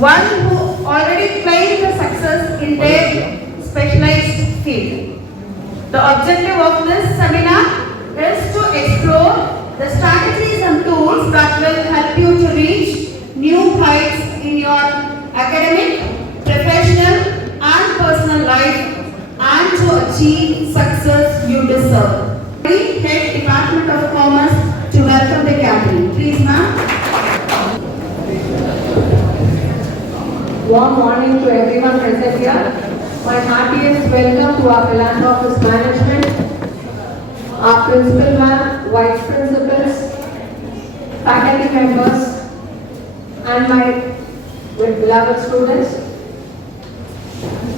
one who already claimed the success in their specialized field. The objective of this seminar is to explore the strategies and tools that will help you to reach new heights in your academic, professional and personal life and to achieve success you deserve. We Head Department of Commerce to welcome the gathering. Please, ma'am. Warm morning to everyone present here. My heartiest welcome to our philanthropist management, our principal ma'am, vice principals, faculty members, and my beloved students.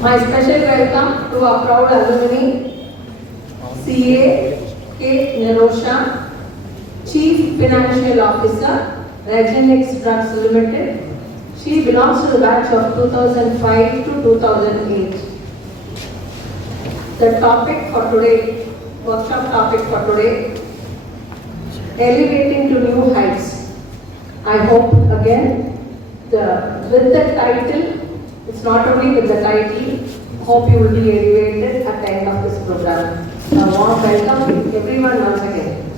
My special welcome to our proud alumni, CA K. Chief Financial Officer, Regenix Drugs Limited. She belongs to the batch of 2005 to 2008. The topic for today, workshop topic for today, elevating to new heights. I hope again, with the title, it's not only with the title, hope you will be elevated at the end of this program. A warm welcome to everyone once again.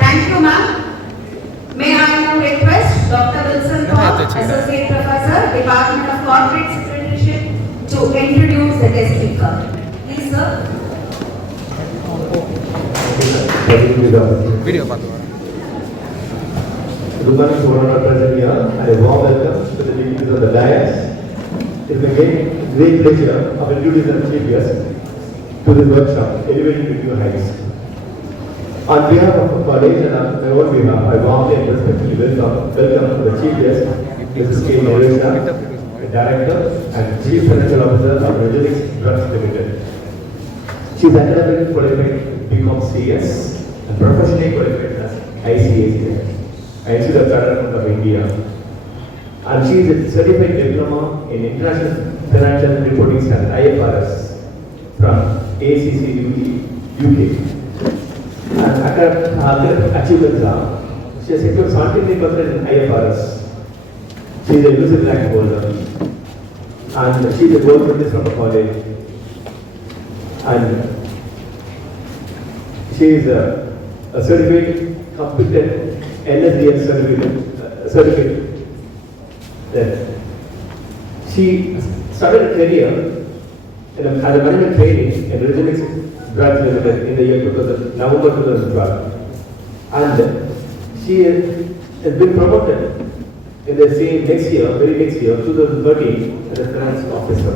Thank you, ma'am. May I now request Dr. Wilson Paul, Associate Professor, Department of Corporate Secretaryship, to introduce the guest speaker. Please, sir. Video. Good morning to all present here, and a warm welcome to the dignitaries of the dais. It is a great pleasure of introducing the chief guest to this workshop, Elevating to New Heights. On behalf of the college and on my own behalf, I warmly and respectfully welcome the chief guest, Mrs. K.C.S, the Director and Chief Financial Officer of Regenix Drugs Limited. She is academically qualified B.B.A and professionally qualified as K.C.S. Institute of Chartered Accountants of India. And she is a certified diploma in International Financial Reporting Standard (IFRS) from ACC UK. And after her achievements are, she has secured 73% in IFRS. She is a lucid rank holder, and she is a gold medalist from the college. And she is a certified competent NSDL certificate. She started a career as a management training in Regenix Drugs Limited in the year November 2012. And she has been promoted in the same very next year, 2013, as a finance officer.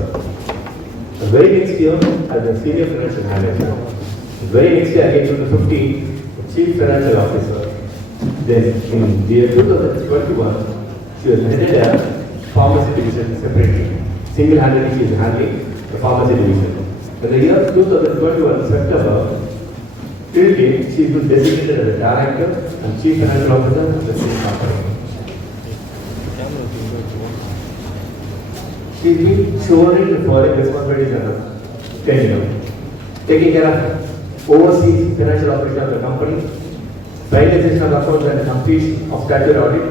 The very next year as a senior financial manager. The very next year, again 2015, chief financial officer. Then in the year 2021, she was headed a pharmacy division separately. Single-handedly she is handling the pharmacy division. In the year 2021, September, till date, she has been designated as a director and chief financial officer of the same company. She has been shouldering the foreign responsibilities under tenure, taking care of overseas financial operations of the company, finalization of accounts and completion of statutory audit,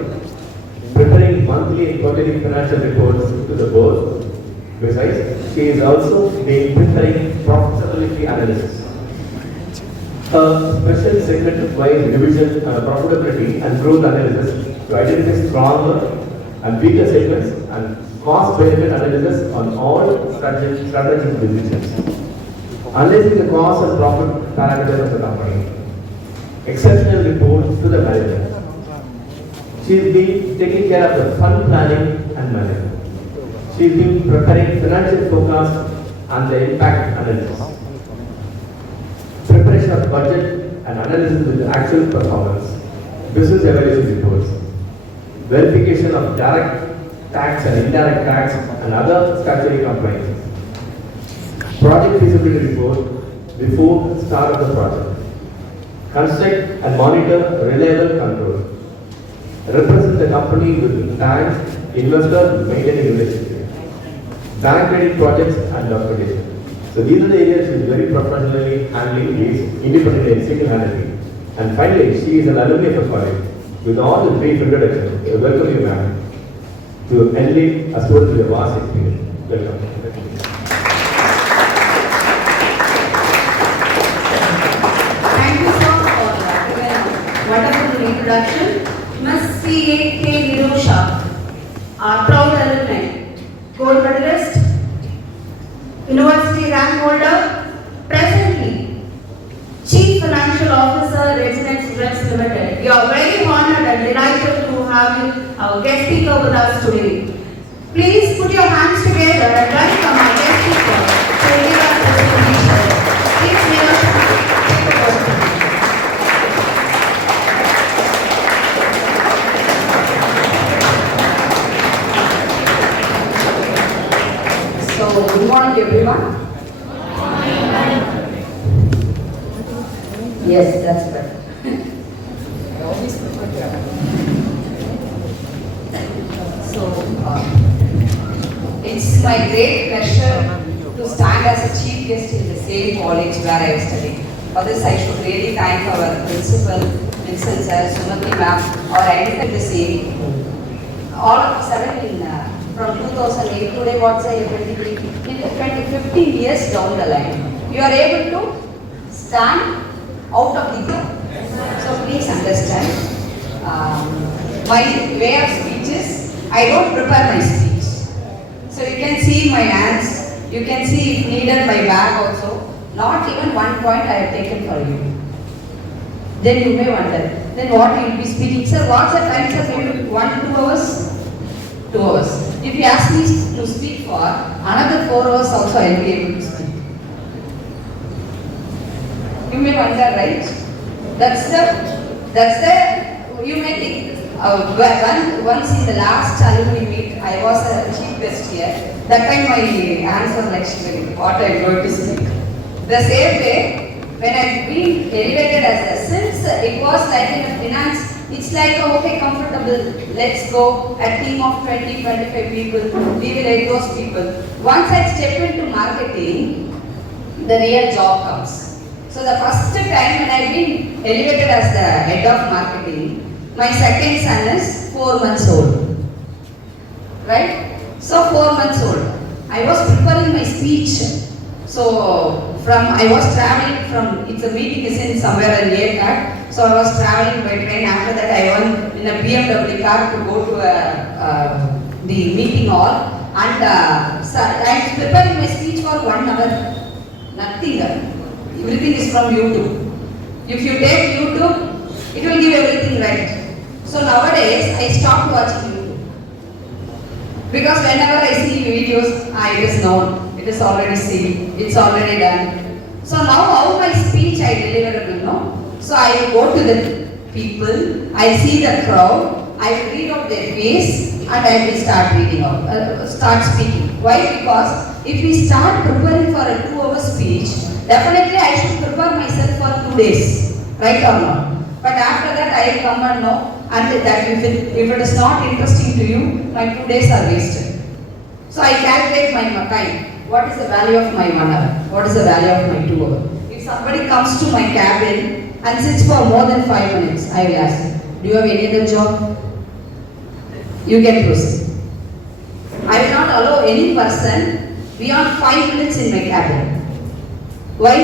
preparing monthly and quarterly financial reports to the board. Besides, she is also preparing profitability analysis. A special segment-wise revision profitability and growth analysis to identify stronger and weaker segments and cost-benefit analysis on all strategic decisions. Analyzing the cost and profit parameters of the company. Exceptional reports to the manager. She has been taking care of the fund planning and management. She has been preparing financial forecast and the impact analysis. Preparation of budget and analysis with the actual performance. Business evaluation reports. Verification of direct tax and indirect tax and other statutory compliances. Project feasibility report before start of the project. Construct and monitor reliable control. Represent the company with banks, investors, maintaining relationship. Bank credit projects and documentation. So these are the areas she is very professionally handling these independently and single-handedly. And finally, she is an alumni of the college. With all the brief introduction, I welcome you, ma'am, to enlighten a student with a vast experience. Welcome. Thank you so much for that wonderful introduction. Ms. C.A.K. Nirosha, our proud alumni, gold medalist, university rank holder, presently Chief Financial Officer, Residence Rex Limited. We are very honored and delighted to have you, our guest speaker with us today. Please put your hands together and welcome our guest speaker to give us this information. Please, Nirosha, take the floor. So, good morning everyone. Yes, that's right. It's my great pleasure to stand as a chief guest in the same college where I have studied. For this, I should really thank our principal, Vincent sir, Sumati ma'am, our editor the same. All of a sudden, from 2008 today, what's a 15 years down the line, you are able to stand out of the group. So please understand, my way of speech is, I don't prepare my speech. So you can see my hands, you can see if needed my bag also. Not even one point I have taken for you. Then you may wonder, then what you will be speaking? Sir, what's the time, sir? Maybe 1-2 hours? 2 hours. If you ask me to speak for another 4 hours also, I will be able to speak. You may wonder, right? You may think, once in the last alumni meet, I was a chief guest here. That time my answer lecturing, what I am going to speak. The same way, when I have been elevated as a, since it was like in a finance, it's like, okay, comfortable, let's go, a team of 20-25 people, we will aid those people. Once I step into marketing, the real job comes. So the first time when I have been elevated as the head of marketing, my second son is 4 months old. Right? So 4 months old. I was preparing my speech. So I was traveling from, it's a meeting is in somewhere in Aircraft. So I was traveling by train. After that I went in a BMW car to go to the meeting hall. And so I am preparing my speech for 1 hour. Nothing. Everything is from YouTube. If you take YouTube, it will give everything right. So nowadays, I stopped watching YouTube. Because whenever I see videos, it is known. It is already seen. It's already done. So now how my speech I deliver will know. So I will go to the people, I see the crowd, I will read out their face and I will start reading out, start speaking. Why? Because if we start preparing for a 2-hour speech, definitely I should prepare myself for 2 days. Right or not? But after that I will come and know, and that if it is not interesting to you, my 2 days are wasted. So I calculate my time. What is the value of my 1 hour? What is the value of my 2 hours? If somebody comes to my cabin and sits for more than 5 minutes, I will ask, do you have any other job? You can proceed. I will not allow any person beyond 5 minutes in my cabin. Why?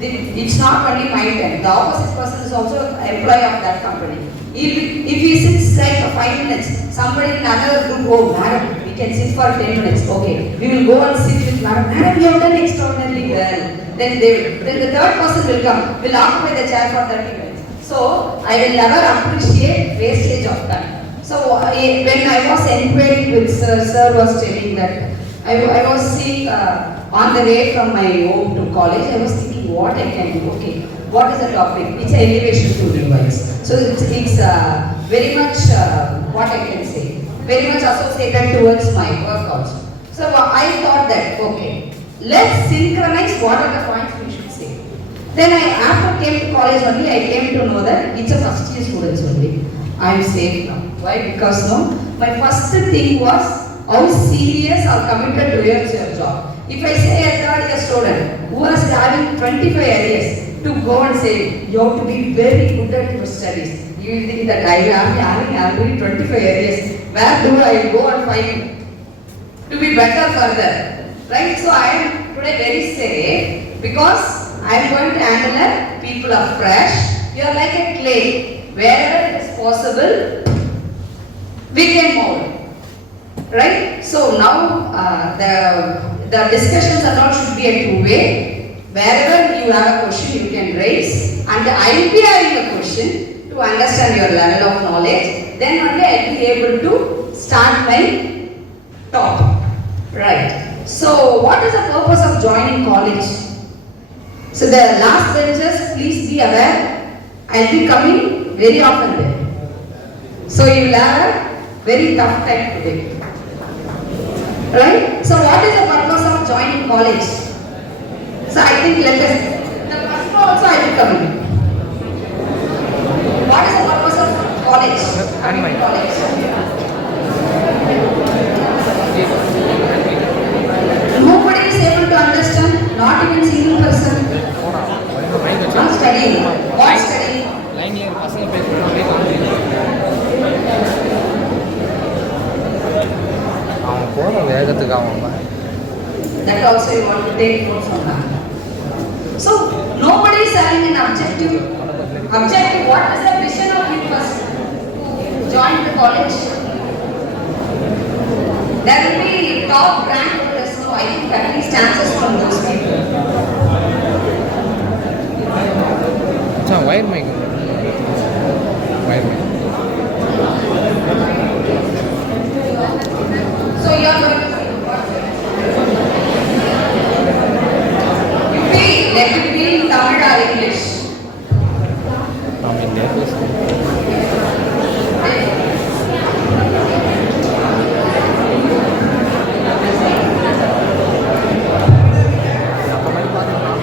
It's not only my time. The opposite person is also an employee of that company. If he sits like for 5 minutes, somebody in another group, oh madam, we can sit for 10 minutes. Okay, we will go and sit with madam. Madam, you have done extraordinarily well. Then the third person will come, will occupy the chair for 30 minutes. So I will never appreciate wastage of time. So when I was inquiring with sir was telling that I was seeing on the way from my home to college, I was thinking what I can do. Okay, what is the topic? It's an elevation to revise. So it's very much what I can say, very much associated towards my work also. So I thought that okay, let's synchronize what are the points we should say. Then after came to college only, I came to know that it's a first year students only. I am safe now. Why? Because no, my first thing was how serious or committed towards your job. If I say a third year student who is having 25 areas to go and say, you have to be very good at your studies. You will think that I am having already 25 areas. Where do I go and find to be better further? Right? So I am today very safe because I am going to handle people afresh. You are like a clay. Wherever it is possible, we can mold. Right? So now the discussions and all should be a two-way. Wherever you have a question, you can raise, and I will be having a question to understand your level of knowledge. Then only I will be able to start my talk. Right. So, what is the purpose of joining college? So, the last benches, please be aware, I will be coming very often there. So, you will have a very tough time today. Right? So, what is the purpose of joining college? So, I think let us, the first also I will come in. What is the purpose of college? College. Nobody is able to understand, not even single person. I'm studying. What studying? That also you want to take notes on that. So nobody is having an objective. Objective, what is the vision of you first to join the college? There will be top rank holders, so I think at least answers from those people. Wire mic. Wire mic. So you are going to let it be in Tamil or English.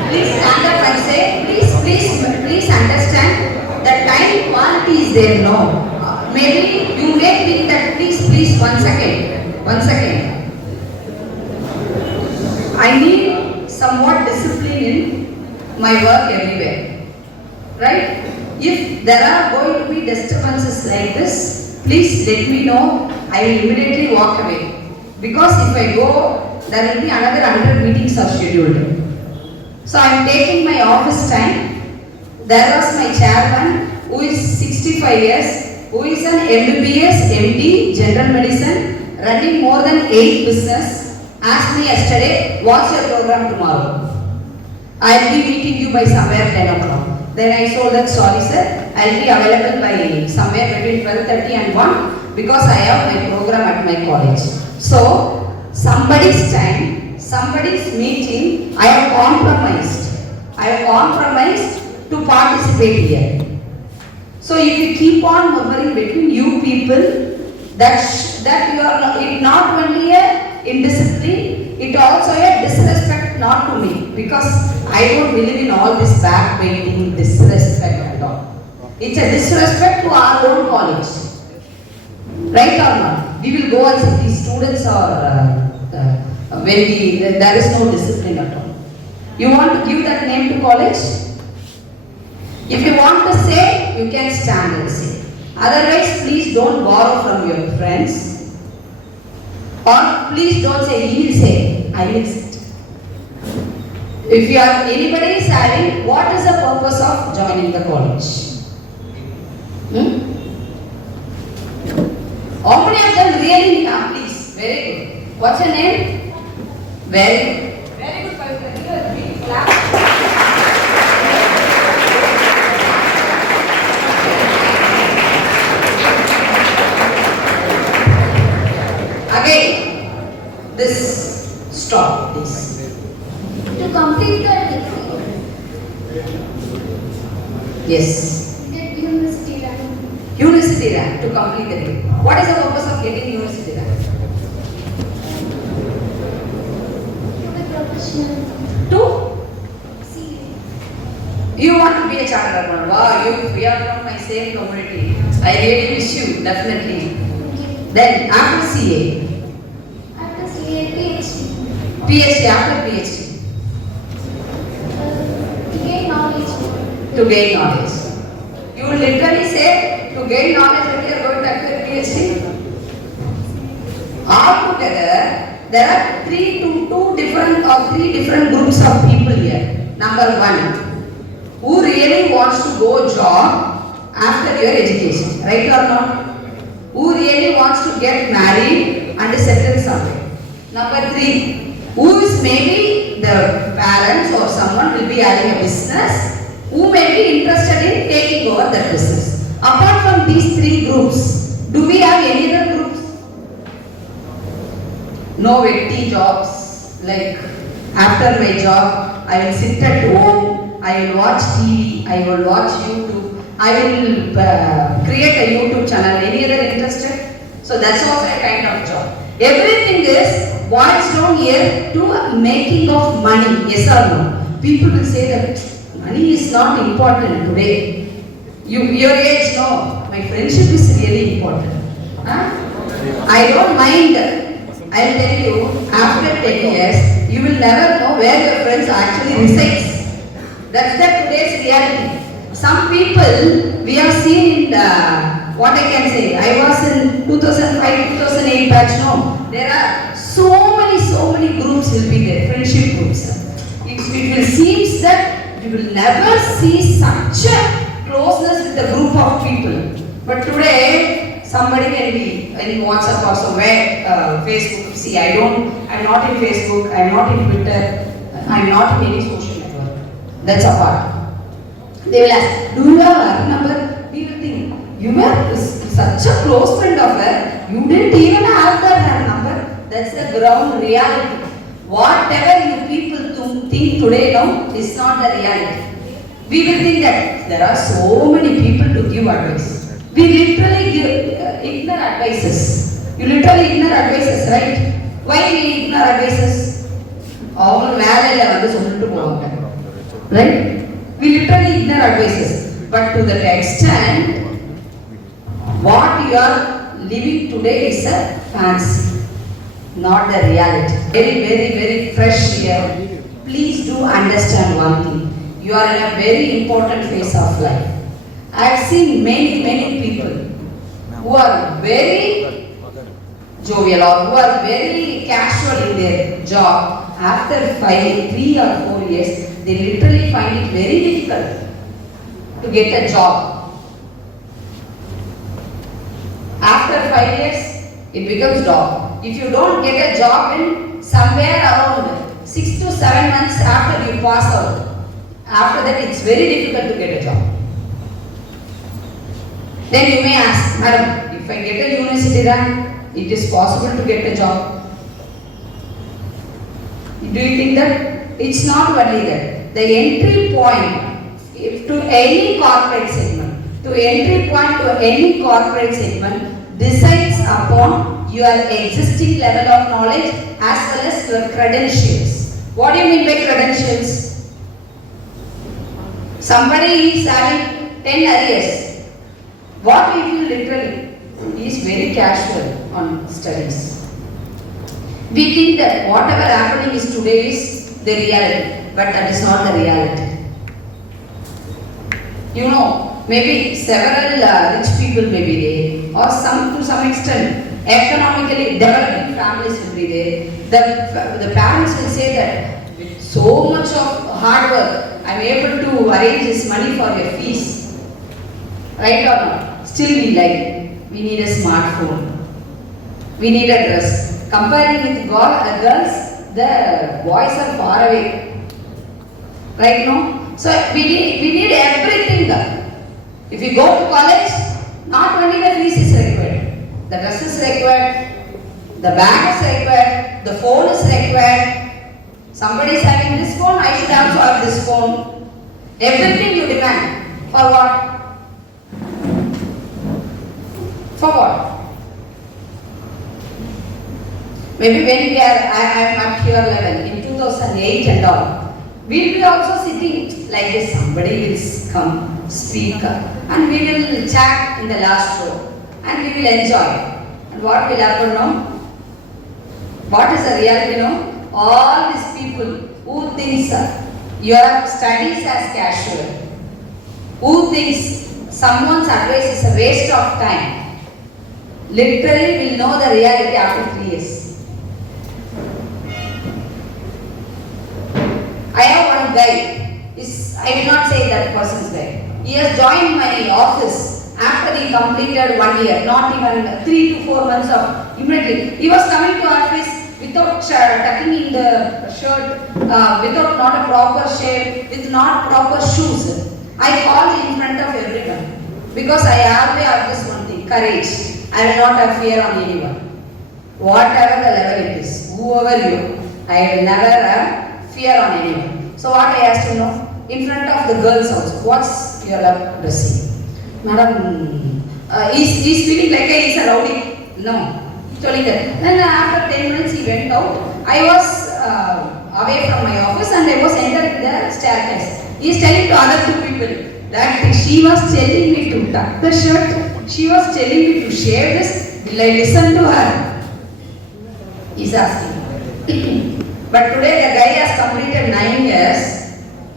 Please stand up and say, please understand that time quality is there, no. Maybe you may think that please 1 second. 1 second. I need somewhat discipline in my work everywhere. Right? If there are going to be disturbances like this, please let me know. I will immediately walk away. Because if I go, there will be another 100 meetings are scheduled. So I am taking my office time. There was my chairman who is 65 years, who is an MBBS, MD, General Medicine, running more than 8 business. Asked me yesterday, what's your program tomorrow? I will be meeting you by somewhere 10 o'clock. Then I told that, sorry sir, I will be available by somewhere between 12:30 and 1 because I have my program at my college. So, somebody's time, somebody's meeting, I have compromised. I have compromised to participate here. So, if you keep on murmuring between you people, that you are not only a indiscipline, it also a disrespect not to me because I don't believe in all this backbiting, disrespect and all. It's a disrespect to our own college. Right or not? We will go and see these students are when there is no discipline at all. You want to give that name to college? If you want to say, you can stand and say. Otherwise, please don't borrow from your friends. Or please don't say, he will say, I will sit. If you are, anybody is having, what is the purpose of joining the college? How many of them really have, please? Very good. What's your name? Very good. Very good, Pavitra. Clap. Again, this stop, please. To complete the degree, Yes. get university rank. University rank to complete the degree. What is the purpose of getting university rank? To be professional. To? CA. You want to be a chartered accountant. Wow, we are from my same community. I really wish you, definitely. Okay. Then after CA. After CA, PhD. PhD, after PhD. To gain knowledge. To gain knowledge. You will literally say to gain knowledge when you are going to acquire PhD. Altogether, there are two different groups of people here. Number one, who really wants to go job after your education, right or not? Who really wants to get married and settle somewhere. Number three, who is maybe the parents or someone will be having a business, who may be interested in taking over that business. Apart from these three groups, do we have any other groups? No vetty jobs, like after my job, I will sit at home, I will watch TV, I will watch YouTube, I will create a YouTube channel. Any other interested? So that's also a kind of job. Everything is boils down here to making of money, yes or no? People will say that money is not important today. Your age, no. My friendship is really important. Huh? I don't mind. I'll tell you, after 10 years, you will never know where your friends actually resides. That's the today's reality. Some people we have seen in what I can say, I was in 2005-2008 batch, no. There are so many groups will be there, friendship groups. It will seem that you will never see such a closeness with a group of people. But today, somebody can be in WhatsApp or somewhere, Facebook. See, I'm not in Facebook, I'm not in Twitter, I'm not in any social network. That's apart. They will ask, do you have her number? We will think, you were such a close friend of her, you didn't even have her number. That's the ground reality. Whatever you people think today, no, is not the reality. We will think that there are so many people to give advice. We literally give ignore advices. You literally ignore advices, right? Why we ignore advices? All right? We literally ignore advices. But to the extent, what you are living today is a fancy, not the reality. Very fresh here. Please do understand one thing. You are in a very important phase of life. I have seen many people who are very jovial or who are very casual in their job. After 3 or 4 years, they literally find it very difficult to get a job. After 5 years, it becomes job. If you don't get a job in somewhere around 6 to 7 months after you pass out, after that it's very difficult to get a job. Then you may ask, madam, if I get a university rank, it is possible to get a job. Do you think that? It's not only that. The entry point to any corporate segment, decides upon your existing level of knowledge as well as your credentials. What do you mean by credentials? Somebody is having 10 arrears. What we feel literally is very casual on studies. We think that whatever happening is today is the reality, but that is not the reality. You know, maybe several rich people may be there, or to some extent, economically developing families will be there. The parents will say that with so much of hard work, I am able to arrange this money for your fees. Right or not? Still we need a smartphone. We need a dress. Comparing with girls, the boys are far away. Right now? So we need everything. If you go to college, not only the fees is required. The dress is required, the bag is required, the phone is required. Somebody is having this phone, I should also have this phone. Everything you demand. For what? For what? Maybe when I am at your level in 2008 and all, we will be also sitting like this. Somebody will come, speak, and we will chat in the last row, and we will enjoy. And what will happen now? What is the reality now? all these people who thinks your studies as casual, who thinks someone's advice is a waste of time, literally will know the reality after 3 years. I have one guy, I will not say that person's guy. He has joined my office after he completed 1 year, not even 3 to 4 months of immediately. He was coming to office without tucking in the shirt, without not a proper shape, with not proper shoes. I called in front of everyone because I always have this one thing, courage. I will not have fear on anyone. Whatever the level it is, whoever you, I will never have fear on anyone. So what I asked to know, in front of the girls also, what's your dressing? Madam, he's feeling like he's a rowdy. No. Then after 10 minutes he went out. I was away from my office and I was entering the staircase. He is telling to other 2 people that she was telling me to tuck the shirt. She was telling me to shave this. Will I listen to her? He is asking. But today the guy has completed 9 years.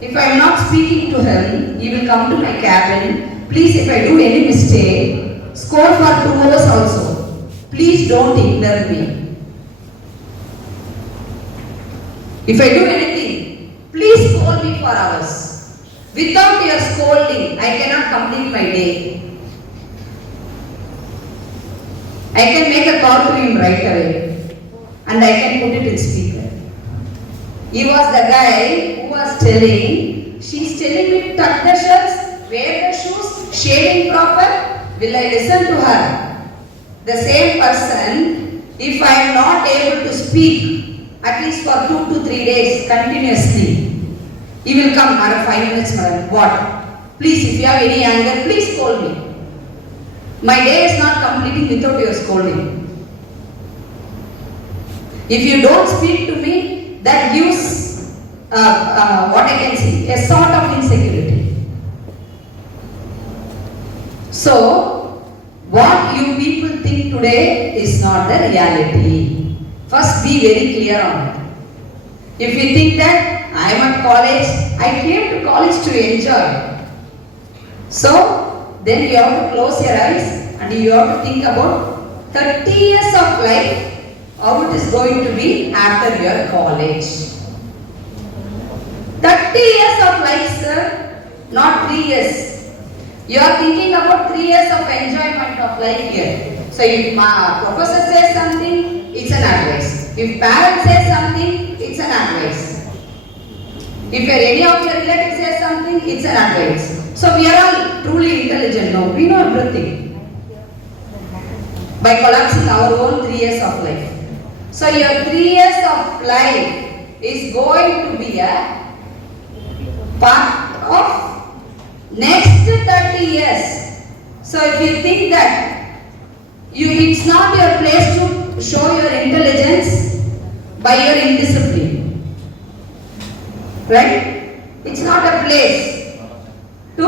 If I am not speaking to him, he will come to my cabin. Please, if I do any mistake, score for 2 hours also. Please don't ignore me. If I do anything, please scold me for hours. Without your scolding, I cannot complete my day. I can make a call to him right away and I can put it in speaker. He was the guy who was telling, she's telling me tuck the shirts, wear the shoes, shaving proper. Will I listen to her? The same person, if I am not able to speak at least for 2 to 3 days continuously, he will come, madam, 5 minutes, madam. What? Please, if you have any anger, please scold me. My day is not completing without your scolding. If you don't speak to me, that gives what I can see, a sort of insecurity. So, what you people think today is not the reality. First, be very clear on it. If you think that I am at college, I came to college to enjoy. So, then you have to close your eyes and you have to think about 30 years of life, how it is going to be after your college. 30 years of life, sir, not 3 years. You are thinking about 3 years of enjoyment of life here. So if my professor says something, it's an advice. If parents say something, it's an advice. If any of your relatives say something, it's an advice. So we are all truly intelligent now. We know everything. By collapsing our own 3 years of life. So your 3 years of life is going to be a part of next 30 years. So if you think that it's not your place to show your intelligence by your indiscipline. Right? It's not a place to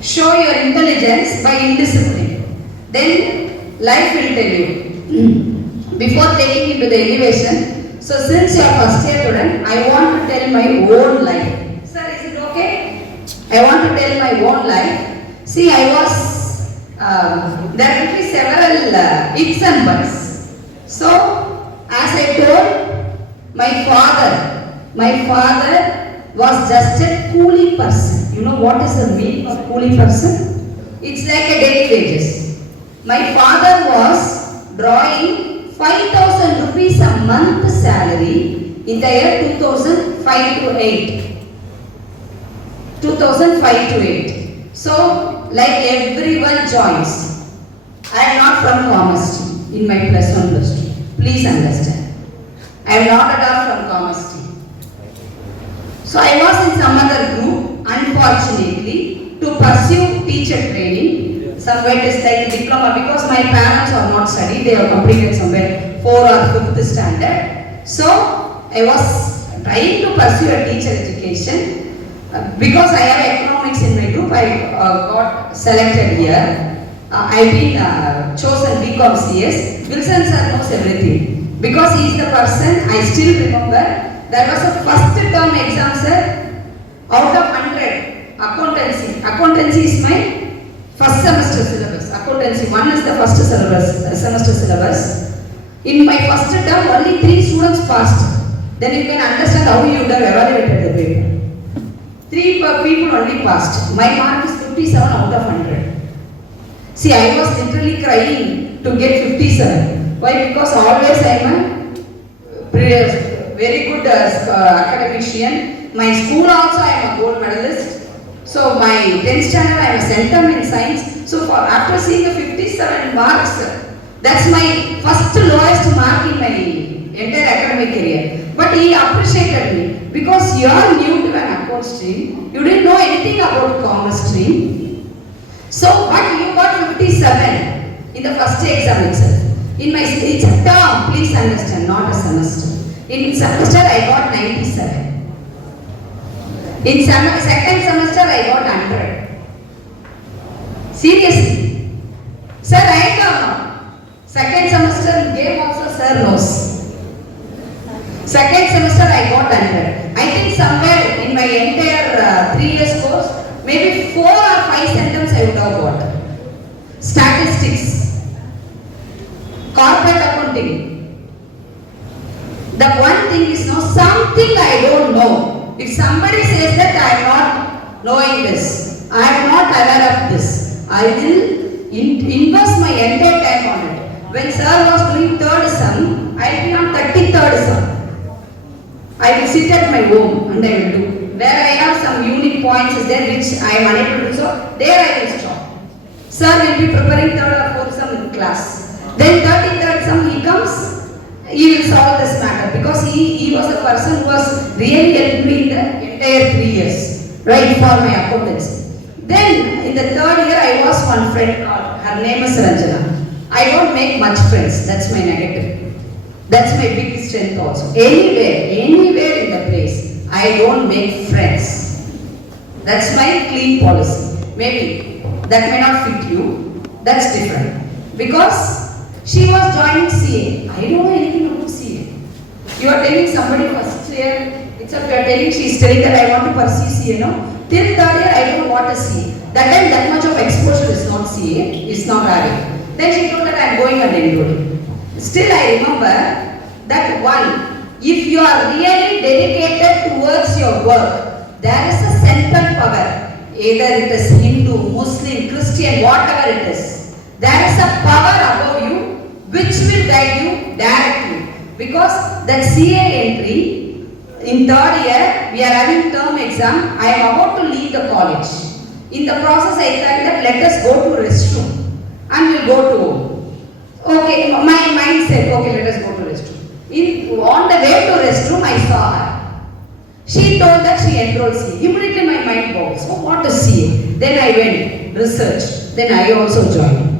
show your intelligence by indiscipline. Then life will tell you. Before taking into the elevation, so since you are first year student, I want to tell my own life. Sir, is it okay? I want to tell my own life. See, I was, there will be several ifs and buts. So, as I told, my father was just a coolie person. You know what is the meaning of coolie person? It's like a daily wages. My father was drawing 5,000 rupees a month salary in the year 2005 to 8. 2005 to 8. So, like everyone joins. I am not from commerce in my plus 1 plus 2. Please understand. I am not at all from commerce. So, I was in some other group, unfortunately, to pursue teacher training. Somewhere it is like diploma because my parents are not studied. They have completed somewhere 4 or 5th standard. So, I was trying to pursue a teacher education. Because I have economics in my group, I got selected here. I've been chosen B.Com CS. Wilson sir knows everything. Because he is the person, I still remember, there was a first term exam, sir, out of 100, accountancy. Accountancy is my first semester syllabus. Accountancy 1 is the first semester syllabus. In my first term, only 3 students passed. Then you can understand how you would have evaluated the paper. 3 people only passed. My mark is 57 out of 100. See, I was literally crying to get 57. Why? Because always I am a very good academician. My school also I am a gold medalist. So my 10th standard I am a centum in science. So after seeing the 57 marks, that's my first lowest mark in my entire academic career. But he appreciated me because you are new to an account stream. You didn't know anything about commerce stream. So, but you got 57 in the first exam itself. It's a term, please understand, not a semester. In semester I got 97. In second semester I got 100. Seriously. Sir, I don't know. Second semester game also sir knows. Second semester I got 100. I think somewhere in my entire 3 years course, maybe 4 or 5 sentences I would have got. Statistics, corporate accounting. The one thing is now something I don't know. If somebody says that I am not knowing this, I am not aware of this, I will invest my entire time on it. When sir was doing third sum, I will be on 33rd sum. I will sit at my home and I will do. Where I have some unique points is there which I am unable to do, so there I will stop. Sir will be preparing third or fourth sum in class. Then 33rd sum he comes, he will solve this matter because he was a person who was really helped me in the entire 3 years, right, for my accountancy. Then in the third year I was one friend called, her name is Ranjana. I don't make much friends, that's my negative. That's my biggest strength also. Anywhere in the place, I don't make friends. That's my clean policy. Maybe that may not fit you. That's different. Because she was joining CA. I don't know anything about CA. You are telling somebody first year, except you are telling she is telling that I want to pursue CA, no? Till third year, I don't want to CA. That time, that much of exposure is not CA, is not having. Then she told that I am going and enrolling. Still, I remember that one, if you are really dedicated towards your work, there is a central power. Either it is Hindu, Muslim, Christian, whatever it is. There is a power above you which will guide you directly. Because that CA entry, in third year, we are having term exam. I am about to leave the college. In the process, I thought that let us go to restroom and we'll go to home. Okay, my mind said, okay, let us go to restroom. On the way to restroom, I saw her. She told that she enrolled CA. Immediately my mind goes, so what is CA? Then I went, researched. Then I also joined.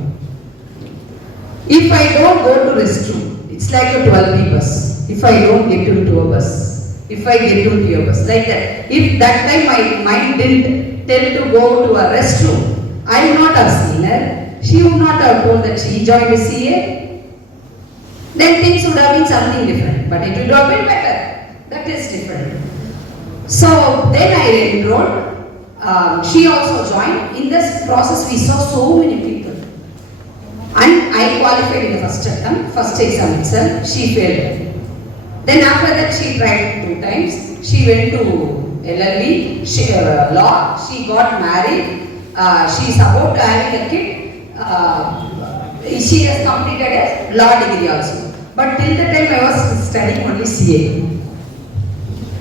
If I don't go to restroom, it's like a 12B bus. If I don't get into a bus, if I get into a bus, like that. If that time my mind didn't tell to go to a restroom, I would not have seen her. She would not have told that she joined CA. Then things would have been something different. But it would have been better. That is different. So then I enrolled. She also joined. In this process, we saw so many people. And I qualified in the first attempt, first exam itself. She failed. Then after that, she tried 2 times. She went to LLB, law. She got married. She is about to having a kid. She has completed a law degree also. But till the time I was studying only CA.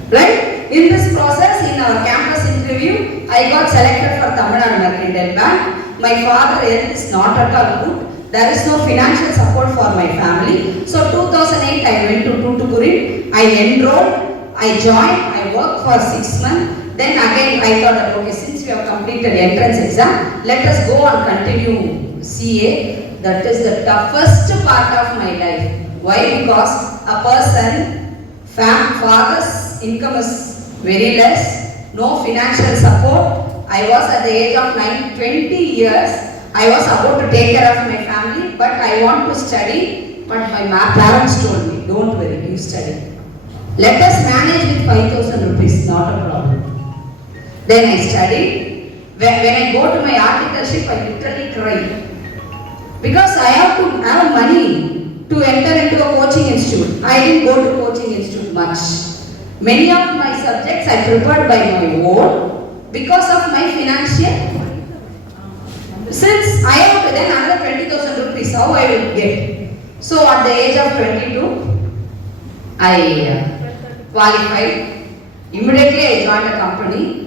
Right? In this process, in our campus interview, I got selected for Tamil Nadu Mercantile Bank. My father health is not at all good. There is no financial support for my family. So 2008, I went to Tuticorin. I enrolled. I joined. I worked for 6 months. Then again, I thought that okay, since we have completed entrance exam, let us go and continue CA. That is the toughest part of my life. Why? Because a person, father's income is very less, no financial support. I was at the age of 20 years. I was about to take care of my family, but I want to study. But my parents told me, okay, don't worry, you study. Let us manage with 5,000 rupees, not a problem. Then I studied. When I go to my articleship, I literally cry. Because I have to have money to enter into a coaching institute. I didn't go to coaching institute much. Many of my subjects I prepared by my own because of my financial. Since I have to then another 20,000 rupees, how I will get? So at the age of 22, I qualified. Immediately I joined a company.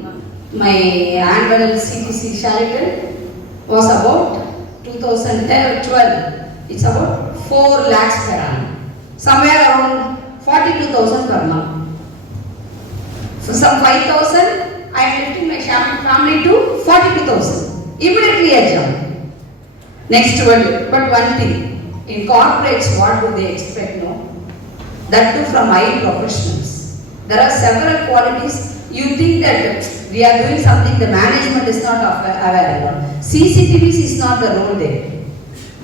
My annual CTC salary was about 2012. It's about 4 lakhs per annum. Somewhere around 42,000 per month. So some 5,000, I am lifting my family to 42,000. Immediately I jumped. Next word, but one thing, in corporates what do they expect? No? That too from high professionals. There are several qualities. You think that we are doing something, the management is not aware. CCTVs is not the role there.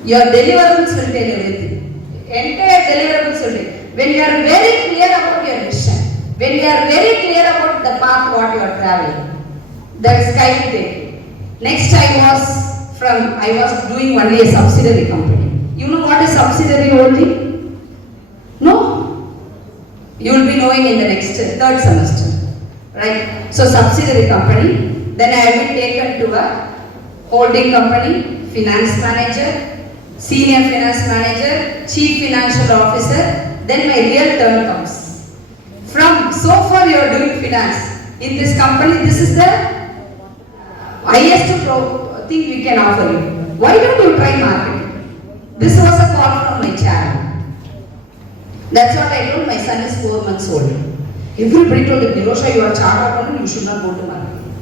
Your deliverables will tell everything. Entire deliverables will tell. When you are very clear about your vision, when you are very clear about the path what you are traveling, the sky will take you. Next I was doing only a subsidiary company. You know what is subsidiary only? No? You will be knowing in the next third semester. Right? So subsidiary company, then I have been taken to a holding company, finance manager, senior finance manager, chief financial officer, then my real turn comes. From so far you are doing finance. In this company, this is the highest thing we can offer you. Why don't you try marketing? This was a call from my chairman. That's what I told. My son is 4 months old. Everybody told me, Nirosha, you are a chartered accountant, you should not go to marketing.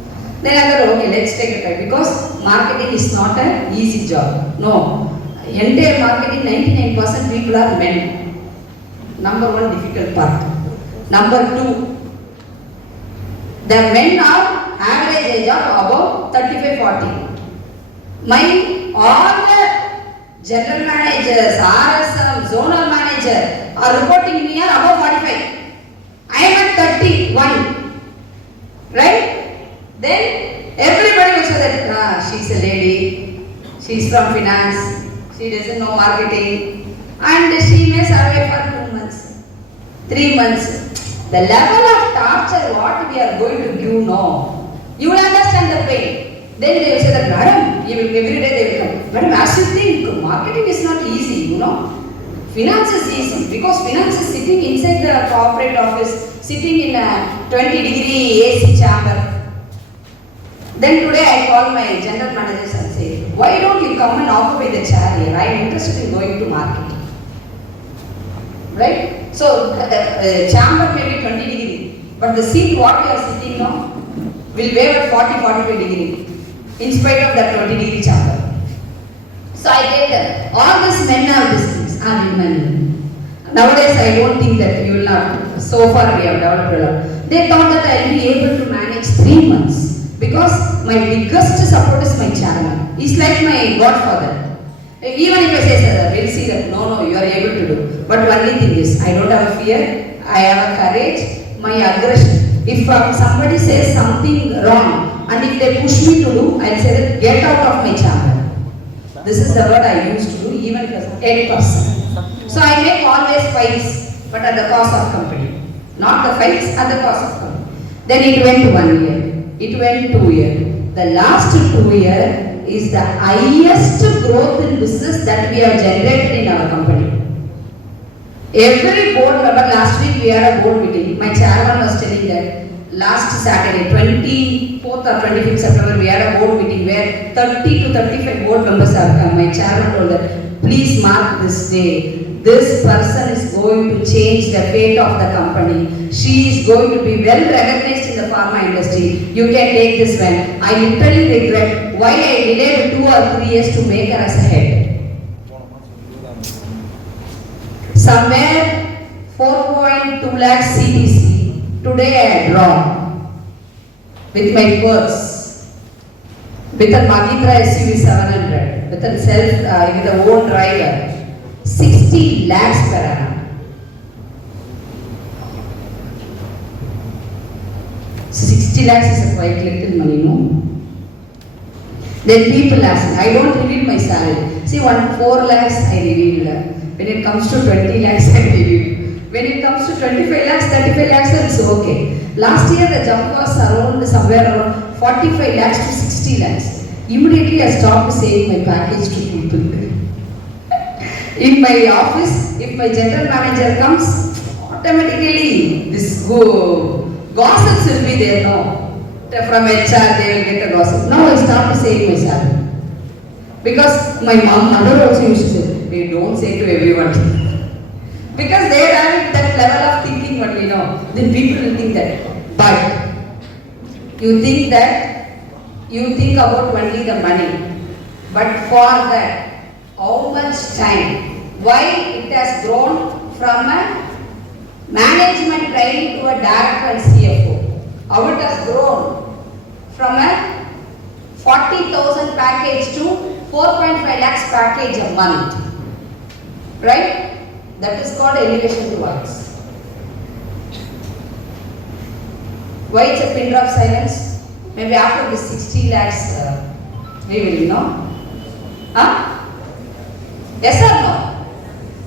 Then I thought, okay, let's take a try because marketing is not an easy job. No. Entire marketing, 99% people are men. Number one difficult part. Number two, the men are average age of about 35-40. All the general managers, RSM, zonal manager are reporting me are above 45. I am at 31, right? Then everybody will say that she's a lady, she's from finance, she doesn't know marketing, and she may survive for 2 months, 3 months. The level of torture what we are going to give now, you will understand the pain. Then they will say that, madam, every day they will come, madam, as you think, marketing is not easy, Finance is easy because finance is sitting inside the corporate office, sitting in a 20-degree AC chamber. Then today I call my general managers and say, why don't you come and occupy the chair here? I am interested in going to market. Right? So the chamber may be 20 degree, but the seat what we are sitting now will wave at 40-45 degree in spite of that 20 degree chamber. So I tell them, all these men are these things. Nowadays, I don't think that you will not. So far, we have developed a lot. They thought that I will be able to manage 3 months because my biggest support is my chairman. He's like my godfather. Even if I say, sir, we'll see that. No, you are able to do. But only thing is, I don't have a fear. I have a courage. My aggression. If somebody says something wrong and if they push me to do, I'll say that get out of my chairman. This is the word I used to do, even if it was 8%. So I make always fights, but at the cost of company. Not the fights, at the cost of company. Then it went 1 year. It went 2 years. The last 2 years is the highest growth in business that we have generated in our company. Every board member, last week we had a board meeting. My chairman was telling that last Saturday, 24th or 25th September, we had a board meeting where 30 to 35 board members have come. My chairman told that, please mark this day. This person is going to change the fate of the company. She is going to be well recognized in the pharma industry. You can take this one. I literally regret why I delayed 2 or 3 years to make her as a head. Somewhere 4.2 lakh CTC. Today I had drawn with my purse, with a Mahindra SUV 700, with a with a own driver, 60 lakhs per annum. 60 lakhs is a quite little money, no? Then people ask me, I don't reveal my salary. See, 4 lakhs I reveal. When it comes to 20 lakhs, I reveal. When it comes to 25 lakhs, 35 lakhs, it's okay. Last year the jump was somewhere around 45 lakhs to 60 lakhs. Immediately I stopped saying my package to people. In my office, if my general manager comes, automatically this gossips will be there, no? From HR they will get a gossip. Now I start saying my salary. Because my mother also used to say, we don't say to everyone. Because they have that level of thinking only, no? Then people will think that. But you think about only the money. But for that, how much time? Why it has grown from a management training to a director and CFO? How it has grown from a 40,000 package to 4.5 lakhs package a month. Right? That is called elevation twice. Why it's a pin drop silence? Maybe after this 60 lakhs, we will know. Huh? Yes or no?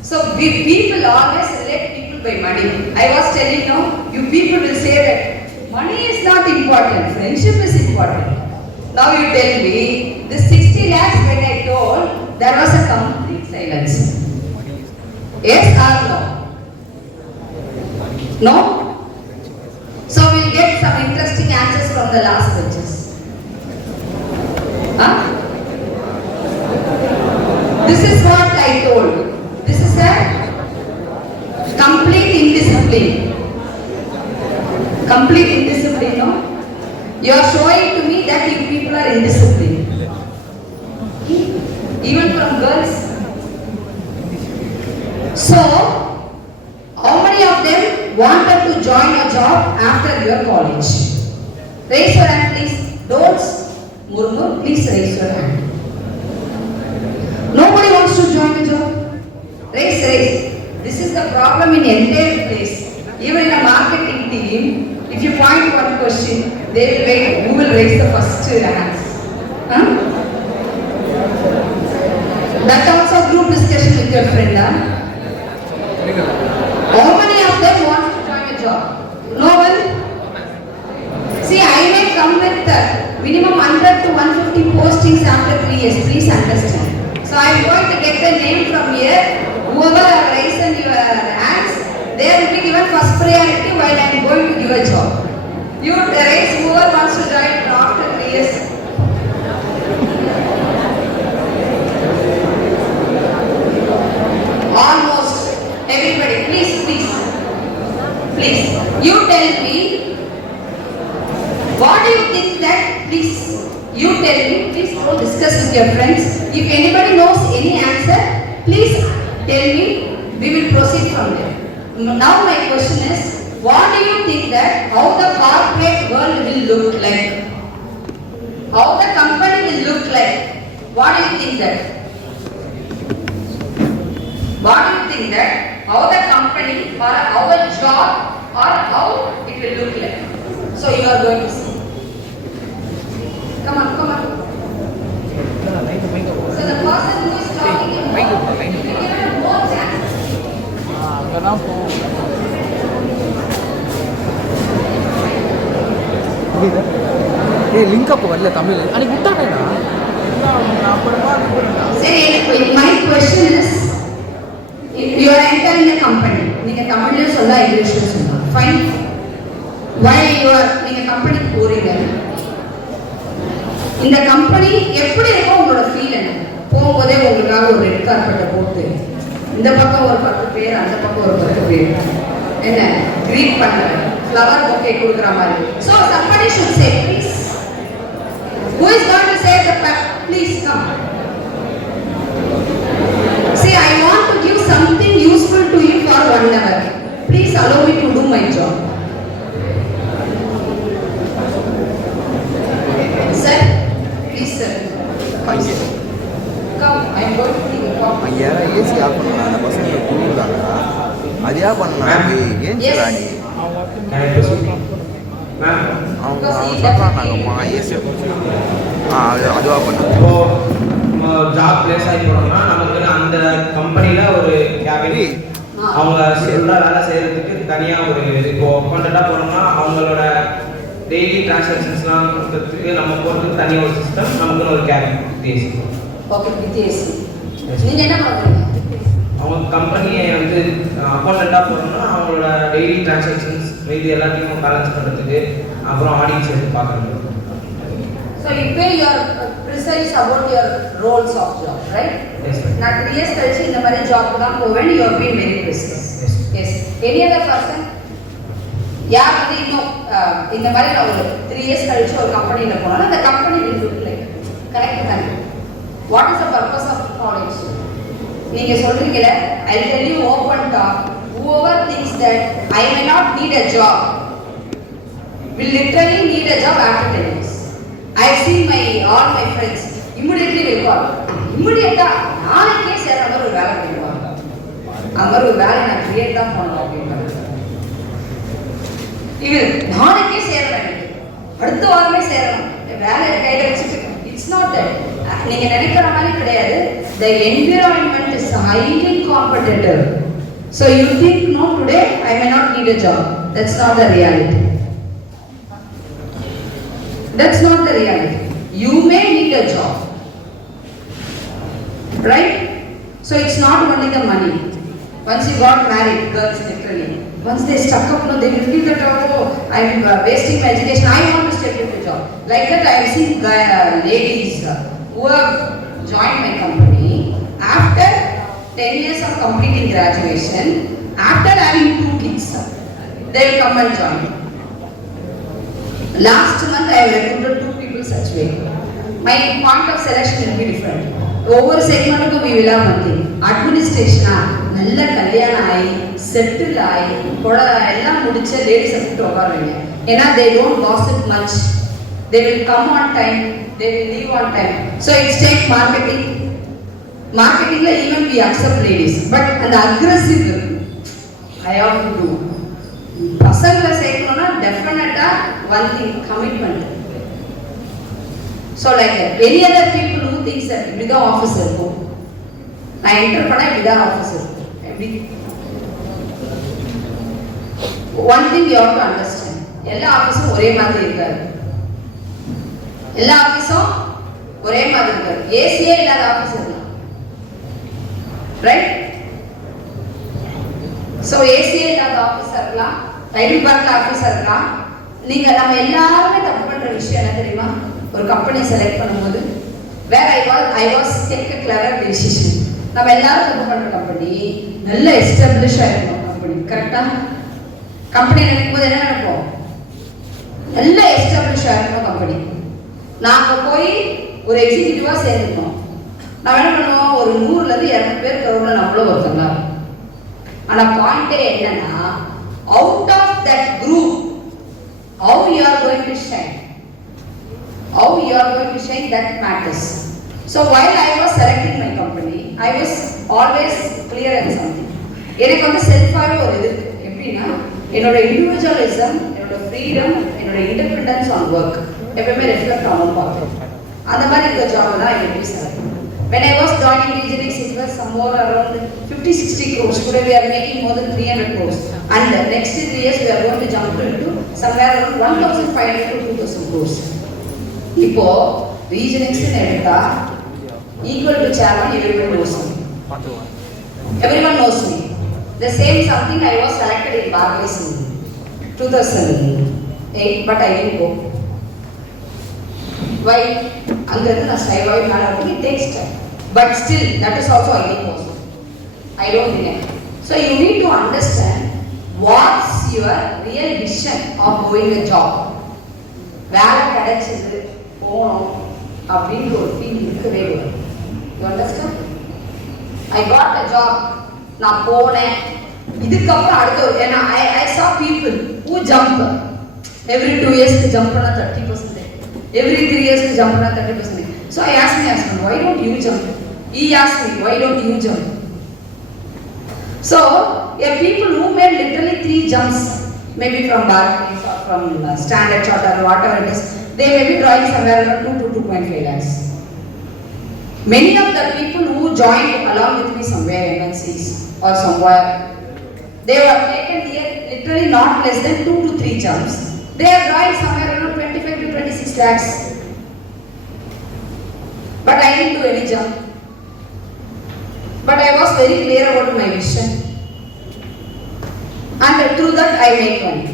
So people always relate people by money. I was telling now, you people will say that money is not important, friendship is important. Now you tell me, this 60 lakhs when I told, there was a complete silence. Yes or no? No? So we'll get some interesting answers from the last benches. Huh? This is what I told. This is a complete indiscipline. Complete indiscipline, no? You are showing to me that you people are indisciplined. Even from girls. So, how many of them wanted to join a job after your college? Raise your hand, please. Don't murmur, please raise your hand. Nobody wants to join a job. Raise. This is the problem in entire place. Even in a marketing team, if you point one question, they will wait. Who will raise the first hands? Huh? That also group discussion with your friend. Huh? How many of them want to join a job? No one? See, I may come with minimum 100 to 150 postings after 3 years. Please understand. So I am going to get the name from here. Whoever have raised your hands, they will be given first priority while I am going to give a job. You raise whoever wants to join after 3 years. Almost everybody, please. You tell me, what do you think that, please, you tell me, please don't discuss with your friends. If anybody knows any answer, please tell me, we will proceed from there. Now my question is, what do you think that, how the corporate world will look like? How the company will look like? What do you think that? What do you think that, how the company or our job or how it will look like? So you are going to see. Come on. So the person who is talking in more, will be given more chances. Link அப்போ வரல தமிழ் அன்னைக்கு விட்டாங்கண்ணா. See, my question is, if you are entering a company, நீங்க தமிழ்ல சொல்ல இங்கிலீஷ்ல சொல்ல. Fine. Why you are நீங்க கம்பெனிக்கு போறீங்க? இந்த கம்பெனி எப்படி இருக்கும் உங்களோட ஃபீல் என்ன? போகும்போதே உங்களுக்காக ஒரு ரெட் கார்பெட்டை போட்டு இந்த பக்கம் ஒரு 10 பேர் அந்த பக்கம் ஒரு 10 பேர் என்ன கிரீட் பண்றாங்க, ஃப்ளவர் பொக்கே கொடுக்குற மாதிரி. So somebody should say, please. Who is going to say the please come? See, I want to give something useful to you for 1 hour. Please allow me to do my job. Sir, please sir. Come, I am going to take a talk. ஐயா AC off பண்ணலாம், அந்த பசங்க தூங்குறாங்க. அது ஏன் பண்ணலாம்? ஏன் ராணி? மேம் அவங்க சொல்கிறாங்கம்மா ஏசி அதுவாக பண்ண இப்போ ஜாப் பிளேஸ் ஆகி போனோம்னா நமக்கு அந்த கம்பெனியில் ஒரு கேபின் அவங்க ஃபுல்லாக வேலை செய்கிறதுக்கு தனியாக ஒரு இப்போ அக்கௌண்டண்ட்டாக போனோம்னா அவங்களோட டெய்லி டிரான்சாக்ஷன்ஸ்லாம் கொடுக்கறதுக்கு நம்ம போகிறதுக்கு தனியாக ஒரு சிஸ்டம், நமக்குன்னு ஒரு கேபின் வித்தியாசி. ஓகே வித்தியாசி. நீங்கள் என்ன பண்ணுறீங்க? அவங்க கம்பெனியை வந்து அக்கௌண்டண்ட்டாக போனோம்னா அவங்களோட டெய்லி டிரான்சாக்ஷன்ஸ் மீதி எல்லாத்தையும் பேலன்ஸ் பண்ணுறதுக்கு அப்புறம் ஆடிட் சேர்த்து பார்க்குறது. So you pay your precise about your roles of job, right? Yes, ma'am. நான் 3 years கழிச்சு இந்த மாதிரி ஜாப் தான் போவேன். You have been very precise. Yes. Yes. Any other person? யார் வந்து இன்னும் இந்த மாதிரி நான் ஒரு 3 years கழிச்சு ஒரு கம்பெனியில் போனாலும் அந்த company will look like correct தானே? What is the purpose of college? நீங்க சொல்றீங்கல, I'll tell you open talk. Whoever thinks that I may not need a job will literally need a job after 10 years. I've seen all my friends immediately will call. Immediately நாளைக்கே சேர்ற மாதிரி ஒரு வேலை பண்ணுவாங்க. அந்த மாதிரி ஒரு வேலை நான் கிரியேட் தான் பண்ணணும் அப்படின்னு. இவன் நாளைக்கே சேரணும், அடுத்த வாரமே சேரணும், வேலை கையில வச்சுட்டு இட்ஸ் நாட் தட். நீங்க நினைக்கிற மாதிரி கிடையாது. The environment is highly competitive. So you think no, today I may not need a job. That's not the reality. That's not the reality. You may need a job, right? So it's not only the money. Once you got married, girls literally, once they stuck up, no, they will feel that, oh, I'm wasting my education, I want to step into a job. Like that, I have seen ladies who have joined my company after 10 years of completing graduation, after having 2 kids, they will come and join. Last month I have recruited 2 people such way. My point of selection will be different. ஒவ்வொரு செக்மெண்ட்டுக்கும் we will have one thing. அட்மினிஸ்ட்ரேஷனா நல்ல கல்யாணம் ஆகி செட்டில் ஆகி எல்லாம் முடிச்ச லேடிஸை கூப்பிட்டு உட்காருவீங்க. ஏன்னா they don't gossip much. They will come on time. They will leave on time. So it's take marketing. Marketingல even we accept ladies. But அந்த aggressive I have to do. பசங்களை சேர்க்கணும்னா டெஃபினட்டா one thing commitment. So like that. Any other people who thinks that இப்படிதான் ஆஃபீஸ் இருக்கும், நான் என்டர் பண்ணா இப்படிதான் ஆஃபீஸ் இருக்கும். One thing you have to understand. எல்லா ஆஃபீஸும் ஒரே மாதிரி இருக்காது. எல்லா ஆஃபீஸும் ஒரே மாதிரி இருக்காது. ஏசியே இல்லாத ஆஃபீஸ் இருக்கலாம், ரைட்? So ஏசியே இல்லாத ஆஃபீஸா இருக்கலாம், ரைடிங் பார்க்ல ஆஃபீஸா இருக்கலாம். நீங்க நம்ம எல்லாருமே தப்பு பண்ற விஷயம் என்ன தெரியுமா? ஒரு கம்பெனி செலக்ட் பண்ணும்போது வேற I was take a clever decision. நம்ம எல்லாரும் தப்பு பண்ற கம்பெனி நல்ல எஸ்டாப்லிஷ் ஆயிருக்கும் கம்பெனி, கரெக்டா? கம்பெனி நினைக்கும் போது என்ன நினைப்போம்? நல்ல எஸ்டாப்லிஷ் ஆயிருக்கும் கம்பெனி. நாங்க போய் ஒரு எக்ஸிகியூட்டிவா சேர்ந்துட்டோம். நம்ம என்ன பண்ணுவோம்? ஒரு 100ல இருந்து 200 பேர் கவுண்ட்ல நம்மளும் ஒருத்தங்க. ஆனா பாயிண்டே என்னன்னா, out of that group, how you are going to shine, how you are going to shine, that matters. So while I was selecting my company, I was always clear on something. எனக்கு வந்து செல்ஃபாவே ஒரு இது இருக்கு. எப்படின்னா, என்னோட இண்டிவிஜுவலிசம், என்னோட ஃப்ரீடம், என்னோட இண்டிபெண்டன்ஸ் ஆன் ஒர்க் எப்பவுமே ரெஃப்ளெக்ட் ஆகும் பார்ப்பேன். அந்த மாதிரி இருக்க ஜாப் தான் எனக்கு select. When I was joining engineering, it was somewhere around 50-60 crores. Today we are making more than 300 crores. And the next 3 years we are going to jump into somewhere around 1,500 to 2,000 crores. இப்போ regions in எடுத்தா equal to chairman, everyone knows me. Everyone knows me. The same something I was selected in Barclays in 2008, but I didn't go. Why? அங்கிருந்து நான் ஸ்டைவாகவே மேலே வந்து it takes time. But still, that is also I think possible. I don't deny. So you need to understand what's your real vision of doing a job. வேலை கிடைச்சது போகணும் அப்படின்ற ஒரு ஃபீல் இருக்கவே இல்லை. You understand? I got a job. நான் போனேன். இதுக்கப்புறம் அடுத்த ஏன்னா I saw people who jump. Every 2 years jump பண்ணா 30%. Every 3 years jump பண்ணா 30%. So I asked my husband, why don't you jump? He asked me, why don't you jump? So, people who made literally 3 jumps, maybe from Barclays or from Standard Chartered or whatever it is, they may be drawing somewhere around 2 to 2.5 lakhs. Many of the people who joined along with me somewhere MNCs or somewhere, they were taken here literally not less than 2 to 3 jumps. They are drawing somewhere around 25 to 26 lakhs. But I didn't do any jump. But I was very clear about my vision. And through that I make money.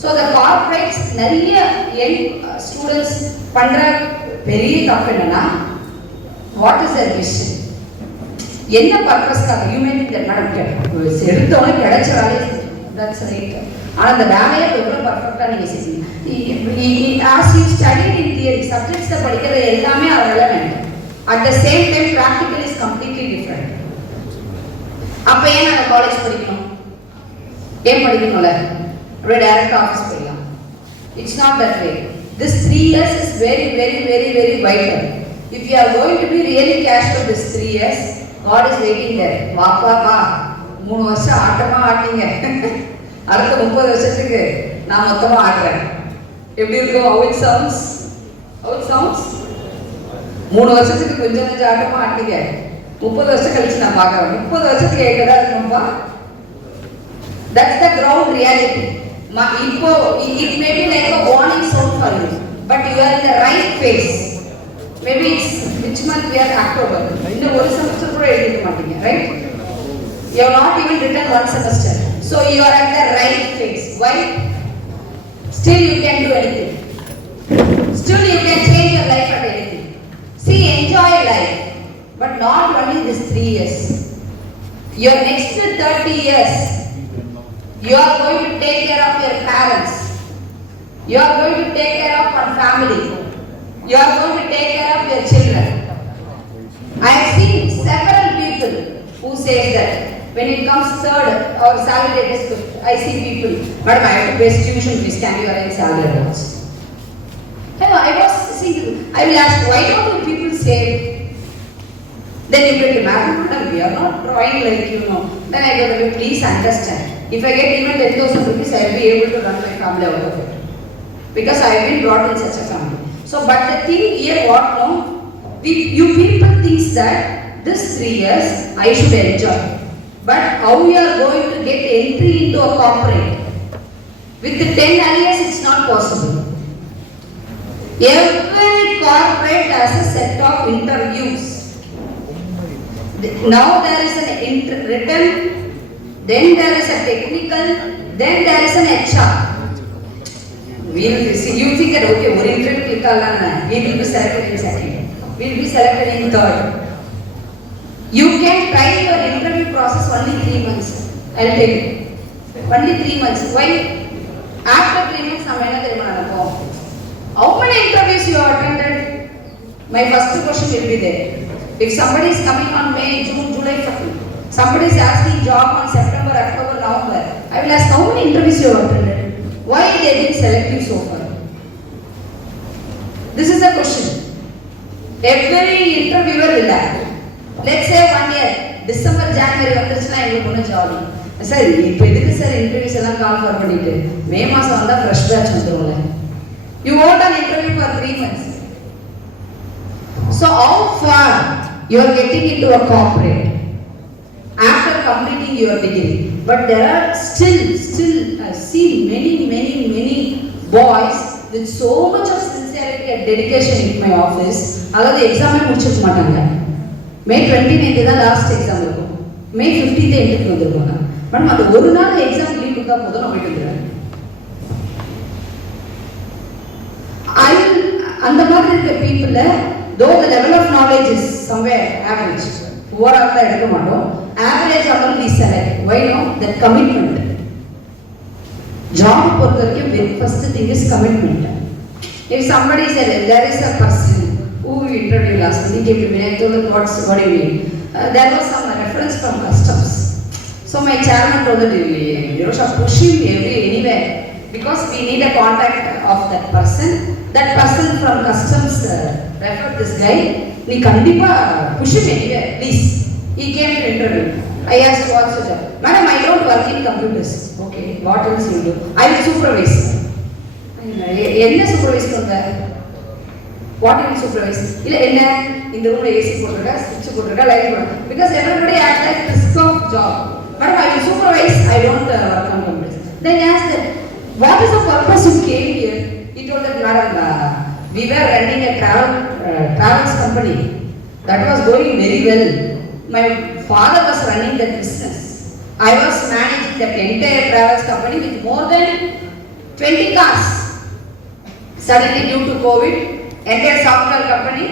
So the corporates, nariya young students pandra very tough enna. What is their vision? என்ன பர்பஸ்க்காக you may think that madam எடுத்தவொடனே கிடைச்ச வேலையை that's right. ஆனால் அந்த வேலையை எவ்வளோ பர்ஃபெக்டாக நீங்கள் செய்வீங்க. As you studied in theory சப்ஜெக்ட்ஸை படிக்கிறது எல்லாமே அது relevant. At the same time practical is completely different. அப்போ ஏன் நாங்கள் காலேஜ் படிக்கணும்? ஏன் படிக்கணும்ல? அப்படியே டைரக்ட் ஆஃபீஸ் போயிடலாம். It's not that way. This 3 years is very, very, very, very vital. If you are going to be really cash for this 3 years, God is waiting there. வாப்பா வா 3 வருஷம் ஆட்டமா ஆட்டீங்க, அடுத்த 30 வருஷத்துக்கு நான் மொத்தமா ஆடுறேன். எப்படி இருக்கும்? How it sounds? How it sounds? 3 வருஷத்துக்கு கொஞ்சம் கொஞ்சம் ஆட்டமா ஆட்டீங்க, 30 வருஷம் கழிச்சு நான் பார்க்கறேன். 30 வருஷத்துக்கு எங்கடா இருக்கணும்பா? That's the ground reality. இப்போ it may be like a warning sound for you, but you are in the right phase. Maybe it's which month we are October. இன்னும் ஒரு செமஸ்டர் கூட எழுதிக்க மாட்டீங்க, right? You have not even written one semester. So you are at the right phase. Why? Still you can do anything. Still you can change your life at anything. See, enjoy life, but not only this 3 years. Your next 30 years, you are going to take care of your parents. You are going to take care of your family. You are going to take care of your children. I have seen several people who say that when it comes third or salary rate is good, I see people, madam, I have to pay tuition fees, can you arrange salary rates? Hello, I was seeing, I will ask, why don't you people save? Then you will imagine, madam, we are not drawing like you know. Then I go, please understand, if I get even 10,000 rupees, I will be able to run my family out of it. Because I have been brought in such a family. So, but the thing here, what no, you people think that this 3 years I should enjoy. But how you are going to get entry into a corporate? With the 10 years, it's not possible. Every corporate has a set of interviews. Now there is an written, then there is a technical, then there is an HR. We will see, you think that okay, one interview click alana, we will be selected in second, we will be selected in third. You can try your interview process only 3 months. I will tell you, only 3 months. Why? After 3 months, நம்ம என்ன தெரியுமா நடக்கும்? How many interviews you have attended? My first question will be there. If somebody is coming on May, June, July, somebody is asking job on September, October, November, I will ask how many interviews you have attended? Why they didn't select you so far? This is the question. Every interviewer will ask. Let's say 1 year, December, January வந்துருச்சுனா எங்களுக்கு ஒண்ணு jolly. Sir இப்போ எதுக்கு sir interviews எல்லாம் call for பண்ணிட்டு May மாசம் வந்தா fresh batch வந்துரும்ல. You want an interview for 3 months. So how far you are getting into a corporate after completing your degree? But there are still I see many boys with so much of sincerity and dedication in my office. அதாவது எக்ஸாமே முடிச்சிருக்க மாட்டாங்க. May 29th தான் last exam இருக்கும். May 15th எண்டுக்கு வந்துருவாங்க. மேடம் அது ஒரு நாள் எக்ஸாம் லீவ் கொடுத்தா போதும் நான் போயிட்டு வந்துடுறேன். அந்த மாதிரி இருக்க பீப்புள though the level of knowledge is somewhere average, overall தான் எடுக்க மாட்டோம், average among we select. Why no? That commitment. Job பொறுத்த வரைக்கும் very first thing is commitment. If somebody said there is a person who interviewed last week, he came to me and told me what do you mean? There was some reference from customs. So my chairman told that you should push him anywhere because we need a contact of that person. That person from customs referred this guy. நீ கண்டிப்பா push him anywhere, please. He came to interview. I asked what's the job? Madam, I don't work in computers. Okay, what else you do? I will supervise. என்ன சூப்பர்வைஸ் பண்ற? What will you supervise? இல்ல என்ன இந்த ரூம்ல ஏசி போட்டுருக்கா, ஸ்விட்ச் போட்டுருக்கா, லைட் போட்டுருக்கா. Because everybody has that risk of job. Madam, I will supervise. I don't work on computers. Then I asked them, what is the purpose you came here? He told that, Madam, we were running a travels company. That was going very well. My father was running that business. I was managing that entire travels company with more than 20 cars. Suddenly due to COVID, entire software company,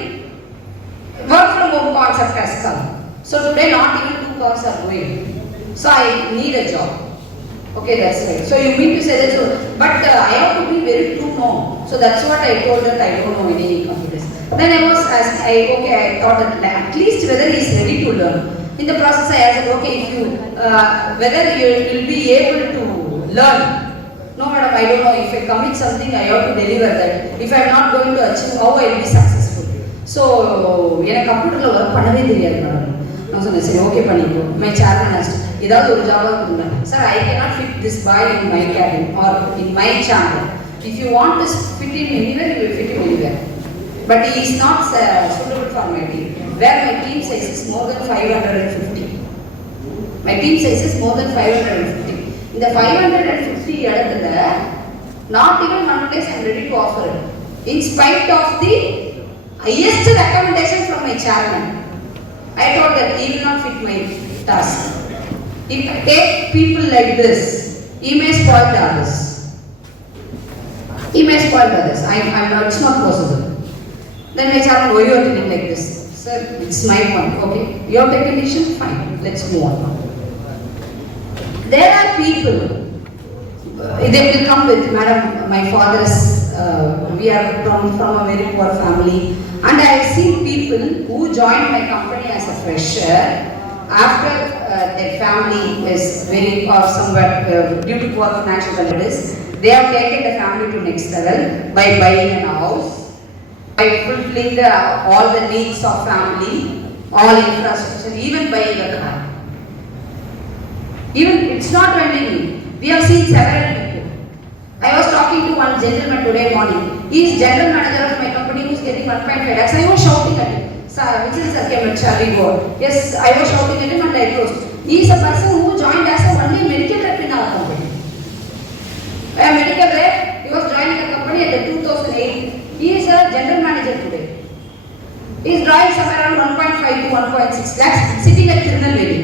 work from home concept has come. So today not even 2 cars are going. So I need a job. Okay, that's right. So you mean to say that, so, but I have to be very true no. So that's what I told that I don't know any computers. Then I was asking, I thought that at least whether he is ready to learn. In the process I asked, okay, if you, whether you will be able to learn. No madam, I don't know, if I commit something I have to deliver that. If I am not going to achieve, how I will be successful. So, எனக்கு கம்ப்யூட்டரில் ஒர்க் பண்ணவே தெரியாது மேடம். நான் சொன்னேன் சரி ஓகே பண்ணிக்கோ. My chairman asked, ஏதாவது ஒரு ஜாபாக கொடுங்க. Sir I cannot fit this boy in my cabin or in my channel. If you want to fit him anywhere, you will fit him anywhere. But he is not suitable for my team. Where my team size is more than 550. My team size is more than 550. In the 550 இடத்துல not even one place I am ready to offer it. In spite of the highest recommendation from my chairman, I told that he will not fit my task. If I take people like this, he may spoil the others. He may spoil the others. It's not possible. Then my chairman, why you are thinking like this? Sir, it's my point. Okay, you have taken decision? Fine. Let's move on. There are people, they will come with, madam, my father's, we are from a very poor family, and I have seen people who joined my company as a fresher after their family is very poor, somewhat due to poor financial conditions. They have taken the family to next level by buying a house, by fulfilling all the needs of family, all infrastructure, even buying a car. Even it's not only me. We have seen several people. I was talking to one gentleman today morning. He is general manager of my company who is getting 1.5 lakhs. I was shouting at him. Sir, which is the came at Charlie Gore. Yes, I was shouting at him and I closed. He is a person who joined as a only medical rep in our company. A medical rep. He was joining the company at the 2008. He is a general manager today. He is drawing somewhere around 1.5 to 1.6 lakhs sitting at Tirunelveli.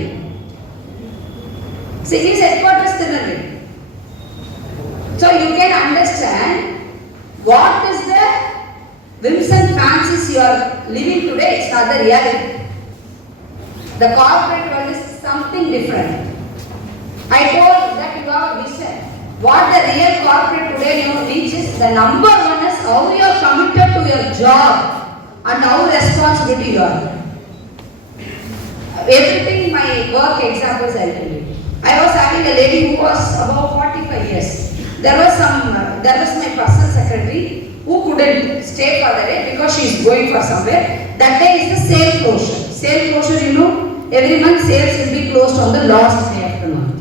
See, his headquarters Tirunelveli. So you can understand what is the whims and fancies you are living today. It's not the reality. The corporate world is something different. I told that you have a vision. What the real corporate today needs is the number one is how you are committed to your job and how responsibility you are. Everything my work examples I tell you. I was having a lady who was about 45 years. There was my personal secretary who couldn't stay for the day because she is going for somewhere. That day is the sale closure. Sale closure, every month sales will be closed on the last day of the month.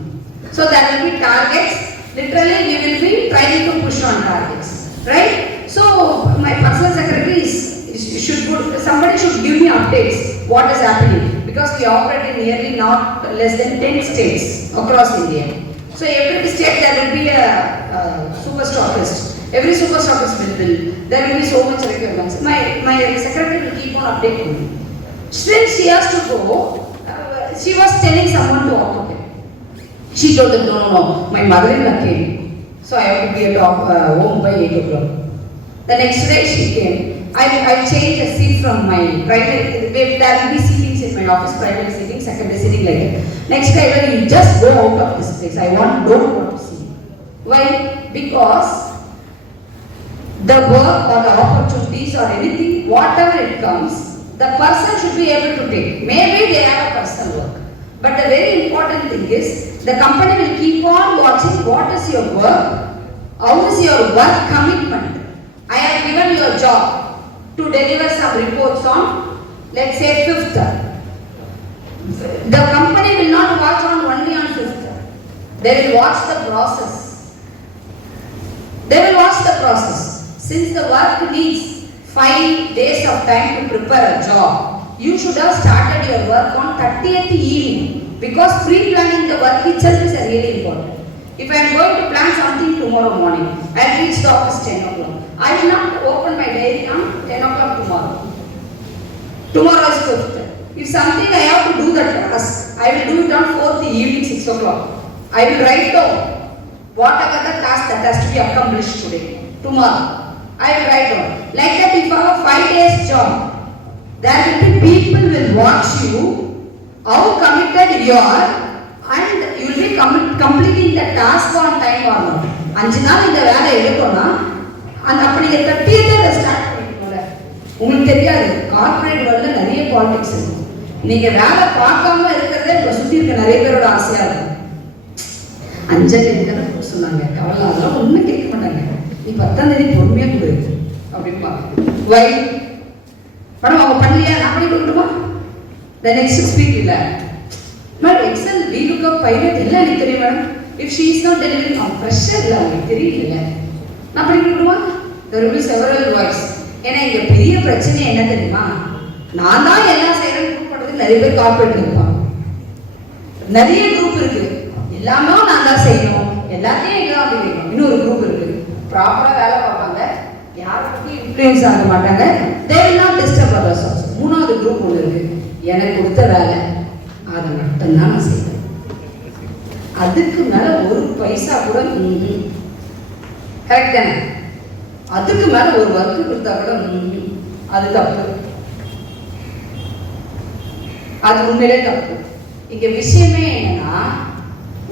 So there will be targets. Literally, we will be trying to push on targets, right? So my personal secretary somebody should give me updates. What is happening? Because we operate in nearly not less than 10 states across India. So every state there will be a super stockist. Every super stockist will build. There will be so much requirements. My secretary will keep on updating me. Since she has to go, she was telling someone to occupy. She told them, no, my mother-in-law came. So I have to be at home by 8 o'clock. The next day she came. I changed the seat from my primary, there will be seatings in my office, primary seating, secondary seating like that. Next day, you just go out of this place. I don't want to see. Why? Because the work or the opportunities or anything, whatever it comes, the person should be able to take. Maybe they have a personal work. But the very important thing is, the company will keep on watching what is your work, how is your work commitment. I have given you a job to deliver some reports on, let's say 5th. The company will not They will watch the process. They will watch the process. Since the work needs 5 days of time to prepare a job, you should have started your work on 30th evening, because pre-planning the work itself is really important. If I am going to plan something tomorrow morning, I will reach the office 10 o'clock. I will not open my diary on 10 o'clock tomorrow. Tomorrow is 5th. If something I have to do the task, I will do it on 4th evening 6 o'clock. I will write down whatever the task that has to be accomplished today, tomorrow. I will write down. Like that, if I have a 5 days job, there will be people will watch you, how committed you are, and you will be completing the task on time or not. 5 நாள் இந்த வேலை எடுக்கணும்னா அந்த அப்படி 30th start பண்ணிக்கணும்ல. உங்களுக்கு தெரியாது, கார்ப்பரேட் வேர்ல்ட்ல நிறைய பாலிடிக்ஸ் இருக்கு. நீங்க வேலை பார்க்காம இருக்கிறதே இப்ப சுத்தி இருக்க நிறைய பேரோட ஆசையா இருக்கும். 5 சொன்னாங்க, கவலை அதெல்லாம் ஒண்ணும் கேட்க மாட்டாங்க. நீ 10ஆம் தேதி பொறுமையா கொடு அப்படின்பா. வை படம் அவங்க பண்ணலையா, நான் பண்ணி கொடுக்கணுமா? The next speak இல்ல மேடம் எக்ஸல் VLOOKUP பைலட் எல்லாம் எனக்கு தெரியும் madam. If she is not delivering on pressure இல்ல உங்களுக்கு தெரியல, நான் பண்ணி கொடுக்கணுமா? There will be several voice. ஏன்னா இங்க பெரிய பிரச்சனை என்ன தெரியுமா, நான் தான் எல்லாம் செய்யறேன்னு ப்ரூவ் பண்றதுக்கு நிறைய பேர் கார்ப்பரேட் இருப்பாங்க. நிறைய குரூப் இருக்கு, எல்லாமே நான் தான் செய்யணும், எல்லாத்தையும் எல்லாம் அப்படி வைக்கணும். இன்னொரு குரூப் இருக்கு, ப்ராப்பரா வேலை பார்ப்பாங்க, யாரை பத்தி இன்ஃப்ளூயன்ஸ் ஆக மாட்டாங்க, they will not disturb others also. மூணாவது குரூப் ஒன்று இருக்கு, எனக்கு கொடுத்த வேலை அதை மட்டும்தான் நான் செய்வேன், அதுக்கு மேல ஒரு பைசா கூட கரெக்ட் தானே, அதுக்கு மேல ஒரு ஒர்க்கு கொடுத்தா கூட அது தப்பு, அது உண்மையிலே தப்பு. இங்க விஷயமே என்னன்னா,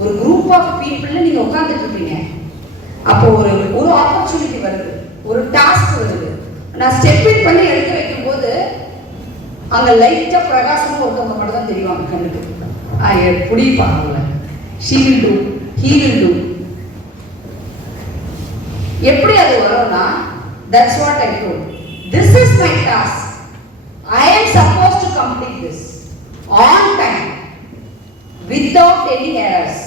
ஒரு குரூப் ஆஃப் பீப்புள்ல நீங்க உட்கார்ந்துட்டு இருப்பீங்க, அப்போ ஒரு ஆப்பர்ச்சுனிட்டி வருது, ஒரு டாஸ்க் வருது, நான் ஸ்டெப் இன் பண்ணி எடுத்து வைக்கும் போது அங்க லைட்டா பிரகாசமா ஒருத்தவங்க மட்டும் தான் தெரிவாங்க கண்ணுக்கு. புடிப்பா அவங்கள, she will do, he will do. எப்படி அது வரும்னா, that's what I told. This is my task. I am supposed to complete this on time without any errors.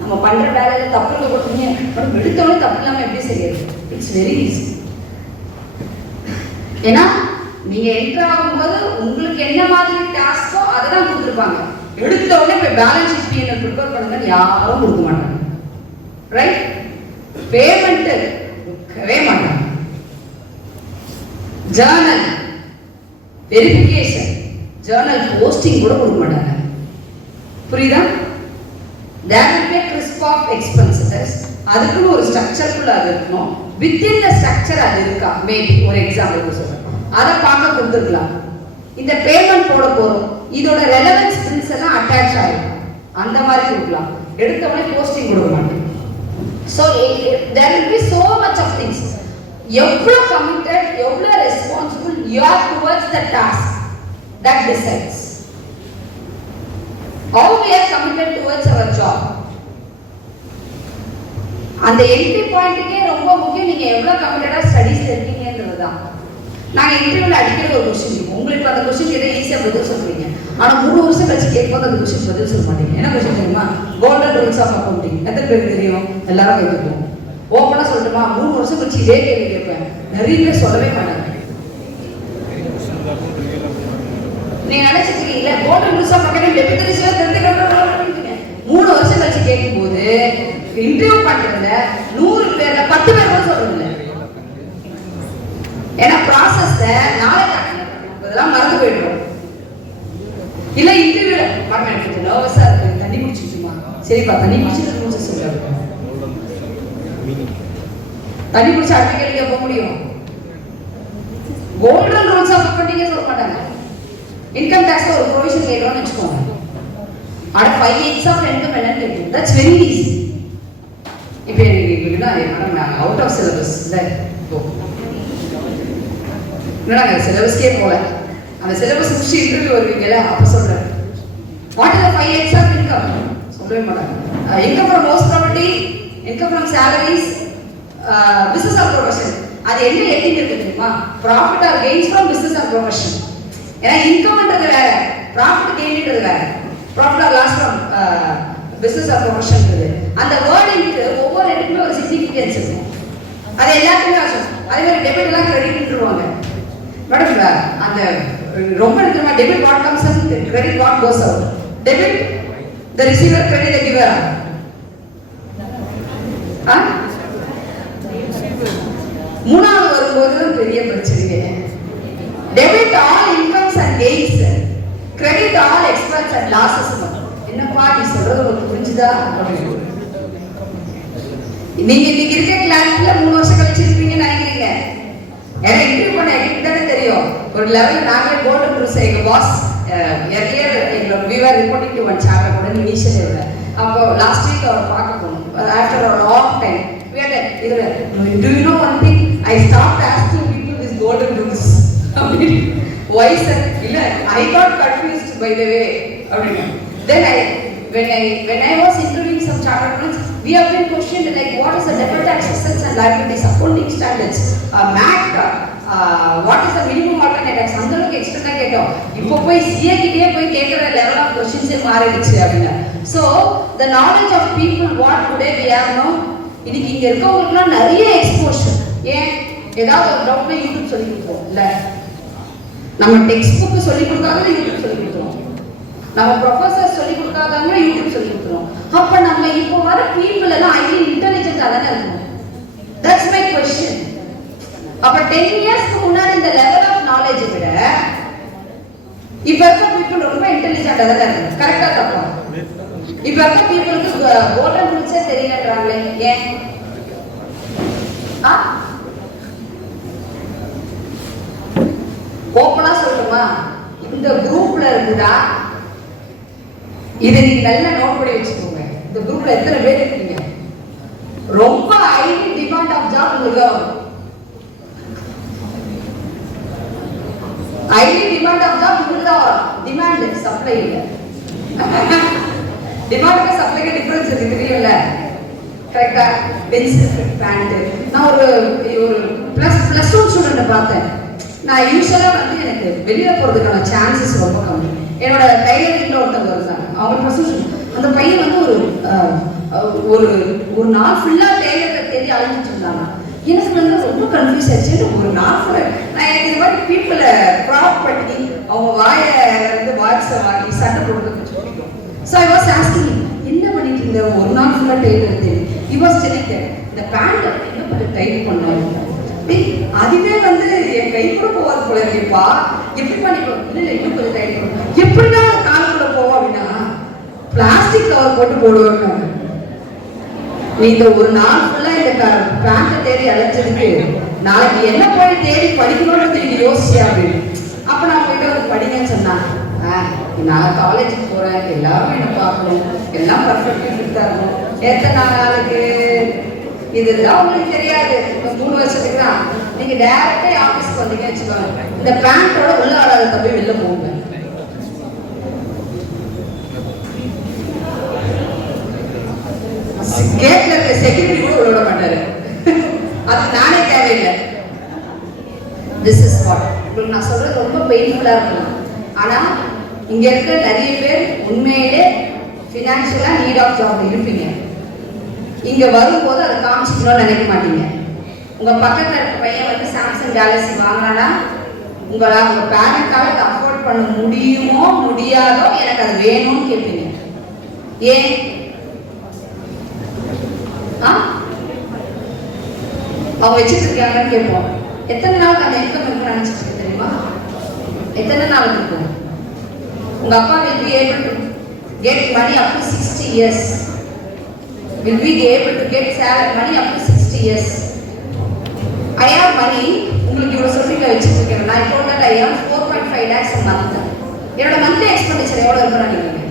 நம்ம பண்ற வேலையில தப்பு இருக்க போறீங்க, அப்புறம் எடுத்தோடனே தப்பு இல்லாம எப்படி செய்யறது? It's very easy. ஏன்னா நீங்க என்டர் ஆகும்போது உங்களுக்கு என்ன மாதிரி டாஸ்கோ அதை தான் கொடுத்துருப்பாங்க. எடுத்த உடனே போய் பேலன்ஸ் ஷீட் பிஎன்எல் ப்ரிப்பேர் பண்ணுங்கன்னு யாரும் கொடுக்க மாட்டாங்க. ரைட்? பேமெண்ட் கொடுக்கவே மாட்டாங்க. ஜர்னல் வெரிஃபிகேஷன், ஜர்னல் போஸ்டிங் கூட கொடுக்க மாட்டாங்க. புரியுதா? There will be a crisp of expenses. அதுக்குன்னு ஒரு ஸ்ட்ரக்சர்க்குள்ள அது இருக்கணும். Within the structure அது இருக்கா? மேபி ஒரு எக்ஸாம்பிள் சொல்றேன், அதை பார்க்க கொடுத்துருக்கலாம். இந்த பேமெண்ட் போட போறோம், இதோட ரெலவென்ஸ் பிரின்ஸ் எல்லாம் அட்டாச் ஆகிடும், அந்த மாதிரி கொடுக்கலாம். எடுத்த உடனே போஸ்டிங் கொடுக்க மாட்டேன். So there will be so much of things. எவ்வளோ கமிட்டட், எவ்வளோ responsible you are towards the task, that decides how we are committed towards our job. அந்த என்ட்ரி பாயிண்ட்டுக்கே ரொம்ப முக்கியம், நீங்க எவ்வளவு கமிட்டடா ஸ்டடீஸ்ல இருக்கீங்கன்றதுதான். நாங்க இன்டர்வியூல அடிக்கிற ஒரு கொஸ்டின் இருக்கும், உங்களுக்கு அந்த கொஸ்டின் கேட்டா ஈஸியா பதில் சொல்றீங்க, ஆனா 3 வருஷம் கழிச்சு கேட்கும்போது அந்த கொஸ்டின் பதில் சொல்ல மாட்டீங்க. என்ன கொஸ்டின் தெரியுமா? Golden rules of accounting. எத்தனை பேருக்கு தெரியும்? எல்லாரும் கேட்போம். ஓப்பனா சொல்லட்டுமா, 3 வருஷம் கழிச்சு இதே கேள்வி கேட்பேன், நிறைய பேர் சொல்லவே மாட்டாங்க. நீங்க நினைச்சிருக்கீங்களா கோல்டன் ரூல்ஸ் ஆஃப் அக்கவுண்டிங் எப்படி தெரிஞ்சுக்க 3 வருஷம் கழிச்சு கேட்கும்போது இன்டர்வியூ பண்றதுல 100 பேர்ல 10 பேர் கூட சொல்றதில்ல. ஏன்னா ப்ராசஸ்ல நாளைக்கு இதெல்லாம் மறந்து போயிடுறோம். இல்ல இன்டர்வியூல மேடம் எனக்கு கொஞ்சம் நர்வஸா இருக்கு, தண்ணி குடிச்சிட்டுமா? சரிப்பா தண்ணி குடிச்சிட்டு முடிச்சு சொல்றாரு. தண்ணி குடிச்சு அடுத்த கேள்வி கேட்க முடியும். கோல்டன் ரூல்ஸ் ஆஃப் அக்கவுண்டிங் சொல்ல மாட்டாங்க. இன்கம் டாக்ஸ்ல ஒரு ப்ரொவிஷன் கேட்கறோம்னு வச்சுக்கோங்க, அட 5 எக்ஸாம் இன்கம் என்னன்னு கேட்கும். That's very easy. இப்போ எனக்கு மேடம் அவுட் ஆஃப் சிலபஸ் இல்லை, என்னடா சிலபஸ்க்கே போல, அந்த சிலபஸ் முடிச்சு இன்டர்வியூ வருவீங்கல்ல, அப்போ சொல்கிறேன் what is the 5 exam income சொல்லவே மாட்டாங்க. Income from house property, income from salaries, business or profession. அது என்ன எத்திங் இருக்கு தெரியுமா? Profit or gains from business or profession. ஏன்னா இன்கம்ன்றது வேற, ப்ராஃபிட் கெயின்ன்றது வேற. Profit or loss from business or promotion. அந்த வேர்டிங்க்கு ஒவ்வொரு இடத்துக்குமே ஒரு சிக்னிஃபிகன்ஸ் இருக்கும். அது எல்லாத்துக்குமே ஆகும். அதே மாதிரி டெபிட் எல்லாம் கிரெடிட்ன்றுவாங்க. மேடம் அந்த ரொம்ப இருக்குமா debit what comes and credit what goes out. Debit the receiver, credit தி கிவர். மூணாவது வரும்போது பெரிய பிரச்சனை. Debit all incomes and gains, credit all expense and losses. என்னப்பா நீ சொல்றது உங்களுக்கு புரிஞ்சுதா? நீங்க இன்னைக்கு இருக்க கிளாஸ்ல 3 வருஷம் கழிச்சிருப்பீங்கன்னு நினைக்கிறீங்க. ஏன்னா இன்டர்வியூ பண்ண எனக்கு தானே தெரியும். ஒரு லெவல் நாங்களே கோல்டன் ரூல்ஸ் எங்க பாஸ் எர்லியர் எங்களோட we were reporting to one chapter கூட இனிஷியல் இல்ல. அப்போ லாஸ்ட் வீக் அவர் பார்க்க போனோம். After a long time we had இதுல do you know one thing, I stopped asking people this golden rules. Why sir? இல்ல I got confused by the way. Then when I was interviewing some chartered accountants, we have been questioned like what is the deferred tax assets and liabilities, accounting standards, MAT, what is the minimum alternate tax, அந்த அளவுக்கு எக்ஸ்ட்ரா கேட்டோம். இப்போ போய் சிஏ கிட்டே போய் கேக்குற level of questions மாறிடுச்சு அப்படினா. So the knowledge of people what today we have now, இன்னைக்கு இங்க இருக்கவங்களுக்குலாம் நிறைய எக்ஸ்போஷர். ஏன் ஏதாவது ஒரு டவுட்னா யூடியூப் சொல்லி கொடுப்போம். இல்ல நம்ம டெக்ஸ்ட் புக் சொல்லி கொடுக்காதது யூடியூப் சொல்லி கொடுத்துறோம். நம்ம ப்ரொஃபசர் சொல்லி கொடுக்காதவங்க யூடியூப் சொல்லி கொடுத்துறோம். அப்ப நம்ம இப்போ வர பீப்புள் எல்லாம் ஐடி இன்டெலிஜென்ட்டா தானே இருக்கணும். That's my question. அப்ப 10 இயர்ஸ்க்கு முன்னாடி இந்த லெவல் ஆஃப் நாலேஜ் விட இப்ப இருக்க பீப்புள் ரொம்ப இன்டெலிஜென்ட்டா தானே இருக்காங்க. கரெக்ட்டா தப்பா? இப்ப இருக்க பீப்புளுக்கு கோல்டன் ரூல்ஸே தெரியலன்றாங்களே. ஏன்? ஓப்பனா சொல்லுமா, இந்த குரூப்ல இருக்குதா, இதை நீங்க நல்லா நோட் பண்ணி வச்சுக்கோங்க. இந்த குரூப்ல எத்தனை பேர் இருக்கீங்க? ரொம்ப ஹை டிமாண்ட் ஆஃப் ஜாப் உங்களுக்கு வரும். ஹை டிமாண்ட் ஆஃப் ஜாப் உங்களுக்கு தான் வரும். டிமாண்ட் சப்ளை இல்ல. டிமாண்டுக்கு சப்ளைக்கு டிஃபரன்ஸ் இருக்கு தெரியல. கரெக்ட்டா? Pencil band. நான் ஒரு பிளஸ் 1 ஸ்டூடண்ட் பார்த்தேன். நான் யூசுவலா வந்து எனக்கு வெளியில போறதுக்கான சான்சஸ் ரொம்ப கம்மி. என்னோட டைலரிங்ல ஒருத்தவங்க இருந்தாங்க. அவங்க ப்ரொஃபஷன் அந்த பையன் வந்து ஒரு நாள் ஃபுல்லா டெய்லரை தேடி அலைஞ்சிட்டு இருந்தாங்க. எனக்கு வந்து ரொம்ப கன்ஃபியூஸ் ஆச்சு. ஒரு நாள் ஃபுல்லா நான் எனக்கு இந்த மாதிரி பீப்புளை ப்ராப் பண்ணி அவங்க வாயை வந்து வாட்ஸை வாங்கி சட்டை போடுறது பிடிக்கும். ஸோ ஐ வாஸ் ஆஸ்கிங் என்ன பண்ணிட்டு இருந்த ஒரு நாள் ஃபுல்லா டெய்லர் தேடி. இ வாஸ் டெல்லிங் இந்த பேண்ட் என்ன பண்ணி டைப் பண்ணாங்க. அதுவே வந்து என் கை கூட போவாது போல இருக்கேப்பா. எப்படி பண்ணிப்போம்? இல்ல இன்னும் கொஞ்சம் டைட் பண்ணுவோம். எப்படிதான் காலுக்குள்ள போவோம் அப்படின்னா பிளாஸ்டிக் கவர் போட்டு போடுவாங்க. நீ இந்த ஒரு நாள் ஃபுல்லா இந்த பேண்ட்டை தேடி அழைச்சதுக்கு நாளைக்கு என்ன போய் தேடி படிக்கணும்னு நீங்க யோசிச்சியா அப்படின்னு. அப்ப நான் போயிட்டு வந்து படிங்கன்னு சொன்னாங்க. நான் காலேஜுக்கு போறேன், எல்லாரும் என்ன பார்க்கணும், எல்லாம் பர்ஃபெக்டா ஃபிட்டா இருக்கணும். எத்தனை நாளைக்கு இதெல்லாம் உங்களுக்கு தெரியாது. 3 வருஷத்துக்கு தான் நீங்க டைரக்டா ஆபீஸ்க்கு வந்தீங்கன்னு வச்சுக்கோங்க. இந்த பேண்டோட உள்ள வராத தப்பி வெளில போங்க. கேட்ல இருக்க செக்யூரிட்டி கூட உள்ள விட மாட்டாரு. அது நானே தேவையில்லை. திஸ் இஸ் வாட் உங்களுக்கு நான் சொல்றது ரொம்ப பெயின்ஃபுல்லா இருக்கும். ஆனா இங்க இருக்க நிறைய பேர் உண்மையிலே ஃபினான்ஷியலா நீட் ஆஃப் ஜாப் இருப்பீங்க. இங்க வரும்போது அதை காமிச்சிக்கணும்னு நினைக்க மாட்டீங்க. உங்க பக்கத்துல இருக்க பையன் வந்து சாம்சங் கேலக்ஸி வாங்கினானா உங்க பேரண்டால அதை அஃபோர்ட் பண்ண முடியுமோ முடியாதோ எனக்கு அது வேணும்னு கேட்பீங்க. ஏன்? அவங்க வச்சுட்டு இருக்காங்கன்னு கேட்போம். எத்தனை நாளுக்கு அந்த இன்கம் இருக்குன்னு நினைச்சிட்டு தெரியுமா? எத்தனை நாளுக்கு இருக்கும்? உங்க அப்பா will be able to get money up to 60 years. Will be able to get salary money up to 60 years. I have money. உங்களுக்கு இவ்வளவு சொல்லிக்க வச்சுட்டு இருக்கேன். நான் இப்போ that I have 4.5 lakhs a month. என்னோட மந்த்லி எக்ஸ்பெண்டிச்சர் எவ்வளவு இருக்குன்னு நினைக்கிறீங்க?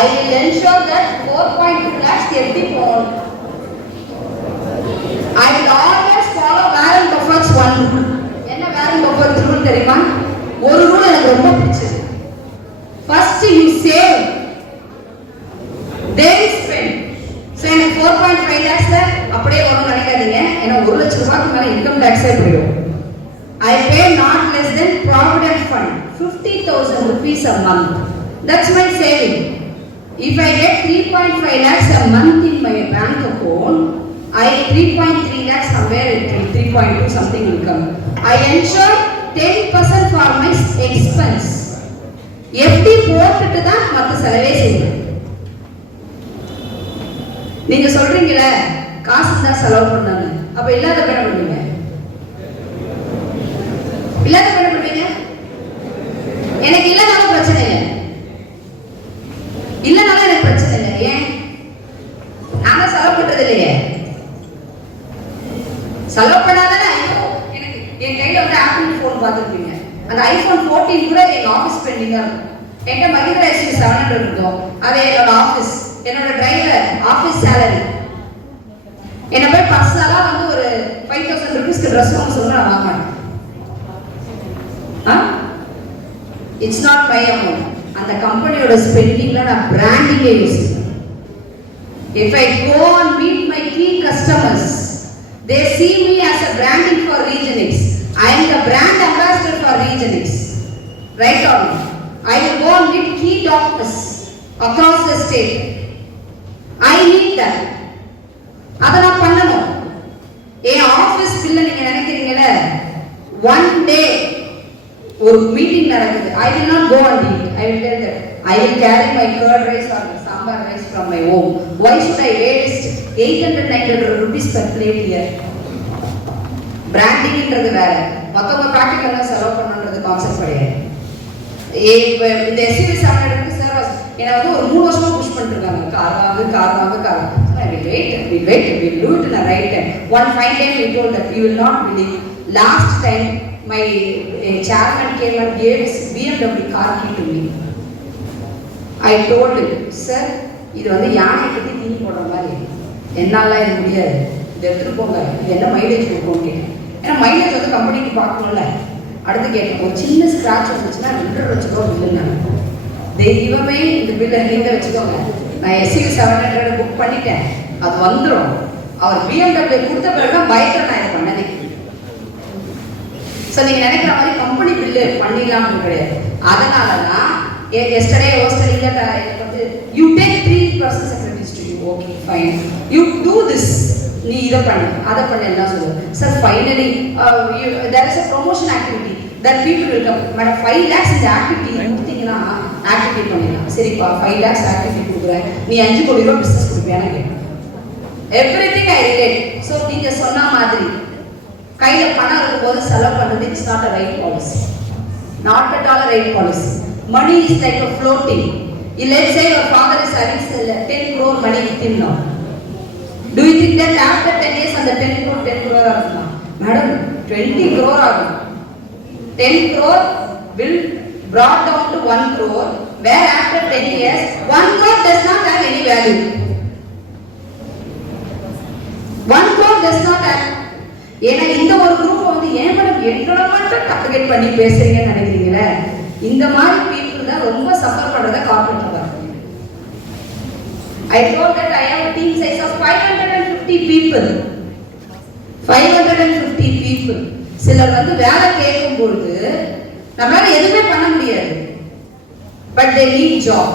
I will ensure that 4.2 lakhs எப்படி போகும். I will always follow Warren Buffett's one rule. என்ன Warren Buffett rule தெரியுமா? ஒரு ரூல் எனக்கு ரொம்ப பிடிச்சது. First you save, then spend. So எனக்கு 4.5 lakhs அப்படியே வரும்னு நினைக்காதீங்க. ஏன்னா 1 லட்சம் ரூபாய்க்கு மேல இன்கம் டாக்ஸே போயிடும். I pay not less than provident fund 50,000 rupees a month. That's my saving. If I get 3.5 lakhs a month in my bank account, 3.3 lakhs somewhere, 3.2 something will come. I ensure 10% for my expense. எப்படி போட்டுட்டு தான் மற்ற செலவே செய்யணும். நீங்க சொல்றீங்களே காசு தான் செலவு பண்ணாங்க, அப்ப இல்லாத என்ன பண்ணுவீங்க? இல்லாத என்ன பண்ணுவீங்க? எனக்கு இல்லைனாலும் பிரச்சனை இல்லை, இல்லைனாலும் எனக்கு பிரச்சனை இல்லை. ஏன்? நாம செலவு பண்றது இல்லையே. செலவு பண்ணாதானே எனக்கு என் கையில வந்து ஆப்பிள் போன் பார்த்துருப்பீங்க. அந்த ஐபோன் 14 கூட எங்க ஆஃபீஸ் பெண்டிங்கா இருக்கும். என்கிட்ட மகிந்திரா எஸ்யூவி 700 இருக்கும். அது என்னோட ஆஃபீஸ், என்னோட டிரைவர் ஆஃபீஸ் சேலரி. என்ன போய் பர்சனலா வந்து ஒரு 5000 ரூபீஸ்க்கு ட்ரெஸ் வாங்க சொல்ல நான் வாங்க மாட்டேன். It's not my amount. அந்த கம்பெனியோட ஸ்பெண்டிங்ல நான் பிராண்டிங்கே use. If I go and meet my key customers, they see me as a branding for Region X. I am the brand ambassador for Region X. Right or not? I will go and meet key doctors across the state. I need that. அதை நான் பண்ணணும். என் ஆஃபீஸ் பில்ல நீங்க நினைக்கிறீங்களே, one day ஒரு மீட்டிங் நடக்குது, I will not go and eat. I will tell that I will carry my curd rice or sambar rice from my home. Why should I waste 800-900 rupees per plate here? பிராண்டிங்ன்றது வேற, மொத்தமா ப்ராக்டிகலா செலவு பண்ணணும்ன்றது கான்செப்ட் கிடையாது. இந்த எஸ்யூவி 700 சார் என்ன வந்து ஒரு 3 வருஷமா புஷ் பண்ணிட்டு இருக்காங்க, கார் வாங்க. I will wait, we'll do it in a right time. One fine time we told that you will not believe. Last time my chairman came and gave his B.B.A car key to me. I told him, sir, இது வந்து யானை பத்தி தீனி போடுற மாதிரி, என்னால இது முடியாது, இதை எடுத்துட்டு போங்க, இது என்ன மைலேஜ் கொடுக்கும் கேட்டேன். ஏன்னா மைலேஜ் வந்து கம்பெனிக்கு பார்க்கணும்ல. அடுத்து கேட்டேன், ஒரு சின்ன ஸ்கிராட்ச் வந்துச்சுன்னா 2 லட்சம் ரூபா பில்லுங்க, தெய்வமே இந்த பில்லை நீங்க வச்சுக்கோங்க, நான் எஸ்யூவி 700 புக் பண்ணிட்டேன், அது வந்துடும். அவர் B.M.W கொடுத்த பிறகுதான் பயத்தில் நான் இதை பண்ணேன். ஸோ நீங்க நினைக்கிற மாதிரி கம்பெனி பில்லு பண்ணிடலாம்னு கிடையாது. அதனால தான் yesterday was telling that you take 3% secretaries to you. Okay, fine. You do this. நீ இதை பண்ணு, அதை பண்ணு என்ன சொல்லுவேன். Sir finally there is a promotion activity that people will come. Madam 5 lakhs இந்த ஆக்டிவிட்டி கொடுத்தீங்கன்னா ஆக்டிவிட்டி பண்ணிடலாம். சரிப்பா 5 lakhs ஆக்டிவிட்டி கொடுக்குறேன், நீ 5 கோடி ரூபா பிஸ்னஸ் கொடுப்பியான்னு கேட்பேன். எவ்ரிதிங் ஐ ரிலேட். ஸோ நீங்க சொன்ன மாதிரி கையில பணம் இருக்கும்போது செலவு பண்றது it's not a right policy. Not at all a right policy. Money is like a floating. Let's say your father is having 10 crore money with him now. Do you think that after 10 years and the 10 crore ஆகுமா? Madam, 20 crore ஆகும். 10 crore will brought down to 1 crore, where after 10 years 1 crore does not have any value. 1 crore does not have. ஏன்னா இந்த ஒரு குரூப் வந்து ஏன் மேடம் எங்களோட மட்டும் டார்கெட் பண்ணி பேசுறீங்கன்னு நினைக்கிறீங்களே, இந்த மாதிரி பீப்புள் தான் ரொம்ப சஃபர் பண்றத கார்ப்பரேட் வராங்க. I told that I have a team size of 550 people. 550 people. சிலர் வந்து வேலை கேட்கும் பொழுது நம்மளால எதுவுமே பண்ண முடியாது. But they need job.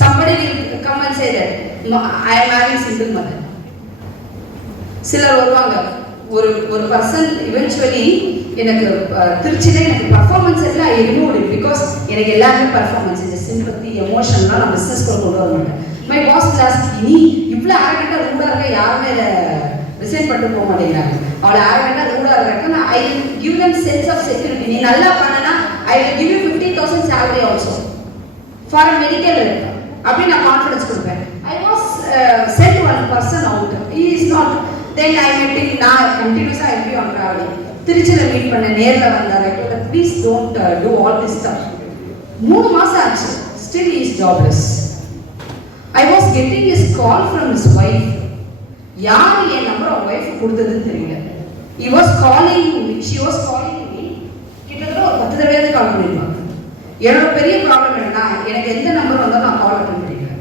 Somebody will come and say that I am having single mother. சிலர் வருவாங்க, ஒரு பர்சன் இவென்ச்சுவலி எனக்கு திருச்சியில எனக்கு பர்ஃபார்மன்ஸ் இல்லை, ஐ ரிமூவ் இட் பிகாஸ் எனக்கு எல்லாருமே பர்ஃபார்மன்ஸ், இந்த சிம்பத்தி எமோஷன்லாம் நான் பிஸ்னஸ் கொண்டு வர மாட்டேன். மை பாஸ் கிளாஸ் நீ இவ்வளோ அரகண்டா ரூடா இருக்க, யாருமே இதை ரிசைன் பண்ணிட்டு போக மாட்டேங்கிறாங்க. அவளை அரகண்டா ரூடா இருக்க நான் I will give them sense of security. நீ நல்லா பண்ணனா I will give you 50,000 salary also for a medical rep. அப்படி நான் கான்ஃபிடன்ஸ் கொடுப்பேன். I was sent one person out. He is not. Then I met him. நான் continuously I will be on traveling. திருச்சியில மீட் பண்ண, நேர்ல வந்தார். I told him please don't do all this stuff. 3 மாசம் ஆச்சு, still he is jobless. I was getting his call from his wife. யார் என் நம்பர் அவ வைஃப் கொடுத்ததுன்னு தெரியல. He was calling me. She was calling me. கிட்டத்தட்ட ஒரு 10 தடவை கால் பண்ணிருப்பாங்க. என்னோட பெரிய ப்ராப்ளம் என்னன்னா, எனக்கு எந்த நம்பர் வந்தாலும் நான் கால் அட்டன் பண்ணிடுறேன்.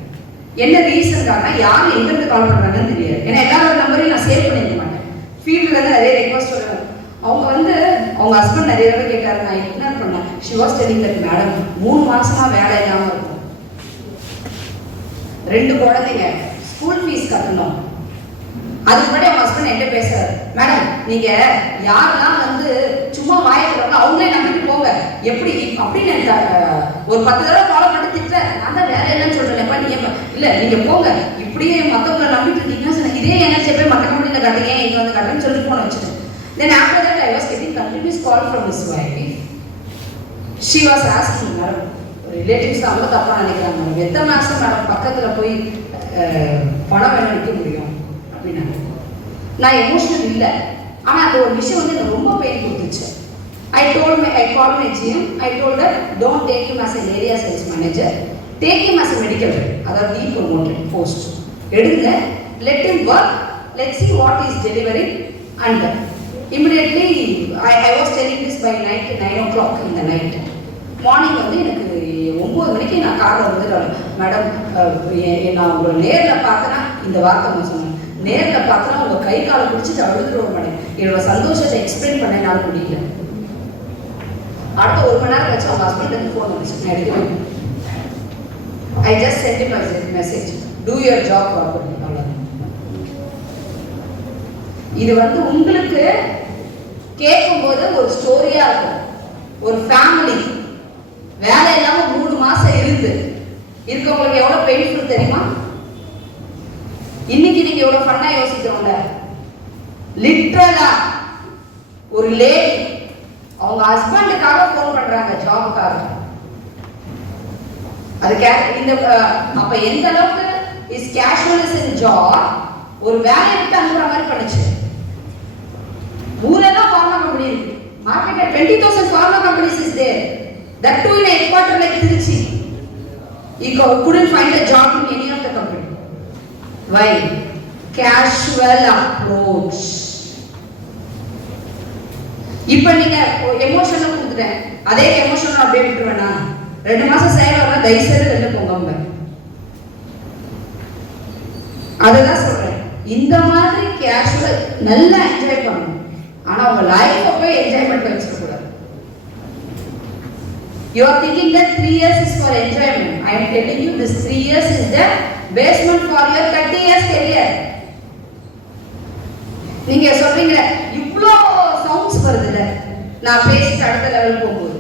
என்ன ரீசன்காக யார் எங்கிருந்து கால் பண்றாங்கன்னு தெரியாது. ஏன்னா எல்லாரோட நம்பரையும் நான் சேவ் பண்ணிக்க மாட்டேன். ஃபீல்ட்ல இருந்து நிறைய ரெக்வஸ்ட் வருவாங்க. அவங்க வந்து அவங்க ஹஸ்பண்ட் நிறைய தடவை கேட்டாரு, நான் இக்னோர் பண்ணேன். she was telling that madam 3 மாசமா வேலை இல்லாம இருக்கும், 2 குழந்தைங்க, ஸ்கூல் ஃபீஸ் கட்டணும். அதுக்கு முன்னாடி அவங்க ஹஸ்பண்ட் என்கிட்ட பேசுறாரு, மேடம் நீங்க யாரெல்லாம் வந்து சும்மா வாயிடுறாங்களோ அவங்களே நம்பிட்டு போங்க, எப்படி அப்படின்னு ஒரு 10 தடவை ஃபாலோ பண்ணிட்டு திட்டுறேன். நான் தான் வேற என்னன்னு சொல்றேன்ப்பா, நீ இல்ல நீங்க போங்க, இப்படியே மற்றவங்களை நம்பிட்டு இருக்கீங்கன்னா சொன்ன இதே எனர்ஜி போய் மற்ற கம்பெனியில் கட்டுங்க, இங்க வந்து கட்டுன்னு சொல்லிட்டு போன வச்சுட்டேன். Then after that I was getting continuous call from his wife. She was asking, madam relatives அவங்க தப்பா நினைக்கிறாங்க மேடம், எத்தனை மாசம் மேடம் பக்கத்துல போய் பணம் வேணும் நிற்க முடியும் அப்படின்னாங்க. நான் எமோஷனல் இல்லை, ஆனா அந்த ஒரு விஷயம் வந்து எனக்கு ரொம்ப பெயின் கொடுத்துச்சு. I called my GM. I told her, don't take him as an area sales manager, take him as a medical rep, அதாவது depromoted post. எடுங்க, let him work, let's see what he is delivering. And immediately I was telling this by night 9 o'clock in the night. Morning வந்து எனக்கு 9 மணிக்கு நான் காரில் வந்து மேடம் நான் உங்களை நேரில் பார்த்தேன்னா இந்த வார்த்தை நான் சொன்னேன், நேரில் பார்த்தனா உங்கள் கை காலை பிடிச்சிட்டு அழுதுருவோம் மேடம், என்னோட சந்தோஷத்தை எக்ஸ்பிளைன் பண்ண என்னால் முடியல. அடுத்த 1 மணி நேரம் கழிச்சு அவங்க ஹஸ்பண்ட் வந்து ஃபோன் வந்துச்சு, நான் எடுக்கவே. I just sent him a message, do your job properly. அவ்வளோதான். இது வந்து உங்களுக்கு கேட்கும்போது ஒரு ஸ்டோரியா இருக்கும். ஒரு ஃபேமிலி வேலை இல்லாம 3 மாசம் இருக்கவங்களுக்கு எவ்வளவு பெயின்ஃபுல் தெரியுமா? இன்னைக்கு நீங்க எவ்வளவு ஃபன்னா யோசிக்கிறோம்ல, லிட்டரலா ஒரு லேடி அவங்க ஹஸ்பண்டுக்காக ஃபோன் பண்றாங்க ஜாபுக்காக. அது இந்த அப்ப எந்த அளவுக்கு இஸ் கேஷுவல்ஸ் இன் ஜாப் ஒரு வேலையை விட்டு அனுப்புற மாதிரி பண்ணுச்சு. ஊரெல்லாம் ஃபார்மா கம்பெனி இருக்கு, மார்க்கெட்ல 20,000 pharma companies is there, that too in a headquarter like Trichy. He couldn't find a job in any of the company. Why? Casual approach. இப்ப நீங்க எமோஷனல் கொடுத்துட்டேன், அதே எமோஷனல் அப்படியே விட்டுருவேனா? 2 மாசம் சேவா தயவு செய்து வெளில போங்க. அதுதான் சொல்றேன், இந்த மாதிரி கேஷுவல் நல்லா என்ஜாய் பண்ணணும். ஆனா உங்க லைஃப் போய் என்ஜாய்மெண்ட் வச்சுக்க கூடாது. You are thinking that 3 years is for enjoyment. I am telling you this 3 years is the basement for your 30 years career. நீங்க சொல்றீங்க இவ்ளோ சவுண்ட்ஸ் வருதுல, நான் பேசிட்டு அடுத்த லெவல் போகும்போது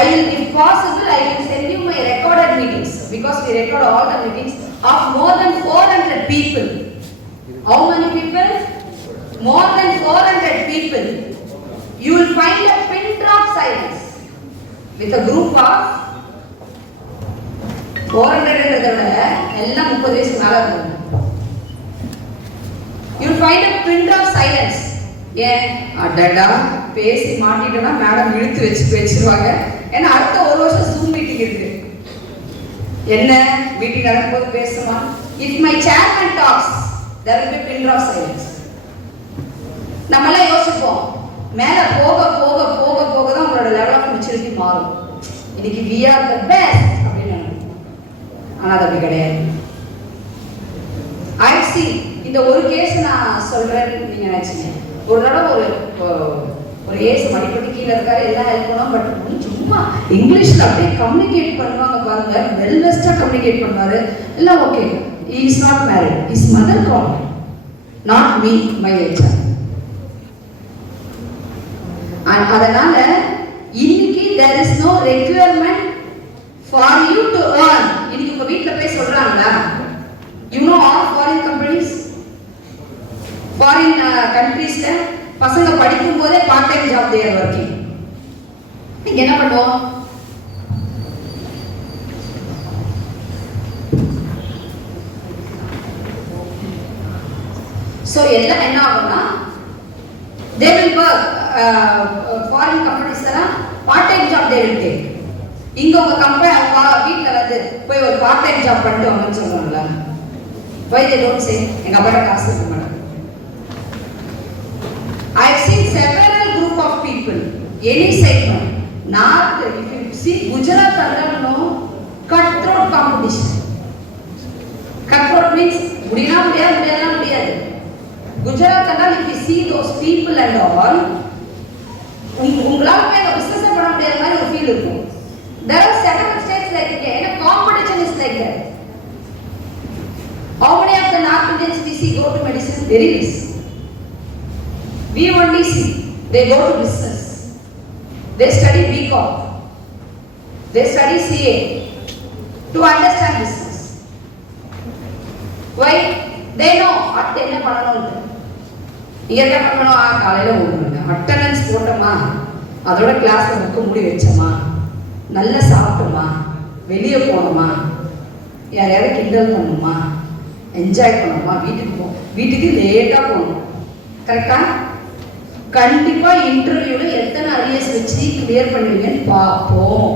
I will, if possible, I will send you my recorded meetings because we record all the meetings of more than 400 people. How many people? More than 400 people. You will find a pin drop silence with a group of 400 எல்லாம் 30 வயசுக்கு மேல இருக்கும். You will find a pin drop silence. ஏன் அடடா பேசி மாட்டிட்டோம்னா மேடம் இழுத்து வச்சிருவாங்க. ஏன்னா அடுத்த 1 வருஷம் ஜூம் மீட்டிங் இருக்கு. என்ன மீட்டிங் நடக்கும்போது பேசுமா? If my chairman talks, there will be pin drop silence. நம்மள யோசிப்போம், மேல போக போக போக போக தான் உங்களோட லெவல் ஆஃப் மெச்சூரிட்டி மாறும். இன்னைக்கு we are the best அப்படின்னு நினைப்போம், ஆனா அது அப்படி கிடையாது. I see இந்த ஒரு கேஸ் நான் சொல்றேன்னு நீங்க நினைச்சீங்க. ஒரு தடவை ஒரு ஏசு மடிப்பட்டு கீழே இருக்காரு, எல்லாம் ஹெல்ப் பண்ணோம். பட் சும்மா இங்கிலீஷ்ல அப்படியே கம்யூனிகேட் பண்ணுவாங்க பாருங்க, வெல் பெஸ்டா கம்யூனிகேட் பண்ணுவாரு. எல்லாம் okay. He is not married. His mother called, not me, my HR. அதனால இன்னைக்கு there is no requirement for you to earn. இன்னைக்கு உங்க வீட்ல போய் சொல்றாங்களா, you know all foreign companies, foreign countries பசங்க படிக்கும் போதே part time job they are working. நீங்க என்ன பண்ணுவோம்? சோ எல்லாம் என்ன ஆகும்னா they will work, foreign companies எல்லாம் part time job they will take. இங்க உங்க கம்பெனி வீட்ல வந்து போய் ஒரு பார்ட் டைம் ஜாப் பண்ணிட்டு வாங்கன்னு சொல்றாங்களா? why they don't say எங்க அப்பாட்ட காசு இருக்கு madam? I have seen several group of people, any segment, not if you see Gujarat alone, cutthroat competition. Cutthroat means முடியாது. Gujarat alone, if you see those people and all, உங்களால போய் அந்த பிசினஸ் பண்ண முடியாத மாதிரி ஒரு ஃபீல் இருக்கும். There are several states like India, and competition is like that. How many of the North Indians we see go to medicine? Very less. We only see they go to business. They study B.B.A. They study CA to understand business. Why? They know what என்ன பண்ணணும். இங்க என்ன பண்ணணும்? காலையில ஓடுங்க. அட்டெண்டன்ஸ் போட்டோமா, அதோட கிளாஸ்ல புக் மூடி வச்சோமா, நல்லா சாப்பிட்டோமா, வெளியே போனோமா, யாரையாவது கிண்டல் பண்ணணுமா, என்ஜாய் பண்ணணுமா, வீட்டுக்கு லேட்டாக போகணும். கரெக்டா? கண்டிப்பா இன்டர்வியூல எத்தனை அரியர்ஸ் வச்சு கிளியர் பண்ணுவீங்கன்னு பார்ப்போம்.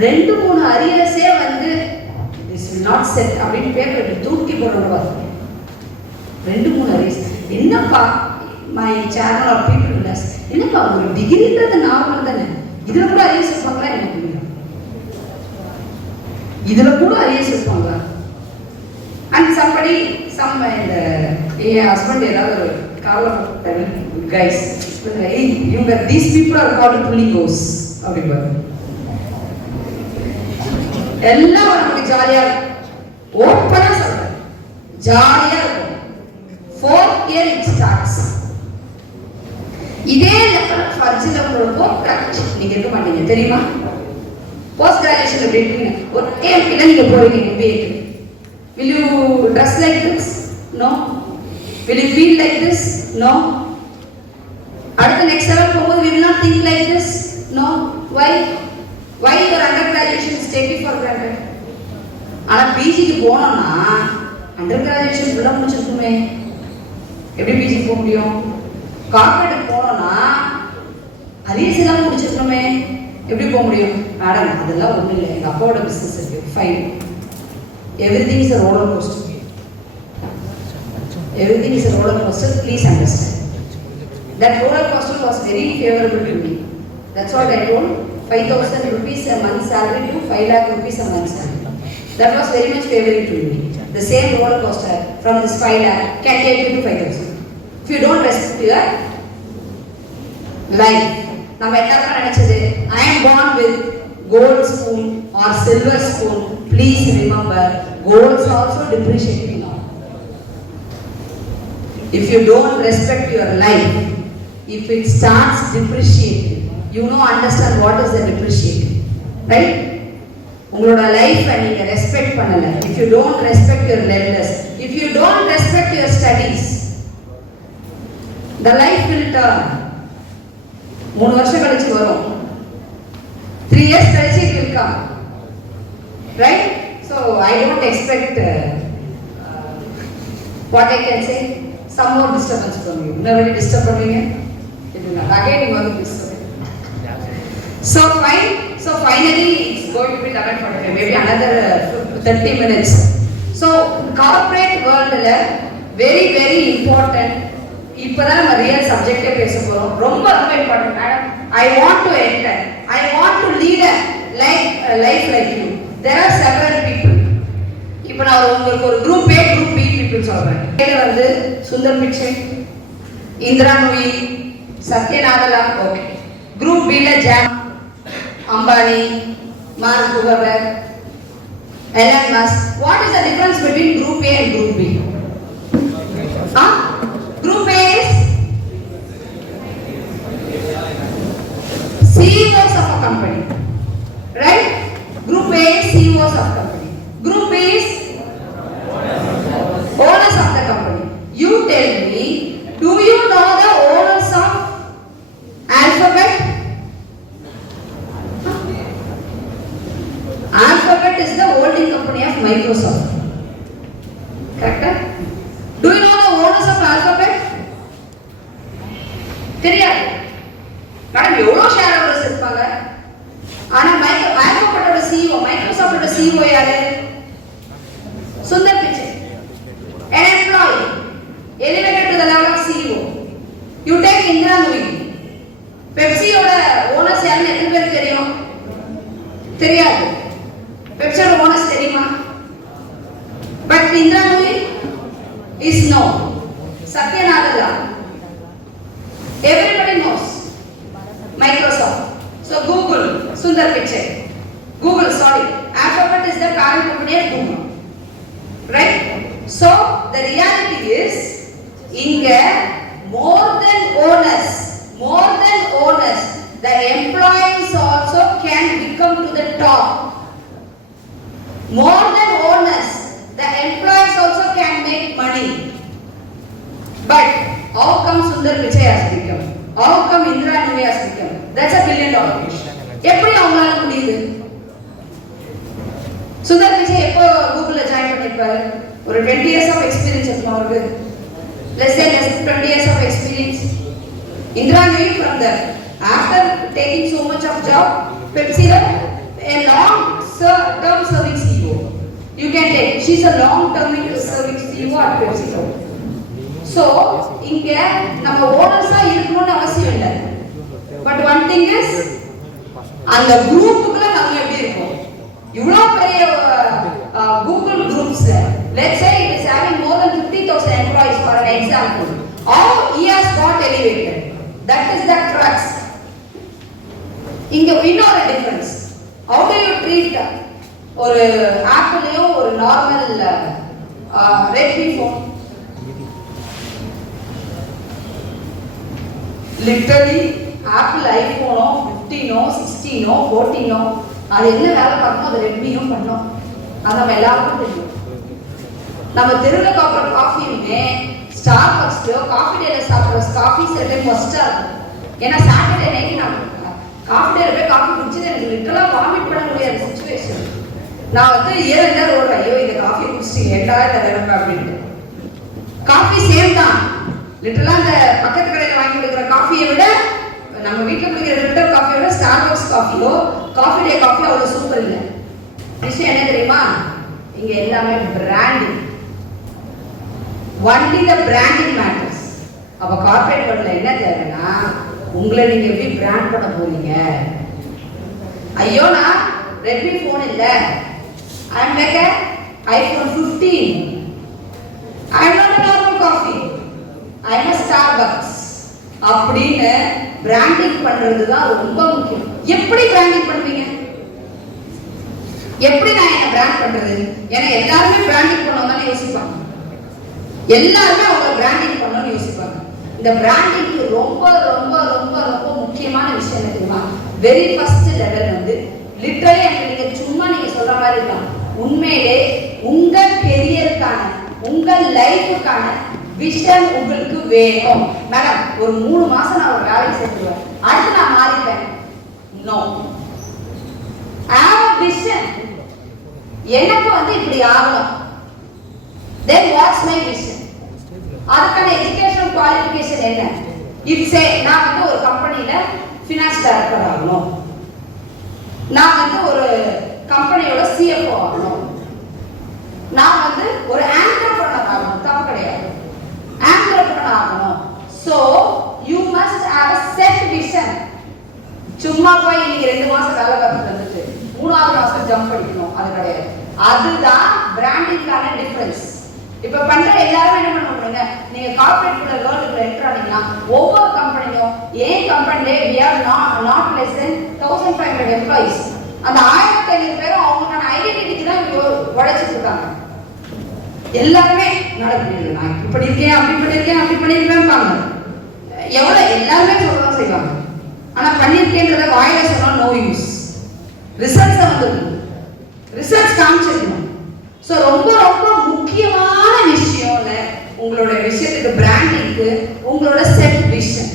2-3 அரியர்ஸே வந்து திஸ் வில் நாட் செட் அப்படின்னு பேப்பர் தூக்கி போடுறவங்க 2-3 அரியர்ஸ். என்னப்பா மை சேனல் ஆஃப் பீப்புள் இல்லஸ், என்னப்பா ஒரு டிகிரின்றது நார்மல் தானே, இதுல கூட அரியர்ஸ் இருப்பாங்களா? எனக்கு புரியல, இதுல கூட அரியர்ஸ் இருப்பாங்களா? அண்ட் சம்படி இந்த என் ஹஸ்பண்ட் ஏதாவது ஒரு காரணம் கைஸ் இவங்க தீஸ் பீப்புள் ஆர் கால்ட் புலிங்கோஸ் அப்படிம்பாரு. எல்லாம் நமக்கு ஜாலியா ஓப்பனா சொல்றேன், ஜாலியா இருக்கும். 4th year it starts. இதே லெவல் ஃபர்ஜில உங்களுக்கு பிராக்டிஸ் நீங்க இருக்க மாட்டீங்க தெரியுமா? போஸ்ட் கிராஜுவேஷன் எப்படி இருக்கீங்க? ஒரு ஏம் கிட்ட நீங்க போறீங்க MBA. Will you dress like this? No. Will you feel like this? No. அடுத்த next level போகும்போது we will not think like this? No. Why? Why your undergraduation is taken for granted? ஆனா பிஜிக்கு போனோம்னா அண்டர்கிராஜுவேஷன் ஃபுல்லா முடிச்சிருக்குமே, எப்படி பிஜிக்கு போக முடியும்? கார்ப்பரேட் போனோம்னா அரியர்ஸ் எல்லாம் முடிச்சிருக்கணுமே, எப்படி போக முடியும்? மேடம் அதெல்லாம் ஒன்றும் இல்லை, எங்கள் அப்பாவோட பிஸ்னஸ் இருக்கு, fine. Everything is a roller coaster. Everything is a roller coaster, please understand. That roller coaster was very favorable to me. That's what I told. 5,000 rupees a month salary to 5 lakh rupees a month salary. That was very much favorable to me. The same roller coaster from this 5 lakh can take you to 5,000. If you don't respect your life. நம்ம எல்லாரும் நினைச்சது I am born with gold spoon or silver spoon. Please remember, gold is also depreciating now. If you don't respect your life, if it starts depreciating, you know, understand what is the depreciating, right? உங்களோட லைஃப் நீங்க ரெஸ்பெக்ட் பண்ணல, if you don't respect your lenders, if you don't respect your studies, the life will turn. 3 வருஷம் கழிச்சு வரும், 3 years கழிச்சு it will come, right? So I don't expect what I can say, some more disturbance from you. Never disturb பண்ணுவீங்க, இது நான் again you want to disturb. So fine. So finally it's going to be 11:45, maybe another 30 minutes. So corporate world la very very important. இப்போதான் நம்ம ரியல் சப்ஜெக்டே பேச போறோம். ரொம்ப ரொம்ப important madam. I want to enter, I want to lead a life like you. There are several people. இப்போ நான் உங்களுக்கு ஒரு group A group B people சொல்றேன். இதுல வந்து சுந்தர் பிச்சை, இந்திரா நூயி, சத்யநாதலா, ஓகே. group B ல ஜாம், Ambani, mark Zuckerberg, Elon Musk. What is the difference between group A and group B? Group A is CEOs of a company, right? Group A is CEOs of company. Group B is owners of the company. You tell me, do you know the owners of Alphabet? Alphabet is the holding company of Microsoft. Correct? Do you know the owners of Alphabet? தெரியாது. மேடம் எவ்வளோ share holders இருப்பாங்க. ஆனா ஆல்பபெட்டோட CEO, மைக்ரோசாஃப்டோட CEO யாரு? சுந்தர் Pichai. An employee elevated to the level of CEO. You take Indra Nui. பெப்சியோட owners யாருன்னு எத்தனை பேருக்கு தெரியும்? தெரியாது. பெப்சியோட ஓனர்ஸ் தெரியுமா? But Indra Nooyi is known. Satyanadala, everybody knows. Microsoft. So Google, Sundar Pichai. Google, sorry. Alphabet is the parent company of Google. Right? So the reality is, inga more than owners, the employees also can become to the top. More than owners, the employees also can make money. But how come Sundar Pichai has become? How come Indra Nooyi has become? That's a $1 billion question. எப்படி அவங்களால முடியுது? சுந்தர் பிச்சை எப்போ கூகுள்ல ஜாயின் பண்ணிருப்பாரு? ஒரு 20 years of experience இருக்கும் அவருக்கு. Less than 20 years of experience. Indra Nooyi from there. After taking so much of job, Pepsi a long term serving CEO. You can take. She's a long term serving CEO at Pepsi. So, இங்க நம்ம ஓனர்ஸா இருக்கணும்னு அவசியம் இல்லை. But one thing is, அந்த குரூப்புக்குள்ள நம்ம எப்படி இருக்கோம்? இவ்வளவு பெரிய Google groups, let's say it is having more than 50,000 employees for an example. How he has got elevated? That is the crux. இங்க இன்னொரு difference. How do you treat ஒரு ஆப்பிளையோ ஒரு normal Redmi phone? Literally Apple ஐபோனோ 15ஓ 16ஓ 14ஓ அது என்ன வேலை பார்க்கணும் அது ரெட்மியும் பண்ணோம். அது நம்ம எல்லாருக்கும் தெரியும். நம்ம தெருவில் சாப்பிட்ற காஃபியுமே ஸ்டார் பக்ஸ்லயோ காஃபி டேல சாப்பிட்ற காஃபி சில டைம் ஃபர்ஸ்டா இருக்கும். ஏன்னா சாட்டர்டே நைட்டு நான் காஃபி டேல போய் காஃபி குடிச்சது எனக்கு லிட்டரலா வாமிட் பண்ண முடியாத சிச்சுவேஷன். நான் வந்து ஏன் ஓடுறேன், ஐயோ இந்த காஃபி குடிச்சிட்டு ஏண்டா இந்த நிலைமை அப்படின்ட்டு. காஃபி சேம் தான். லிட்டரலா அந்த பக்கத்து கடையில் வாங்கி கொடுக்குற காஃபியை விட நம்ம வீட்டில் குடிக்கிற ஃபில்டர் காஃபியை விட ஸ்டார்பக்ஸ் காஃபியோ காஃபி டே காஃபியோ அவ்வளோ சூப்பர் இல்லை. விஷயம் என்ன தெரியுமா? இங்க எல்லாமே branding. Only the branding matters. அப்ப கார்ப்பரேட் வேர்ல்ட்ல என்ன தேவைன்னா, உங்களை நீங்க எப்படி பிராண்ட் பண்ண போறீங்க? ஐயோ நான் ரெட்மி போன் இல்ல, I am like iPhone 15, I am not a normal coffee, I am a Starbucks அப்படின்னு பிராண்டிங் பண்றது தான் ரொம்ப முக்கியம். எப்படி பிராண்டிங் பண்ணுவீங்க? எப்படி நான் என்ன பிராண்ட் பண்றது? ஏன்னா எல்லாருமே பிராண்டிங் பண்ணணும் தானே யோசிப்பாங்க. எல்லாருமே அவங்க பிராண்டிங் பண்ணணும்னு யோசிப்பாங்க. இந்த பிராண்டிங்க்கு ரொம்ப ரொம்ப ரொம்ப ரொம்ப முக்கியமான விஷயம் என்ன தெரியுமா? வெரி ஃபர்ஸ்ட் லெவல் வந்து லிட்டரலி நீங்க சும்மா நீங்க சொல்ற மாதிரி இருக்கலாம். உண்மையிலே உங்க கெரியருக்கான உங்க லைஃபுக்கான விஷன் உங்களுக்கு வேணும். மேடம் ஒரு 3 மாசம் நான் ஒரு வேலைக்கு சேர்த்துருவேன், அடுத்து நான் மாறிப்பேன். No, have a vision. எனக்கு வந்து இப்படி ஆகணும். Then what's my vision? அதுக்கான எஜுகேஷனல் குவாலிஃபிகேஷன் என்ன? இட்ஸ் நான் வந்து ஒரு கம்பெனில ஃபினான்ஸ் டைரக்டர் ஆகணும், நான் வந்து ஒரு கம்பெனியோட சிஎஃப்ஓ ஆகணும், நான் வந்து ஒரு ஆண்டர்பிரனர் ஆகணும். தப்பு கிடையாது, ஆண்டர்பிரனர் ஆகணும். So you must have a set vision. சும்மா போய் நீங்க 2 மாசம் வேலை பார்த்துட்டு வந்துட்டு 3ஆவது மாசம் ஜம்ப் பண்ணிக்கணும் அது கிடையாது. அதுதான் பிராண்டிங்கான டிஃபரன்ஸ். இப்ப பண்ற எல்லாரும் என்ன பண்ணுவாங்க, நீங்க கார்ப்பரேட் வேர்ல்டுக்குள்ள என்டர் ஆனீங்கன்னா ஒவ்வொரு கம்பெனியும் ஏன் கம்பெனிலே we are not less than 1500 employees. அந்த 1500 பேரும் அவங்களுக்கான ஐடென்டிட்டிக்கு தான் உழைச்சிட்டு இருக்காங்க. எல்லாருமே நடக்குது, நான் இப்படி இருக்கேன் அப்படி பண்ணிருக்கேன் அப்படி பண்ணிருக்கேன் எவ்வளவு எல்லாருமே சொல்லதான் செய்வாங்க. ஆனா பண்ணிருக்கேன்றத வாயில சொன்னா நோ யூஸ். ரிசல்ட்ஸ் வந்து ரிசல்ட்ஸ் காமிச்சிருக்கணும். ஸோ ரொம்ப ரொம்ப முக்கியமான விஷயம்ல உங்களோட விஷயத்துக்கு பிராண்டிங்க்கு உங்களோட செட் விஷன்.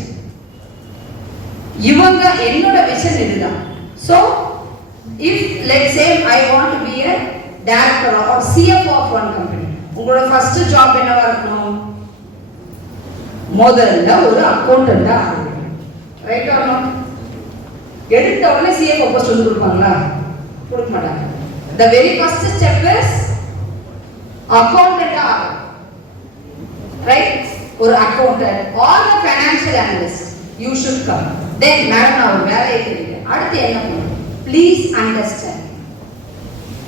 இவங்க என்னோட விஷன் இதுதான். So if let's say I want to be a director or CFO of one company, உங்களோட ஃபர்ஸ்ட் ஜாப் என்னவா இருக்கணும்? முதல்ல ஒரு அக்கௌண்டண்டா ஆகணும். Right or not? எடுத்த உடனே CFO போஸ்ட் வந்து கொடுப்பாங்களா? கொடுக்க மாட்டாங்க. The very first step is accountant ஆகணும். ரைட்? ஒரு accountant or a financial analyst you should come. Then madam நான் ஒரு வேலையை தெரியும், அடுத்து என்ன பண்ணணும்? Please understand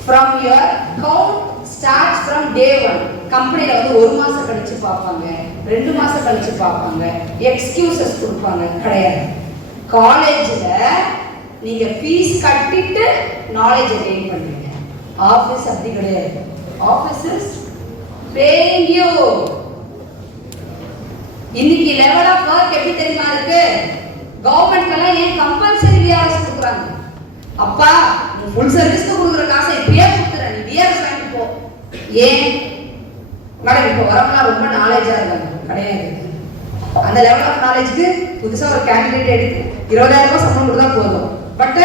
from your count starts from day 1. கம்பெனில வந்து 1 மாசம் கழிச்சு பார்ப்பாங்க, 2 மாசம் கழிச்சு பார்ப்பாங்க, எக்ஸ்கியூசஸ் கொடுப்பாங்க கிடையாது. காலேஜ்ல நீங்க ஃபீஸ் கட்டிட்டு நாலேஜ் கெயின் பண்றீங்க. ஆபீஸ் அப்படி கிடையாது. Office is paying you. இன்னைக்கு லெவல் ஆஃப் வர்க் எப்படி தெரியுமா இருக்கு? கவர்மெண்ட்லாம் ஏன் கம்பல்சரி விஆர்எஸ் கொடுக்குறாங்க? அப்பா நீ ஃபுல் சர்வீஸ்க்கு கொடுக்குற காசை இப்பயே கொடுத்துற, நீ விஆர்எஸ் வாங்கிட்டு போ. ஏன் மேடம் இப்போ வரவங்களாம் ரொம்ப நாலேஜா இருக்காங்க? கிடையாது. அந்த லெவல் ஆஃப் நாலேஜ்க்கு புதுசா ஒரு கேண்டிடேட் எடுத்து 20,000 ரூபாய் சம்பளம் கொடுத்தா போதும். பட்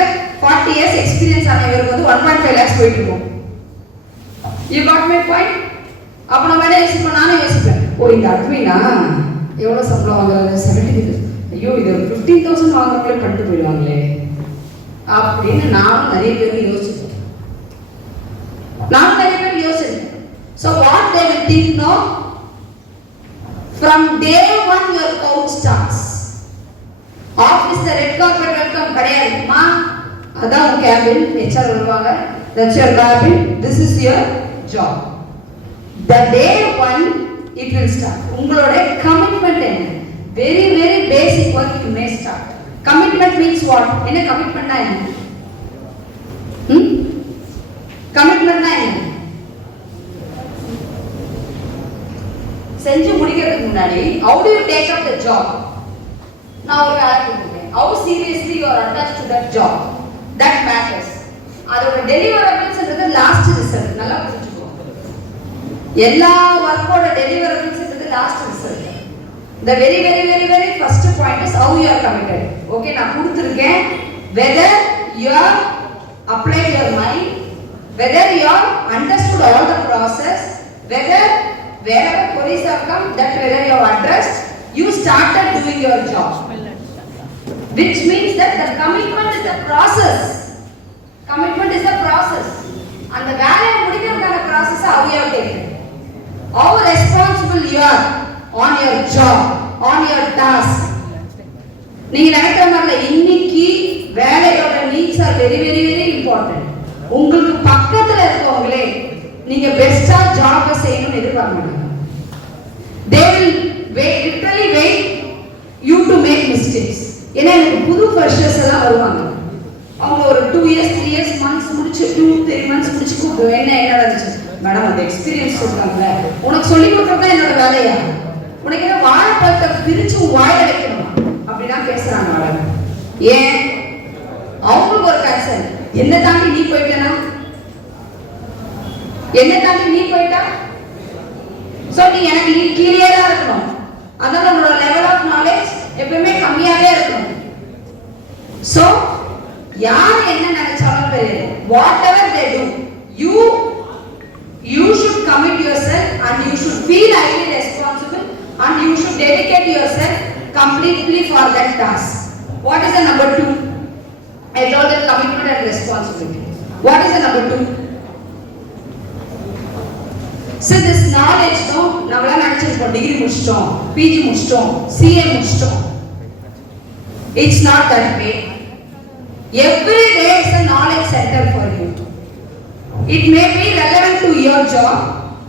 40 இயர்ஸ் எக்ஸ்பீரியன்ஸ் ஆனவருக்கு வந்து 1.5 lakhs போயிட்டு இருக்கும். You got my point? அப்ப நம்ம என்ன யோசிப்போம்? நானும் யோசிப்பேன், ஓ இந்த அட்மினா எவ்வளவு சம்பளம் வாங்குறாங்க? 70,000. ஐயோ இது 15,000 வாங்குறவங்களே பண்ணிட்டு போயிடுவாங்களே அப்படின்னு நானும் நிறைய பேர் யோசிச்சிருக்கேன். So what they will think, no? From day one your count starts. Office the red carpet welcome கிடையாது. மா அதான் உங்க கேபின், HR வருவாங்க. That's your cabin. This is your job. The day one it will start. உங்களோட commitment என்ன? Very very basic work you may start. Commitment means what? என்ன commitment னா என்ன? Commitment னா என்ன? செஞ்சு முடிக்கிறதுக்கு முன்னாடி how do you take up the job? நான் ஒரு வேலை கொடுத்துட்டேன். How seriously you are attached to that job? That matters. அதோட deliverablesன்றது லாஸ்ட் ரிசல்ட். நல்லா புரிஞ்சுக்கோ. எல்லா வர்க்கோட deliverablesன்றது last result. The very very very very first point is how you are committed. Okay, நான் கொடுத்திருக்கேன். Whether you are applied your mind, whether you are understood all the process, whether wherever queries have come, that whether you have addressed, you started doing your job. Which means that the commitment is the process. Commitment is the process. And the வேலையை முடிக்கிறதுக்கான process how you have taken. How responsible you are on your job, on your task. நீங்க நினைக்கிற மாதிரி இன்னைக்கு வேலையோட needs are very very very important. உங்களுக்கு பக்கத்துல இருக்கவங்களே நீங்க பெஸ்டா ஜாப் செய்யணும்னு எதிர்பார்க்க மாட்டாங்க. They will literally wait you to make mistakes. ஏன்னா எனக்கு புது ஃப்ரெஷர்ஸ் எல்லாம் வருவாங்க. அவங்க ஒரு 2 years 3 years months முடிச்சு 2-3 months முடிச்சு கூப்பிடுவேன். என்ன நடந்துச்சு மேடம்? அந்த எக்ஸ்பீரியன்ஸ் சொல்றாங்கல்ல, உனக்கு சொல்லி கொடுக்கறது என்னோட வேலையா? உனக்கு என்ன வாழைப்பழத்தை பிரிச்சு வாயில வைக்கணும் அப்படின்னா பேசுறாங்க மேடம். ஏன்? அவங்களுக்கு ஒரு கன்சர்ன், என்ன தாண்டி நீ போயிட்டனா, என்ன தாண்டி நீ போயிட்டா, சோ நீ எனக்கு நீ கீழே தான் இருக்கணும். அதனால உன்னோட லெவல் ஆஃப் நாலேஜ் எப்பவுமே கம்மியாவே இருக்கணும். சோ யார் என்ன நினைச்சாலும் தெரியாது. whatever they do, you should commit yourself and you should feel highly responsible and you should dedicate yourself completely for that task. What is the number 2? I told that commitment and responsibility. What is the number 2? So this knowledge no நம்மள நினைச்சிருக்கோம் டிகிரி முடிச்சிட்டோம், பிஜி முடிச்சிட்டோம், சிஏ முடிச்சிட்டோம். It's not that way. Every day is a knowledge center for you. It may be relevant to your job,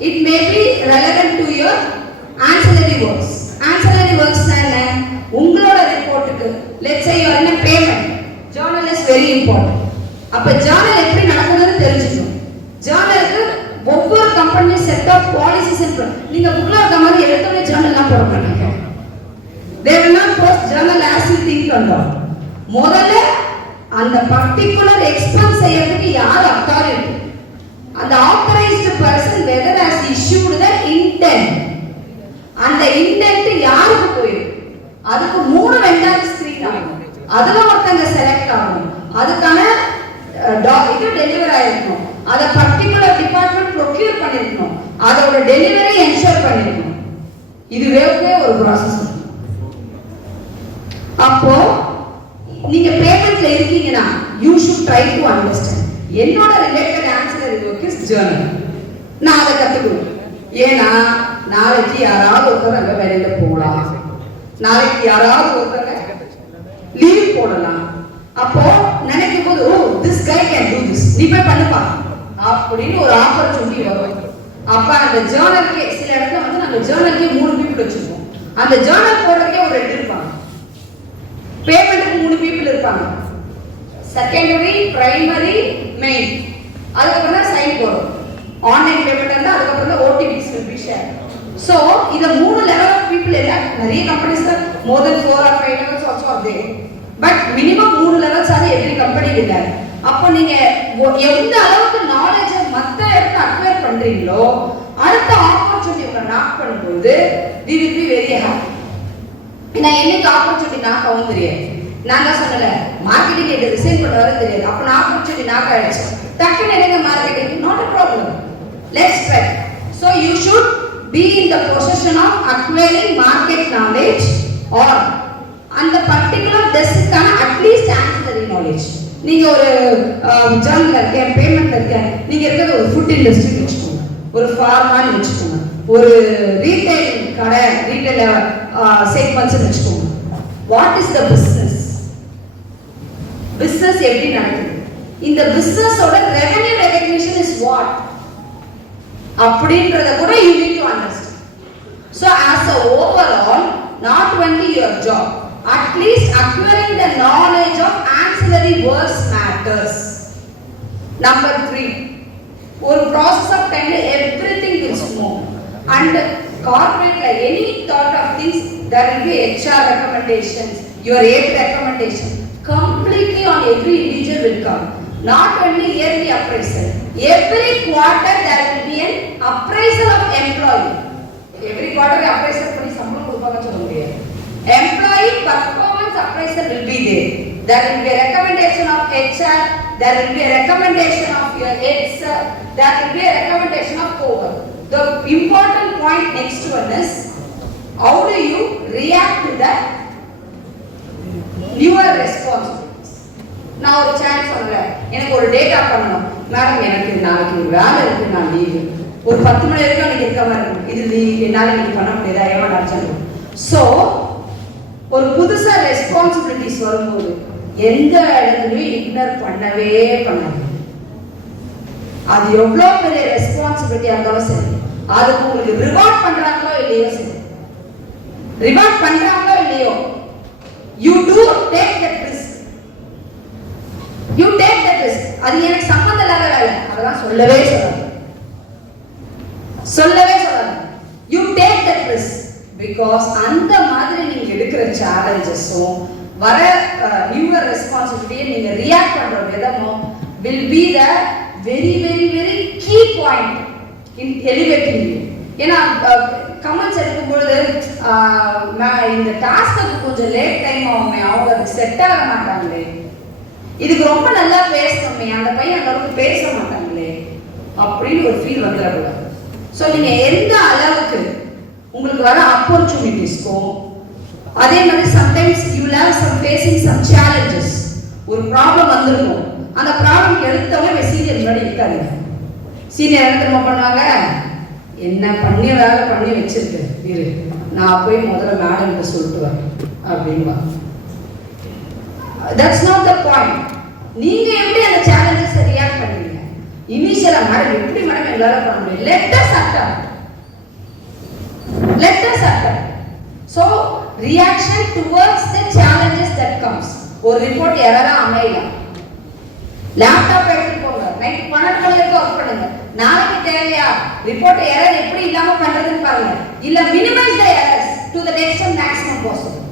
it may be relevant to your ancillary works. Ancillary works என்ன? உங்களோட ரிப்போர்ட்டுக்கு let's say you are in a payment, journal is very important. அப்ப journal எப்படி நடக்குதுன்னு தெரிஞ்சுக்கணும். journalக்கு ஒவ்வொரு company set of policies இருக்கு. நீங்க புக்ல இருக்க மாதிரி எடுத்தோட ஜர்னல்லாம் போட மாட்டீங்க. they will not post journal as you think alone. முதல்ல அந்த பர்టిక్యులர் எக்ஸ்பென்ஸ் செய்யறதுக்கு யார் அத்தாரிட்டி, அந்த authorised person whether has issued the intent, அந்த இன்டென்ட் யாருக்கு போயிடும், அதுக்கு 3 வெண்டர் ஸ்கிரீன் ஆகும். அதுல ஒருத்தங்க செலக்ட் ஆகணும், அதுக்கான இது டெலிவர் ஆயிருக்கும், அத பர்టిక్యులர் டிபார்ட்மென்ட் ப்ரொக்யூர் பண்ணிருக்கணும், அதோட டெலிவரி என்ஷூர் பண்ணிருக்கணும். இதுவே ஒரு process. அப்போ நீங்க பேமெண்ட்ல இருக்கீங்கன்னா you should try to understand என்னோட related ancillary work is journal. நான் அதை கத்துக்கணும். ஏன்னா நாளைக்கு யாராவது ஒருத்தர் அங்க வெளியில போகலாம், நாளைக்கு யாராவது ஒருத்தர் லீவ் போடலாம். அப்போ நினைக்கும் போது ஓ this guy can do this, நீ போய் பண்ணுப்பா அப்படின்னு ஒரு ஆப்பர்ச்சுனிட்டி வரும். அப்ப அந்த ஜர்னலுக்கு சில இடத்துல வந்து நாங்க ஜர்னலுக்கு 3 பீப்புள் வச்சிருக்கோம். அந்த ஜர்னல் போடுறதுக்கே ஒரு 2 இருப்பாங்க. பேமெண்ட்டுக்கு 3 பீப்புள் இருப்பாங்க. Secondary, primary, main. அதுக்கப்புறம் தான் சைட் வரும். ஆன்லைன் பேமெண்ட் இருந்தால் அதுக்கப்புறம் தான் OTPs will be shared. So இந்த 3 லெவல் ஆஃப் பீப்புள் எல்லாம் நிறைய கம்பெனிஸ்ல more than 4 or 5 levels also are there. But minimum 3 லெவல்ஸ் ஆன எவ்ரி கம்பெனி இல்லை. அப்போ நீங்க எந்த அளவுக்கு நாலேஜ் மற்ற இடத்துல அக்வயர் பண்றீங்களோ அடுத்த ஆப்பர்ச்சுனிட்டி உங்களை நாக் பண்ணும்போது we will be very happy. நான் என்னைக்கு ஆப்பர்ச்சுனிட்டி நாக் ஆகும் தெரியாது. நான் தான் சொன்னல மார்க்கெட்டிங் எது ரிசைன் பண்ண வர தெரியாது. அப்போ நான் ஆப்பர்ச்சுனிட்டி நாக் ஆயிடுச்சு. டக்குன்னு எனக்கு marketing not a problem. Let's try. So you should be in the possession of acquiring market knowledge or அந்த பர்టిక్యులர் டெஸ்க்கான அட்லீஸ்ட் ancillary knowledge. நீங்க ஒரு ஜர்னல் இருக்க பேமெண்ட் இருக்க நீங்க இருக்கிறது ஒரு ஃபுட் இண்டஸ்ட்ரி வெச்சுக்கோங்க, ஒரு ஃபார்மான்னு வெச்சுக்கோங்க, ஒரு ரீட்டைல் கடை ரீட்டைல் செக்மெண்ட்ஸ் வெச்சுக்கோங்க. What is the business? Business எப்படி நடக்குது? இந்த பிசினஸோட ரெவென்யூ ரெகக்னிஷன் இஸ் வாட் அப்படின்றத கூட you need to understand. So as a overall, not only your job, at least acquiring the knowledge of ancillary works matters. Number 3, ஒரு process of time everything will move and corporate like any thought of things there will be HR recommendations, your age recommendation completely on every individual will come. Not only yearly appraisal, every quarter there will be an appraisal of employee. Every quarter appraisal பண்ணி சம்பளம் கொடுப்பாங்க சொல்ல முடியாது. Employee performance appraisal will be there. There will be a recommendation of HR, there will be a recommendation of your heads, there will be a recommendation of over. The important point next one is how do you react to the newer responsibilities. நான் ஒரு சான்ஸ் சொல்றேன், எனக்கு ஒரு டேட்டா பண்ணணும் மேடம், எனக்கு நாளைக்கு ஒரு வேலை இருக்கு, நான் லீவு ஒரு 10 மணி வரைக்கும் எனக்கு இருக்க மாதிரி இருக்கும், இது என்னால் எனக்கு பண்ண முடியாதா ஏமாடாச்சு. ஸோ ஒரு புதுசா ரெஸ்பான்சிபிலிட்டிஸ் வரும்போது எந்த இடத்துலையும் இக்னோர் பண்ணவே பண்ணாது. அது எவ்வளோ பெரிய ரெஸ்பான்சிபிலிட்டியா இருந்தாலும் சரி, அதுக்கு உங்களுக்கு ரிவார்ட் பண்றாங்களோ இல்லையோ சரி, ரிவார்ட் பண்றாங்களோ இல்லையோ, you do take that risk. You take that risk. அது எனக்கு சம்பந்தம் இல்லாத வேலை, அதெல்லாம் சொல்லவே சொல்லாது. You take that risk because அந்த மாதிரி நீங்க எடுக்கிற challenges-உம் வர newer responsibility நீங்க react பண்ற விதமும் will be the very very very key point in elevating you. ஏன்னா கமெண்ட்ஸ் எடுக்கும் பொழுது இந்த டாஸ்க்கு கொஞ்சம் லேட் டைம் ஆகுமே, அவங்க செட் ஆக மாட்டாங்களே, இதுக்கு ரொம்ப நல்லா பேசணுமே, அந்த பையன் அந்த அளவுக்கு பேச மாட்டாங்களே அப்படின்னு ஒரு ஃபீல் வந்துடக்கூடாது. ஸோ நீங்க எந்த அளவுக்கு உங்களுக்கு வர ஆப்பர்ச்சுனிட்டிஸ்க்கும் அதே மாதிரி sometimes you will have some facing some challenges. ஒரு ப்ராப்ளம் வந்திருக்கும், அந்த ப்ராப்ளம் எடுத்தவங்க சீனியர் முன்னாடி இருக்காதுங்க. சீனியர் என்ன தெரியுமா பண்ணுவாங்க, என்ன பண்ணி வேலை பண்ணி வச்சிருக்கு இரு, நான் போய் முதல்ல மேடம் சொல்லிட்டு வரேன் அப்படின்பா. That's not the point. நீங்க எப்படி அந்த challenges ரியாக்ட் பண்றீங்க? இனிஷியலா மேடம் எப்படி மேடம் எல்லாரும் பண்ண முடியும், let us attempt. So reaction towards the challenges that comes. ஒரு ரிப்போர்ட் எரரா அமையலாம், லேப்டாப் எடுத்து போங்க, நைட் 12 மணி வரைக்கும் ஒர்க் பண்ணுங்க, நாளைக்கு தேவையா ரிப்போர்ட் எரர் எப்படி இல்லாம பண்றதுன்னு பாருங்க, இல்ல minimize the errors to the extent maximum possible.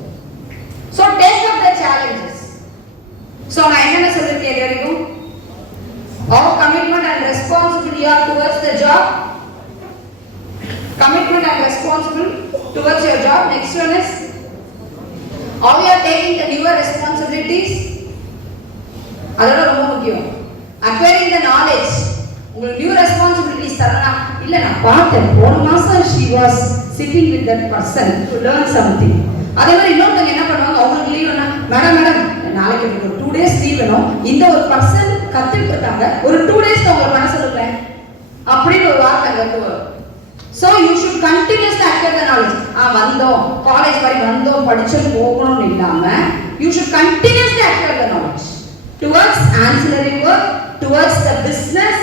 So take up the challenges. So நான் என்ன சொல்லிருக்கேன் இது வரைக்கும், our commitment and responsibility are towards the job. Commitment and responsible towards your job. Next one is how you are taking the newer responsibilities. அதோட ரொம்ப முக்கியம் acquiring the knowledge. உங்களுக்கு new responsibilities தரலாம். இல்ல நான் பார்த்தேன் போன மாசம் she was sitting with that person to learn something. அதே மாதிரி இன்னொருத்தங்க என்ன பண்ணுவாங்க, அவங்களுக்கு லீவ்னா மேடம் நாளைக்கு எனக்கு ஒரு 2 days லீவ் வேணும், இந்த ஒரு பர்சன் கத்துட்டு இருக்காங்க, ஒரு 2 days உங்களை பண்ண சொல்லுவேன் அப்படின்னு ஒரு வார்த்தை அங்க வரும். So you should continuously acquire the knowledge. வந்தோம் காலேஜ் வரை வந்தோம் படிச்சு போகணும்னு இல்லாம you should continuously acquire the knowledge towards ancillary work, towards the business,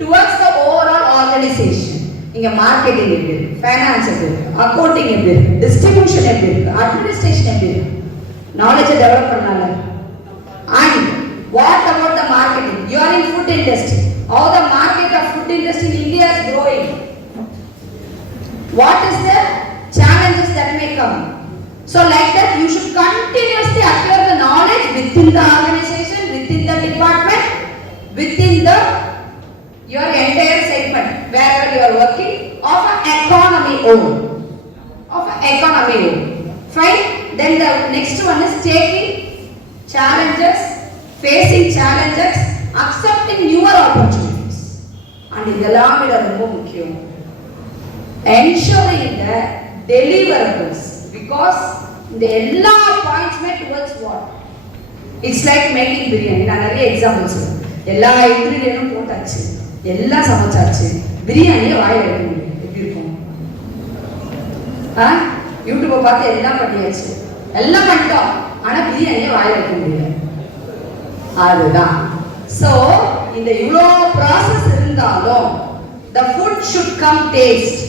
towards the overall organization. இங்க மார்க்கெட்டிங் எப்படி இருக்கு, ஃபைனான்ஸ் எப்படி இருக்கு, அக்கவுண்டிங் எப்படி இருக்கு, டிஸ்ட்ரிபியூஷன் எப்படி இருக்கு, அட்மினிஸ்ட்ரேஷன் எப்படி இருக்கு, knowledge develop பண்ணால. And what about the marketing? You are in food industry. How the market of food industry in India is growing? What is the challenges that may come? So like that, you should continuously acquire the knowledge within the organization, within the department, within the your entire segment wherever you are working of an economy own. Fine. Then the next one is taking challenges, facing challenges, accepting newer opportunities. And இதெல்லாம் விட ரொம்ப முக்கியம் ensuring the deliverables, because the எல்லா pointsமே towards what? It's like making biryani. நான் நிறைய எக்ஸாம்பிள்ஸ் எல்லா இன்கிரிடியன்ட்டும் போட்டாச்சு, எல்லாம் சமைச்சாச்சு, பிரியாணியை வாயில வைக்க முடியும். எப்படி இருக்கும்? யூடியூப்பை பார்த்து எல்லாம் பண்ணியாச்சு, எல்லாம் பண்ணிட்டோம், ஆனா பிரியாணியை வாயில வைக்க முடியல. அதுதான். So இந்த இவ்வளோ ப்ராசஸ் இருந்தாலும் the food should come taste.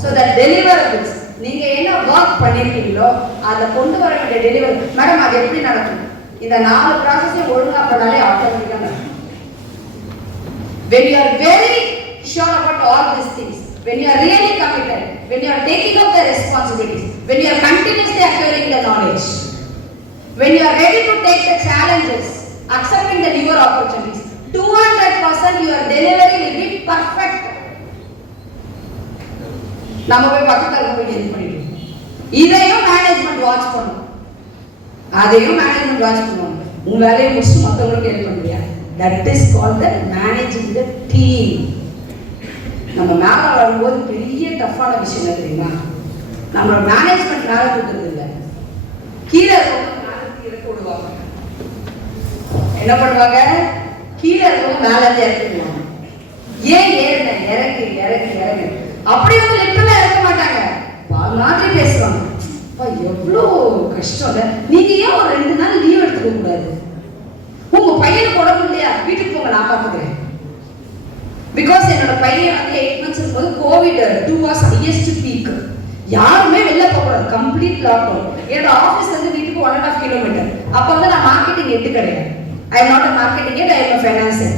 So that deliverables, நீங்க என்ன ஒர்க் பண்ணிருக்கீங்களோ அதை கொண்டு வர வேண்டிய டெலிவரி. மேடம் அது எப்படி நடக்கும்? இந்த 4 ப்ராசஸையும் ஒழுங்கா பண்ணாலே ஆட்டோமேட்டிக்கா நடக்கும். When you are very sure about all these things, when you are really committed, when you are taking up the responsibilities, when you are continuously acquiring the knowledge, when you are ready to take the challenges, accepting the newer opportunities, 200% your delivery will be perfect. நம்ம போய் பக்கத்துல போய் ஹெல்ப் பண்ணிடுவோம். இதையும் management watch பண்ணும், அதையும் management watch பண்ணுவோம். உங்க வேலையை முடிச்சு மற்றவங்களுக்கு ஹெல்ப் பண்ணுறியா? That is called the managing the team. நம்ம மேல வரும்போது பெரிய டஃப்பான விஷயம் தெரியுமா? நம்ம மேனேஜ்மெண்ட் மேல கொடுக்கறது இல்லை, கீழே இருக்கவங்க மேல இறக்கி விடுவாங்க. என்ன பண்ணுவாங்க? கீழே இருக்கவங்க மேல இருந்து இறக்கி விடுவாங்க. ஏன் ஏறுன இறங்கு இறங்கு இறங்கு அப்படி வந்து லிட்டரலா இருக்க மாட்டாங்க, மாதிரி பேசுவாங்க. எவ்வளோ கஷ்டம் இல்லை, நீங்க ஏன் ஒரு 2 நாள் லீவ் எடுத்துக்க கூடாது? உங்க பையனுக்கு உடம்பு இல்லையா, வீட்டுக்கு போங்க, நான் பார்த்துக்கிறேன். பிகாஸ் என்னோட பையன் வந்து 8 months இருக்கும்போது கோவிட் 2 was highest peak. யாருமே வெளில போகக்கூடாது, கம்ப்ளீட் லாக்டவுன். என்னோட ஆஃபீஸ் வந்து வீட்டுக்கு 1.5 கிலோமீட்டர். அப்போ வந்து நான் மார்க்கெட்டிங் எட்டு கிடையாது. I am not a marketing head, I am a financier.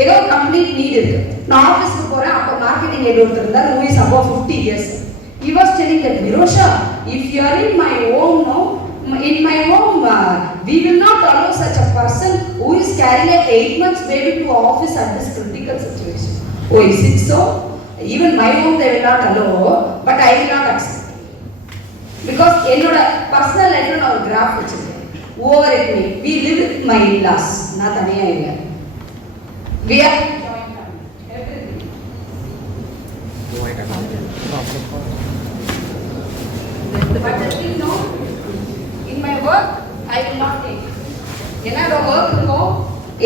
ஏதோ கம்ப்ளீட் நீட் இருக்கு, நான் ஆஃபீஸ்க்கு போறேன். அப்போ மார்க்கெட்டிங் ஹெட் ஒருத்தர் இருந்தார், who is above 50 years. He was telling that, Virosha, if you are in my home now, in my home, we will not allow such a person who is carrying an 8 months baby to office at this critical situation. Oh, is it so? Even my home they will not allow, but I will not accept. Because என்னோட personal life நான் ஒரு graph வச்சிருக்கேன். Over at me, we live with my in-laws. நான் தனியா இல்லை. We are joint family. Everything. But the thing no, in my work, I will not take. என்னோட ஒர்க்குக்கும்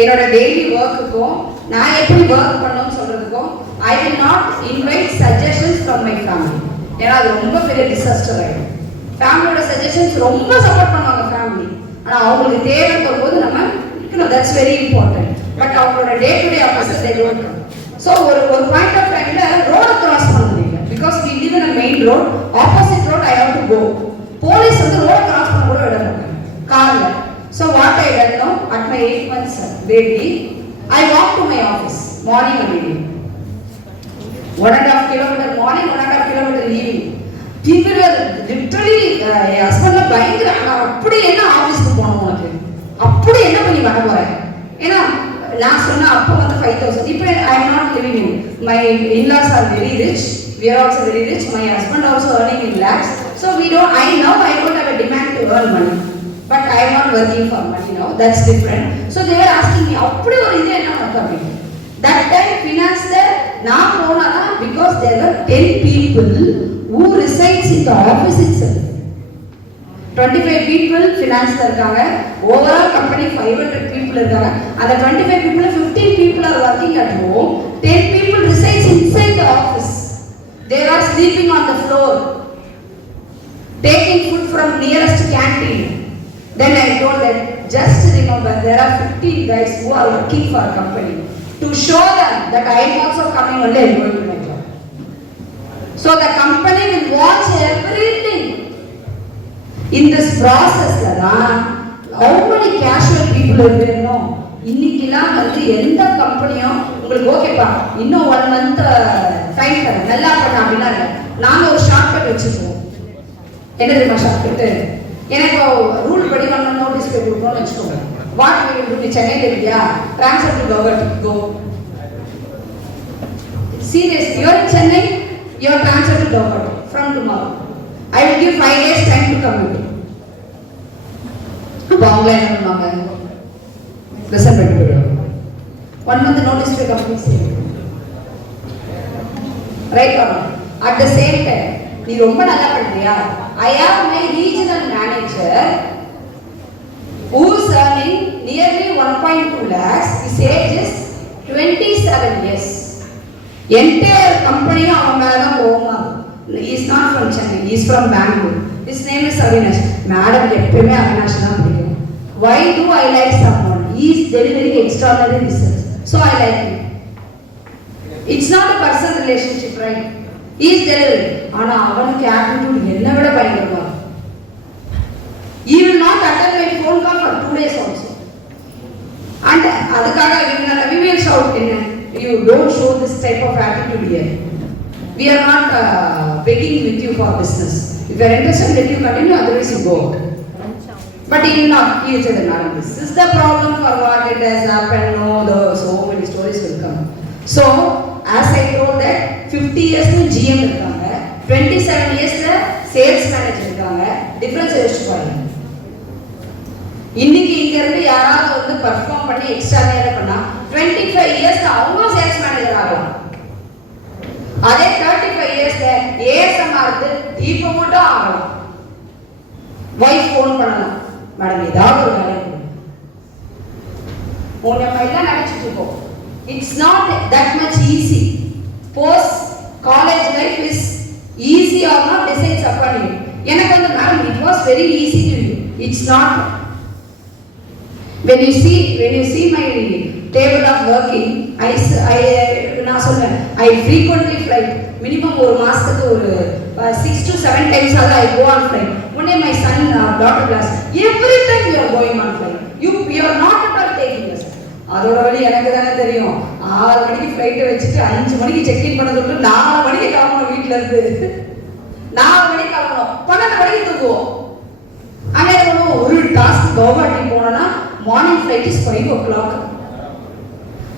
என்னோட டெய்லி ஒர்க்குக்கும் நான் எப்படி ஒர்க் பண்ணணும்னு சொல்றதுக்கும் I will not invite suggestions from my family. ஏன்னா அது ரொம்ப பெரிய டிசாஸ்டர் ஆயிடும். ஃபேமிலியோட சஜஷன்ஸ் ரொம்ப சப்போர்ட் பண்ணுவாங்க ஃபேமிலி, ஆனால் அவங்களுக்கு தேவைப்படும் போது நம்ம தட்ஸ் வெரி இம்பார்ட்டன்ட். பட் அவங்களோட day to day offices they don't come. So ஒரு பாயிண்ட் ஆஃப் டைம்ல ரோடை கிராஸ் பண்ண முடியல, because we live in a main road, opposite road I have to go. Police வந்து ரோடை கிராஸ் பண்ண கூட விட மாட்டாங்க கார்ல. So what I done now, at my 8 months baby, I walk to my office morning and evening. 1.5 kilometer morning, 1.5 kilometer evening. People were literally, என் ஹஸ்பண்ட்ல பயங்கர, அப்படி என்ன ஆஃபீஸ்க்கு போகணும் உனக்கு, அப்படி என்ன பண்ணி வர போறேன்? ஏன்னா நான் சொன்ன அப்போ வந்து 5,000. இப்போ I am not living in, my in-laws are very rich, we are also very rich, my husband also earning in lakhs. So we don't, I don't have a demand to earn money, but I am not working for money now, that's different. So they were asking me, அப்படி ஒரு இது என்ன நடக்கும்? That time finance நான் போனானா, because there were 10 people who resides in the office itself. 25 people finance இருக்காங்க, overall company 500 people இருக்காங்க. அந்த 25 people 15 people are working at home, 10 people resides inside the office. They are sleeping on the floor, taking food from nearest canteen. Then I told them, just remember, there are 15 guys who are working for a company, to show them that I am also coming only and going to my job. So the company will watch everything. In this process, how many casual people are there? No. இன்னைக்கெல்லாம் வந்து எந்த கம்பெனியும் உங்களுக்கு ஓகேப்பா இன்னும் 1 month time தரேன் நல்லா பண்ண அப்படின்னா நாங்கள் ஒரு ஷார்ட்கட் வச்சுருக்கோம். என்ன தெரியுமா ஷார்ட்கட்டு? எனக்கு ரூல் படி நம்ம நோட்டீஸ் போய் கொடுக்கணும்னு வச்சுக்கோங்க. What will do? நீ சென்னையில் இல்லையா? Transfer to government go. Serious, you are in Chennai, you are transferred to government from tomorrow. I will give 5 days time to commute. Online and listen better. 1 month notice to company. Right or not? At the same time, நீ ரொம்ப நல்லா பண்றியா? I have my regional manager who is earning nearly 1.2 lakhs. His age is 27 years. Entire company அவன் மேல தான் போகுமா? He is not from Chennai. He is from Bangalore. His name is Avinash. Madam எப்பவுமே அவினாஷ் தான் பிடிக்கும். Why do I like someone? He is delivering extraordinary results. So I like him. It's not a personal relationship, right? He is delivering. ஆனா அவனுக்கு attitude என்ன விட பயங்கரமா. He will not attend my phone call for 2 days also. And அதுக்காக we will shout என்ன? You don't show this type of attitude here. We are not begging with you for business. If you are interested, let you continue, otherwise you go out. But he will not. He will say that madam, this is the problem for what it has happened. No, so many stories will come. So, as I told that, 50 years in GM இருக்காங்க, 27 years sales manager இருக்காங்க. Difference யோசிச்சு பாருங்க. இன்னைக்கு இங்க இருந்து யாராவது வந்து பெர்ஃபார்ம் பண்ணி எக்ஸ்ட்ராடினரி பண்ணா 25 இயர்ஸ் அவங்க சேல்ஸ் மேனேஜர் ஆகலாம். அதே 35 இயர்ஸ்ல ஏஎஸ்எம் இருந்து இப்போ மட்டும் ஆகலாம். வைஃப் ஃபோன் பண்ணலாம், மேடம் ஏதாவது ஒரு வேலை கொடுங்க. நம்ம எல்லாம் நினைச்சிட்டு இருக்கோம். It's not that much easy. Post college life is easy or not decides upon you. எனக்கு வந்து madam it was very easy to you. It's not. When you see my table of working, நான் சொல்றேன், I frequently fly. Minimum ஒரு மாசத்துக்கு ஒரு 6 to 7 times I go on flight. One day my son daughter class, every time you are going on flight. You are not at all taking us. அதோட வழி எனக்கு தானே தெரியும். 6 மணிக்கு ஃப்ளைட் வச்சுட்டு 5 மணிக்கு செக் இன் பண்ண சொல்லிட்டு 4 மணிக்கு கிளம்பணும் வீட்ல இருந்து. 4 மணிக்கு கிளம்பணும், 12 மணிக்கு தூங்குவோம். அங்கே ஒரு டாஸ்க் கவர்மெண்ட் போனோம்னா மார்னிங் ஃப்ளைட் இஸ் 5 o'clock.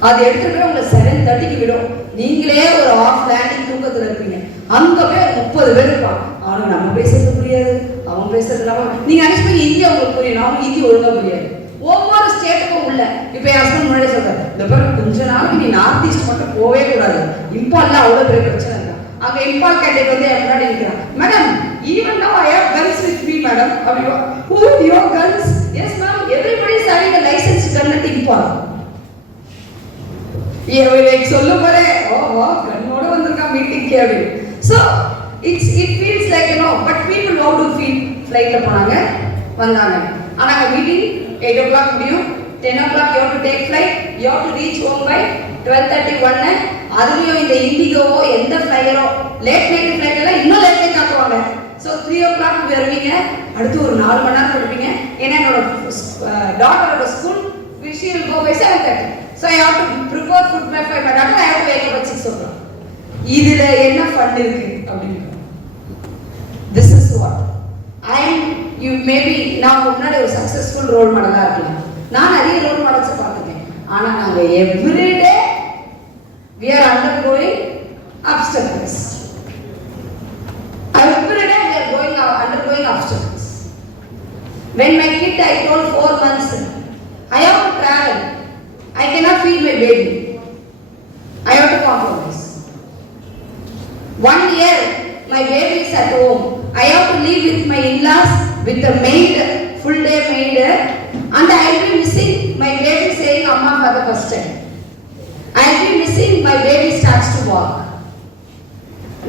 அது எடுத்துட்டு உங்களை 7:30க்கு விடும். நீங்களே ஒரு ஆஃப் லேண்டிங் தூக்கத்தில் இருப்பீங்க. அங்க போய் 30 பேர் இருப்பான். அவனுக்கு நம்ம பேசுறது புரியாது, அவன் பேசுறது நம்ம. நீங்க நினைச்சுப்பீங்க இந்தியா உங்களுக்கு புரியும், நமக்கு ஹிந்தி ஒழுங்கா புரியாது. ஒவ்வொரு ஸ்டேட்டுக்கும் உள்ள இப்போ என் ஹஸ்பண்ட் முன்னாடி சொல்றாரு, இந்த பேர் கொஞ்ச நாளைக்கு நீ நார்த் ஈஸ்ட் மட்டும் போவே கூடாது. இம்பால்ல அவ்வளோ பெரிய பிரச்சனை இருக்கு. அங்க இம்பால் கேண்டேட் வந்து என் முன்னாடி இருக்கிறான். Madam even now I have guns with me, madam. Who your guns? Yes ma'am, everybody is having a licensed gun at Impal. like சொல்ல போறே ஓ கண்ணோட வந்திருக்கா மீட்டிங் கேவி. So it feels like but people how to feel flightல போனாங்க வந்தாங்க. ஆனா மீட்டிங் 8 o'clock முடியும். 10 o'clock you have to take flight. You have to reach home by 12:31. அதுலயும் இந்த இண்டிகோவோ எந்த ஃப்ளையரோ லேட் நைட் ஃப்ளைட் எல்லாம் இன்னும் லேட் நைட் ஆக்குவாங்க. ஸோ 3 o'clock வருவீங்க, அடுத்து ஒரு 4 மணி நேரம் படிப்பீங்க. ஏன்னா என்னோட டாட்டரோட school she will go by 7:30. So I have to prepare food by 5. My daughter I have to wake up at 6 o'clock. இதுல என்ன ஃபன் இருக்கு அப்படின்னு. This is what you maybe நான் முன்னாடி ஒரு சக்சஸ்ஃபுல் ரோல் மாடலா இருக்கலாம். நான் நிறைய ரோல் மாடல்ஸ் பார்த்துட்டேன். ஆனா நாங்க every day we are undergoing obstacles. Every day we are undergoing obstacles. When my kid, I told 4 months, I have to travel. I cannot feed my baby. I have to compromise. 1 year, my baby is at home. I have to live with my in-laws, with the maid, full day maid, and I will be missing my baby saying Amma for the first time. I will be missing my baby starts to walk.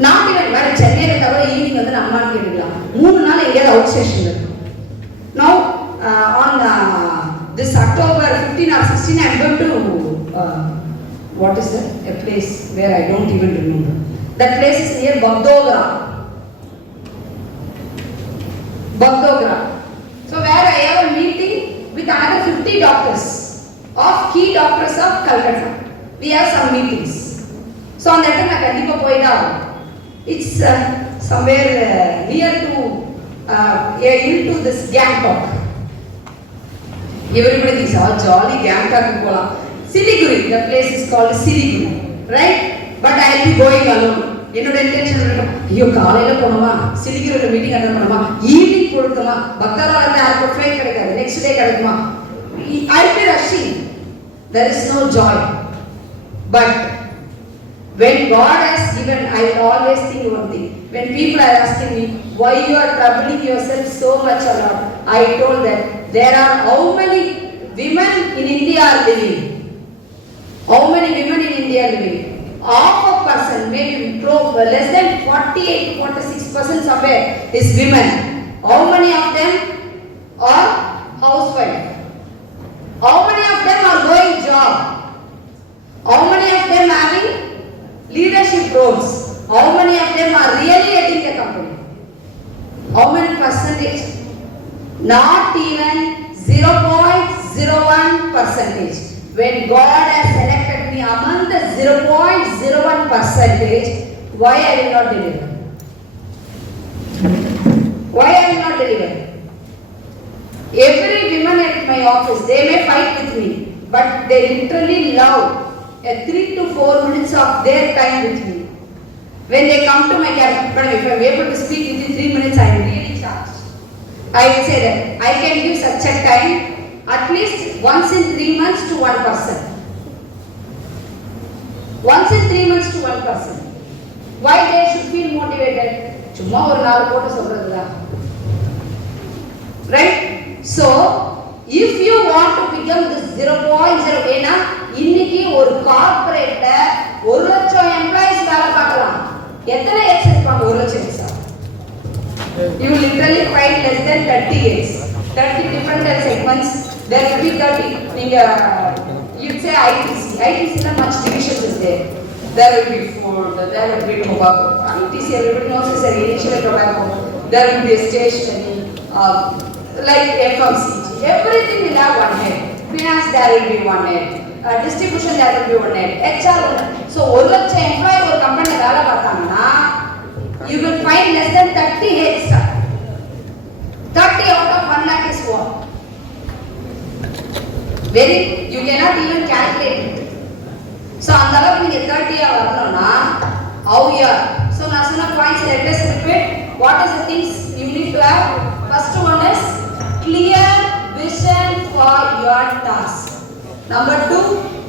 Not even வேற சென்னையில தவிர ஈவினிங் வந்து அம்மான்னு கேட்டுக்கலாம். 3 நாள் எங்கேயாவது அவுட் ஸ்டேஷன்ல இருக்கும். Now on this October 15 or 16 I am going to what is it? A place where I don't even remember. That place is near Bagdogra. Bagdogra. So where I have a meeting with another 50 doctors of key doctors of Calcutta. We have some meetings. So on that time I can go down. It's somewhere near to into this Gangtok. Everybody thinks, oh jolly Gangtok. Siliguri, the place is called Siliguri, right? But I will be going alone. என்னோட இன்டென்ஷன் இருக்கும் ஐயோ காலையில போனோமா சிலிகுரியில் meeting attend பண்ணுமா ஈவினிங் கொடுத்தோமா பக்தரா வந்து ஏர்போர்ட் ஃப்ளைட் கிடைக்காது நெக்ஸ்ட் டே கிடைக்குமா I will be rushing there is no joy but when God has given I will always think one thing when people are asking me why you are troubling yourself so much a lot I told them there are how many women in India are living how many women in India are living half a person, maybe less than 48 to 46% somewhere is women. How many of them are housewives? How many of them are going job? How many of them having leadership roles? How many of them are really heading the company? How many percentage? Not even 0.01 percentage. When God has selected me among the 0.01 percentage, why I will not deliver? Why I will not deliver? Every woman at my office, they may fight with me, but they literally love a 3 to 4 minutes of their time with me. When they come to my cabin, but if I am able to speak within 3 minutes, I am really charged. I will say that I can give such a time at least once in 3 months to one person. Once in 3 months to one person. Why they should feel motivated? சும்மா ஒரு நாள் போட்டு சொல்றதுதா. Right? So, if you want to become this 0.0 ஏனா இன்னைக்கு ஒரு கார்ப்பரேட்ல 1 லட்சம் எம்ப்ளாயிஸ் வேலை பார்க்கலாம். எத்தனை எக்ஸ் இருப்பாங்க 1 லட்சம் X? You will literally find less than 30 eggs. 30 different segments. There will be 30. You'd say ITC. ITC not much divisions is there. There will be food, there will be tobacco. ITC everybody knows is an initial tobacco. There will be a stationery, like FMCG. Everything will have one head. Finance there will be one head. Distribution there will be one head. HR one head. So, one lakh employee or company வேலை பார்த்தாங்கன்னா you will find less than 30 heads. 30 out of 1 lakh is what? Very, you cannot even calculate it. So, அந்த அளவுக்கு நீங்க 30 வரணும்னா how you are. So, நான் சொன்ன points let us repeat. What is the things you need to have? First one is clear vision for your task. Number 2,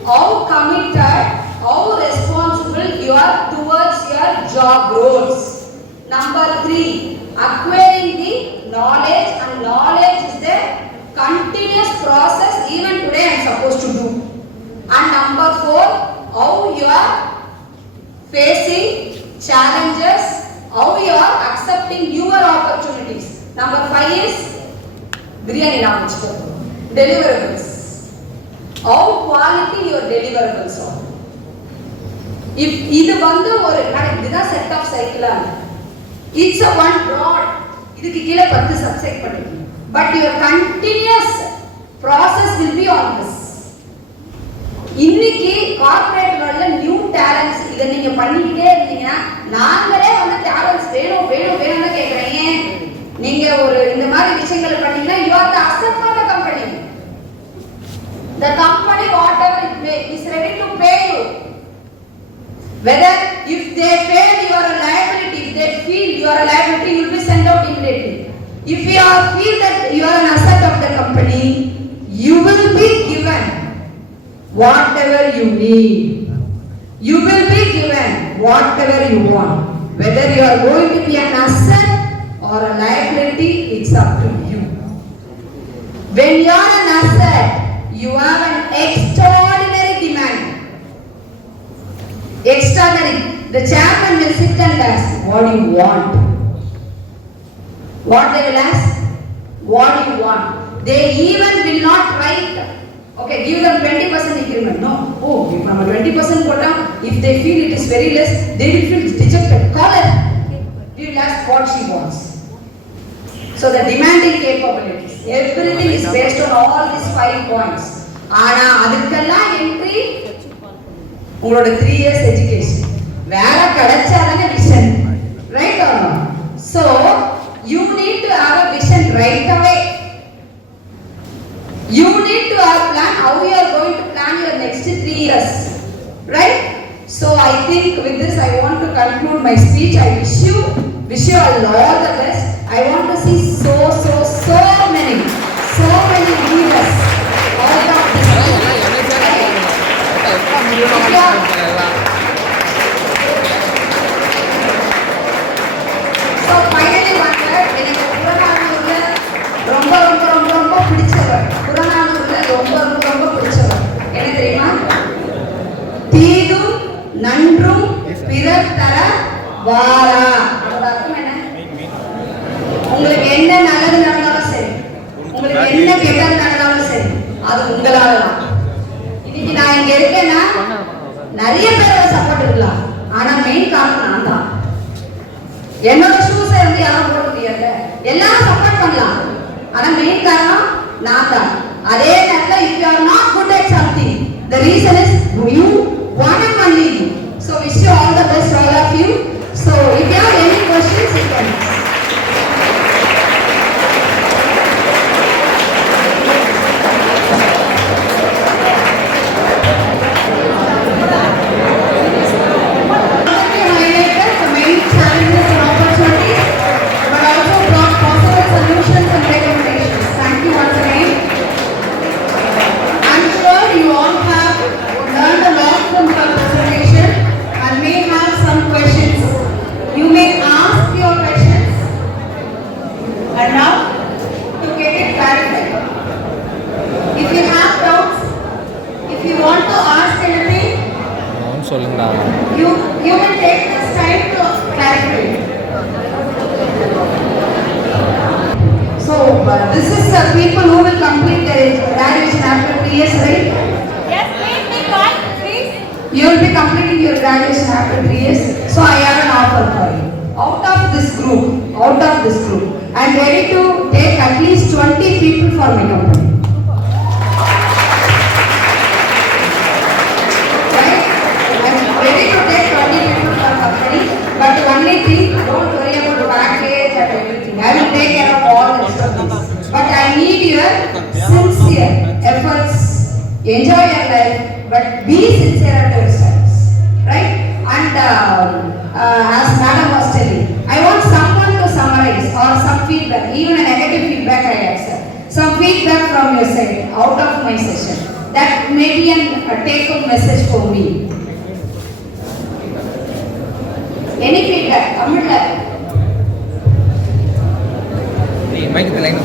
how committed, how responsible you are towards your job roles. Number 3, acquiring the knowledge, and knowledge is the continuous process even today I am supposed to do. And number 4, how you are facing challenges, how you are accepting your opportunities. Number 5 is deliverables. How quality your deliverables are. If இது வந்து ஒரு இதுதான் set of சைக்கிளா it's a one broad இதுக்கு கீழ 10 சப்செட் பண்ணிருக்கீங்க but your continuous process will be on this இன்னைக்கு கார்ப்பரேட் வேர்ல்ட்ல நியூ டேலண்ட்ஸ் இத நீங்க பண்ணிக்கிட்டே இருந்தீங்கன்னா நாங்களே வந்து டேலண்ட்ஸ் வேணும்னு கேக்குறீங்க நீங்க ஒரு இந்த மாதிரி விஷயங்களை பண்ணீங்கன்னா you are the asset for the company. The company whatever it may is ready to pay you. Whether if they fail you are a liability, if they feel you are a liability, you will be sent out immediately. If you are feel that you are an asset of the company, you will be given whatever you need. You will be given whatever you want. Whether you are going to be an asset or a liability, it's up to you. When you are an asset, you have an extraordinary demand. Extraordinary. The chairman will sit and ask, what do you want? What they will ask? What do you want? They even will not write, okay, give them 20% increment. No. Oh, if I'm a 20% quota, if they feel it is very less, they will feel dejected. Call her. We will ask what she wants. So the demanding capabilities, everything is based on all these 5 points. ஆனா அதுக்கெல்லாம் entry உங்களோட 3 years education. வேலை கிடைச்சாதானே vision, right or no? So you need to have a vision right away. You need to have plan how you are going to plan your next 3 years, right? So I think with this I want to conclude my speech. I wish you all the best. I want to see so many leaders out of this. So finally one word, எனக்கு புறநானூர்ல ரொம்ப பிடிச்சவர், புறநானூர்ல ரொம்ப பிடிச்சவர் என்ன தெரியுமா? தீதும் நன்றும் பிறர் தர வாரா. அதோட அர்த்தம் என்ன? உங்களுக்கு என்ன நல்லது நடந்தாலும் சரி, உங்களுக்கு என்ன கெட்டது நடந்தாலும் சரி, அது உங்களால தான். இன்னைக்கு நான் இங்க இருக்கேன்னா நிறைய பேரோட சப்போர்ட் இருக்கலாம், ஆனா மெயின் காரணம் நான் தான். என்னோட ஷூஸை வந்து யாரும் போட முடியாது, எல்லாரும் சப்போர்ட் பண்ணலாம், ஆனா மெயின் காரணம் நான் தான். அதே நேரத்தில் if you are not good at something, the reason is you, one and only you. So wish you all the best, all of you. So if you have any questions, you can ask. You will take this time to clarify. So this is the people who will complete their graduation after 3 years, right? Yes, please. You will be completing your graduation after 3 years. So I have an offer for you. Out of this group, I am ready to take at least 20 people for my company. But only thing, don't worry about the package and everything. I will take care of all the rest of this. But I need your sincere efforts. Enjoy your life, but be sincere at your studies, right? And as Madam was telling, I want someone to summarize or some feedback, even a negative feedback I accept. Some feedback from your side out of my session. That may be a take-home message for me. Any feedback? Amrita. Mic the line.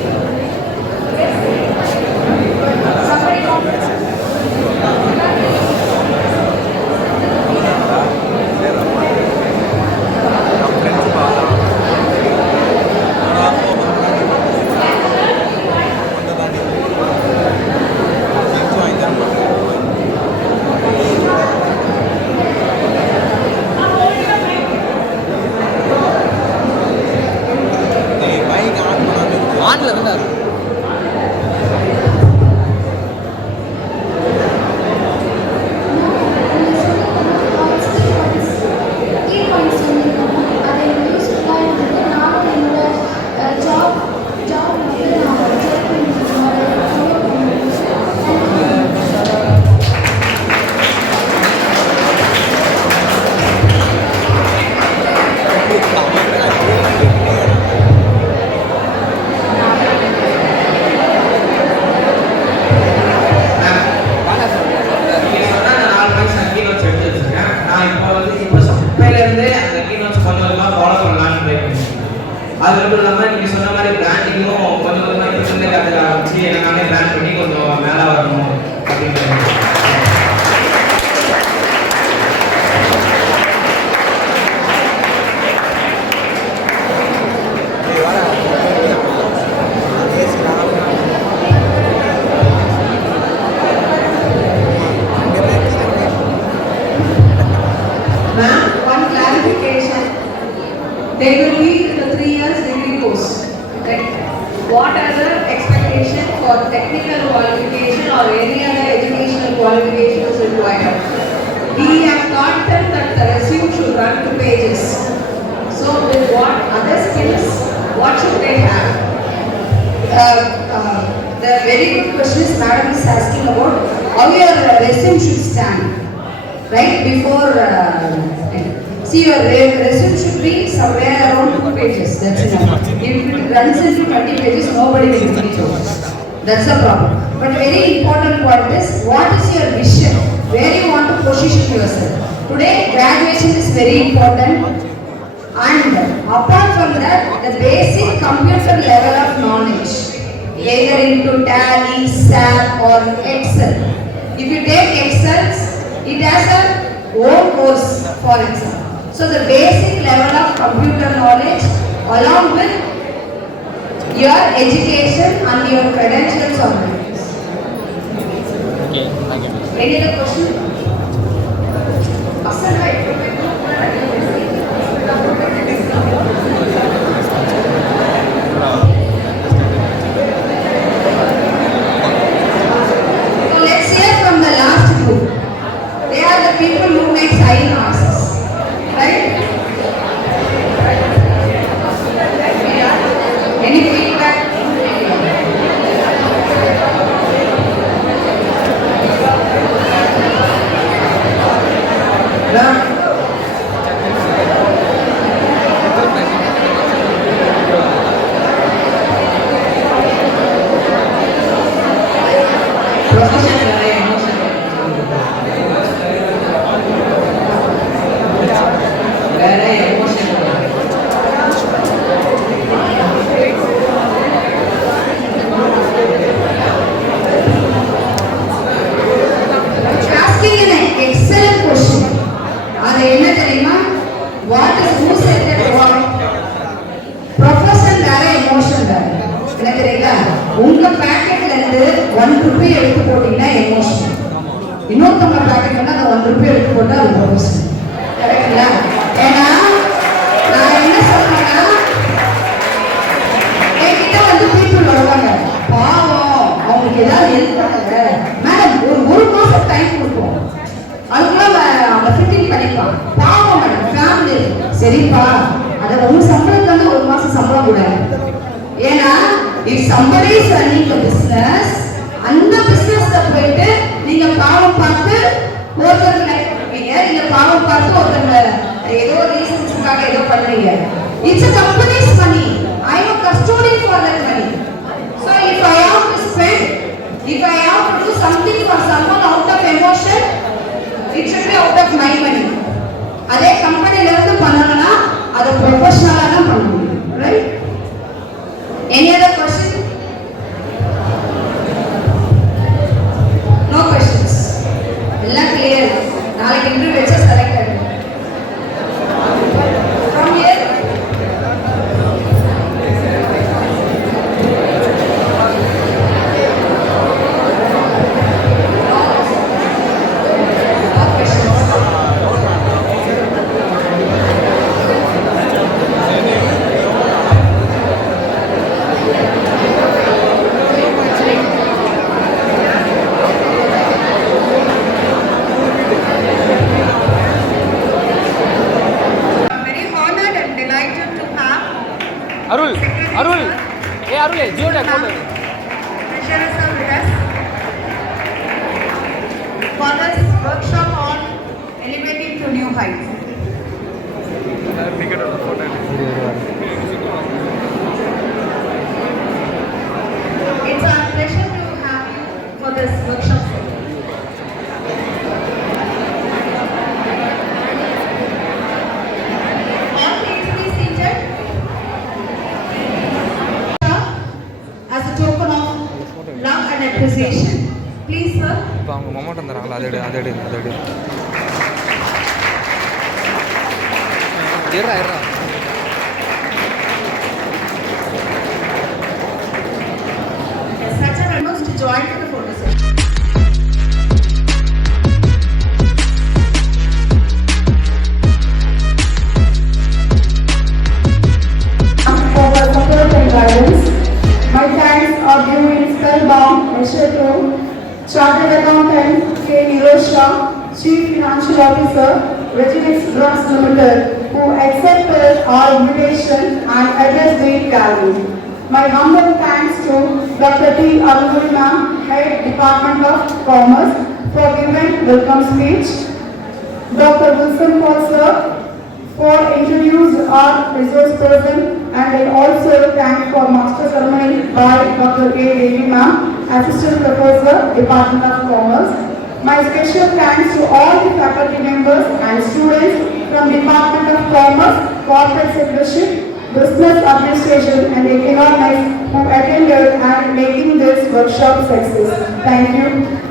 Somebody comment. ஆன்ல இருந்தாரு. அது மட்டும் இல்லாமல் நீங்கள் சொன்ன மாதிரி பிராண்டிங்கும் கொஞ்சம் கொஞ்சமாக இப்போ சொன்ன அதில் வச்சு நானே பிராண்ட் பண்ணி கொஞ்சம் மேலே வரணும் அப்படின்றது. Ma'am, one clarification. They will be the 3 years degree course, right? what other expectation for technical qualification or any other educational qualification is required. We have taught them that the resume should run 2 pages. So with what other skills, what should they have? The very good questions madam is asking about how your resume should stand, right? Before, see your resume should be somewhere around 2 pages, that's enough. If it runs into 20 pages, nobody will read it. That's the problem. But very important point is, what is your vision? Where you want to position yourself? Today, graduation is very important. And apart from that, the basic computer level of knowledge, either into Tally, SAP or Excel. If you take Excel, it has a own course for example. So the basic level of computer knowledge along with your education and your credentials on it. Any other question? So let's hear from the last group. They are the people who make sign asks, right? Any feedback? Asking an excellent question. அது என்ன தெரியுமா? What is who said that what? Profession வேற emotion வேற. என்ன தெரியுங்களா? உங்க பாக்கெட்ல இருந்து 1 ரூபாய் எடுத்து போட்டீங்கன்னா எமோஷன். இன்னொருத்தவங்க பாக்கெட்ல இருந்து அந்த 1 ரூபாய் எடுத்து போட்டா அது ப்ரொஃபஷன். கரெக்ட்டா? ஏன்னா நான் என்ன சொல்றேன்னா என்கிட்ட வந்து people வருவாங்க. பாவம் அவங்களுக்கு ஏதாவது ஹெல்ப் பண்ணுங்க. மேடம் ஒரு மாசம் டைம் கொடுப்போம். அதுக்குள்ள அவங்க ஃபிட்டிங் பண்ணிப்பான். பாவம் மேடம் ஃபேமிலி. சரிப்பா அதை உங்க சம்பளம் தானே ஒரு மாசம் சம்பளம் கூட. ஏன்னா if somebody is running a business, அந்த பிசினஸ்ல போயிட்டு நீங்க பாவம் பார்த்து ஒருத்தர் லைக் பண்ணுவீங்க. நீங்க பாவம் பார்த்து ஒருத்தர் ஏதோ ரீசன்ஸ்க்காக ஏதோ பண்ணுவீங்க. It's a company's money. I am a custodian for that money. So if I have to spend, if I have to do something for someone out of emotion, it should be out of my money. அதே கம்பெனில இருந்து பண்ணனும்னா அது ப்ரொபஷனலா தான் பண்ணணும், right? Any other question? No questions. எல்லாம் clear. நாளைக்கு இன்டர்வியூ வெச்ச selected. From here geo tag खोलो for this workshop on elevating to new heights. It's our pleasure to have you for this workshop. All please be seated. As a token of love and appreciation, please sir. இப்போ அவங்க மொமெண்ட் தராங்களா அதோட ஏறா Such a honor to join for the photo session. For support and guidance, my Chief Financial Officer, Reginex Drugs Limited, who accepted our invitation and addressed the gathering. My humble thanks to Dr. T. Arunuri Ma'am, Head Department of Commerce, for giving welcome speech. Dr. Wilson Paul Sir, for introducing our resource person, and I also thank for master ceremony by Dr. A. Devi Ma'am, Assistant Professor, Department of Commerce. My special thanks to all the faculty members and students from Department of Commerce, Corporate Secretary, Business Administration and Economics who attended and making this workshop success. Thank you.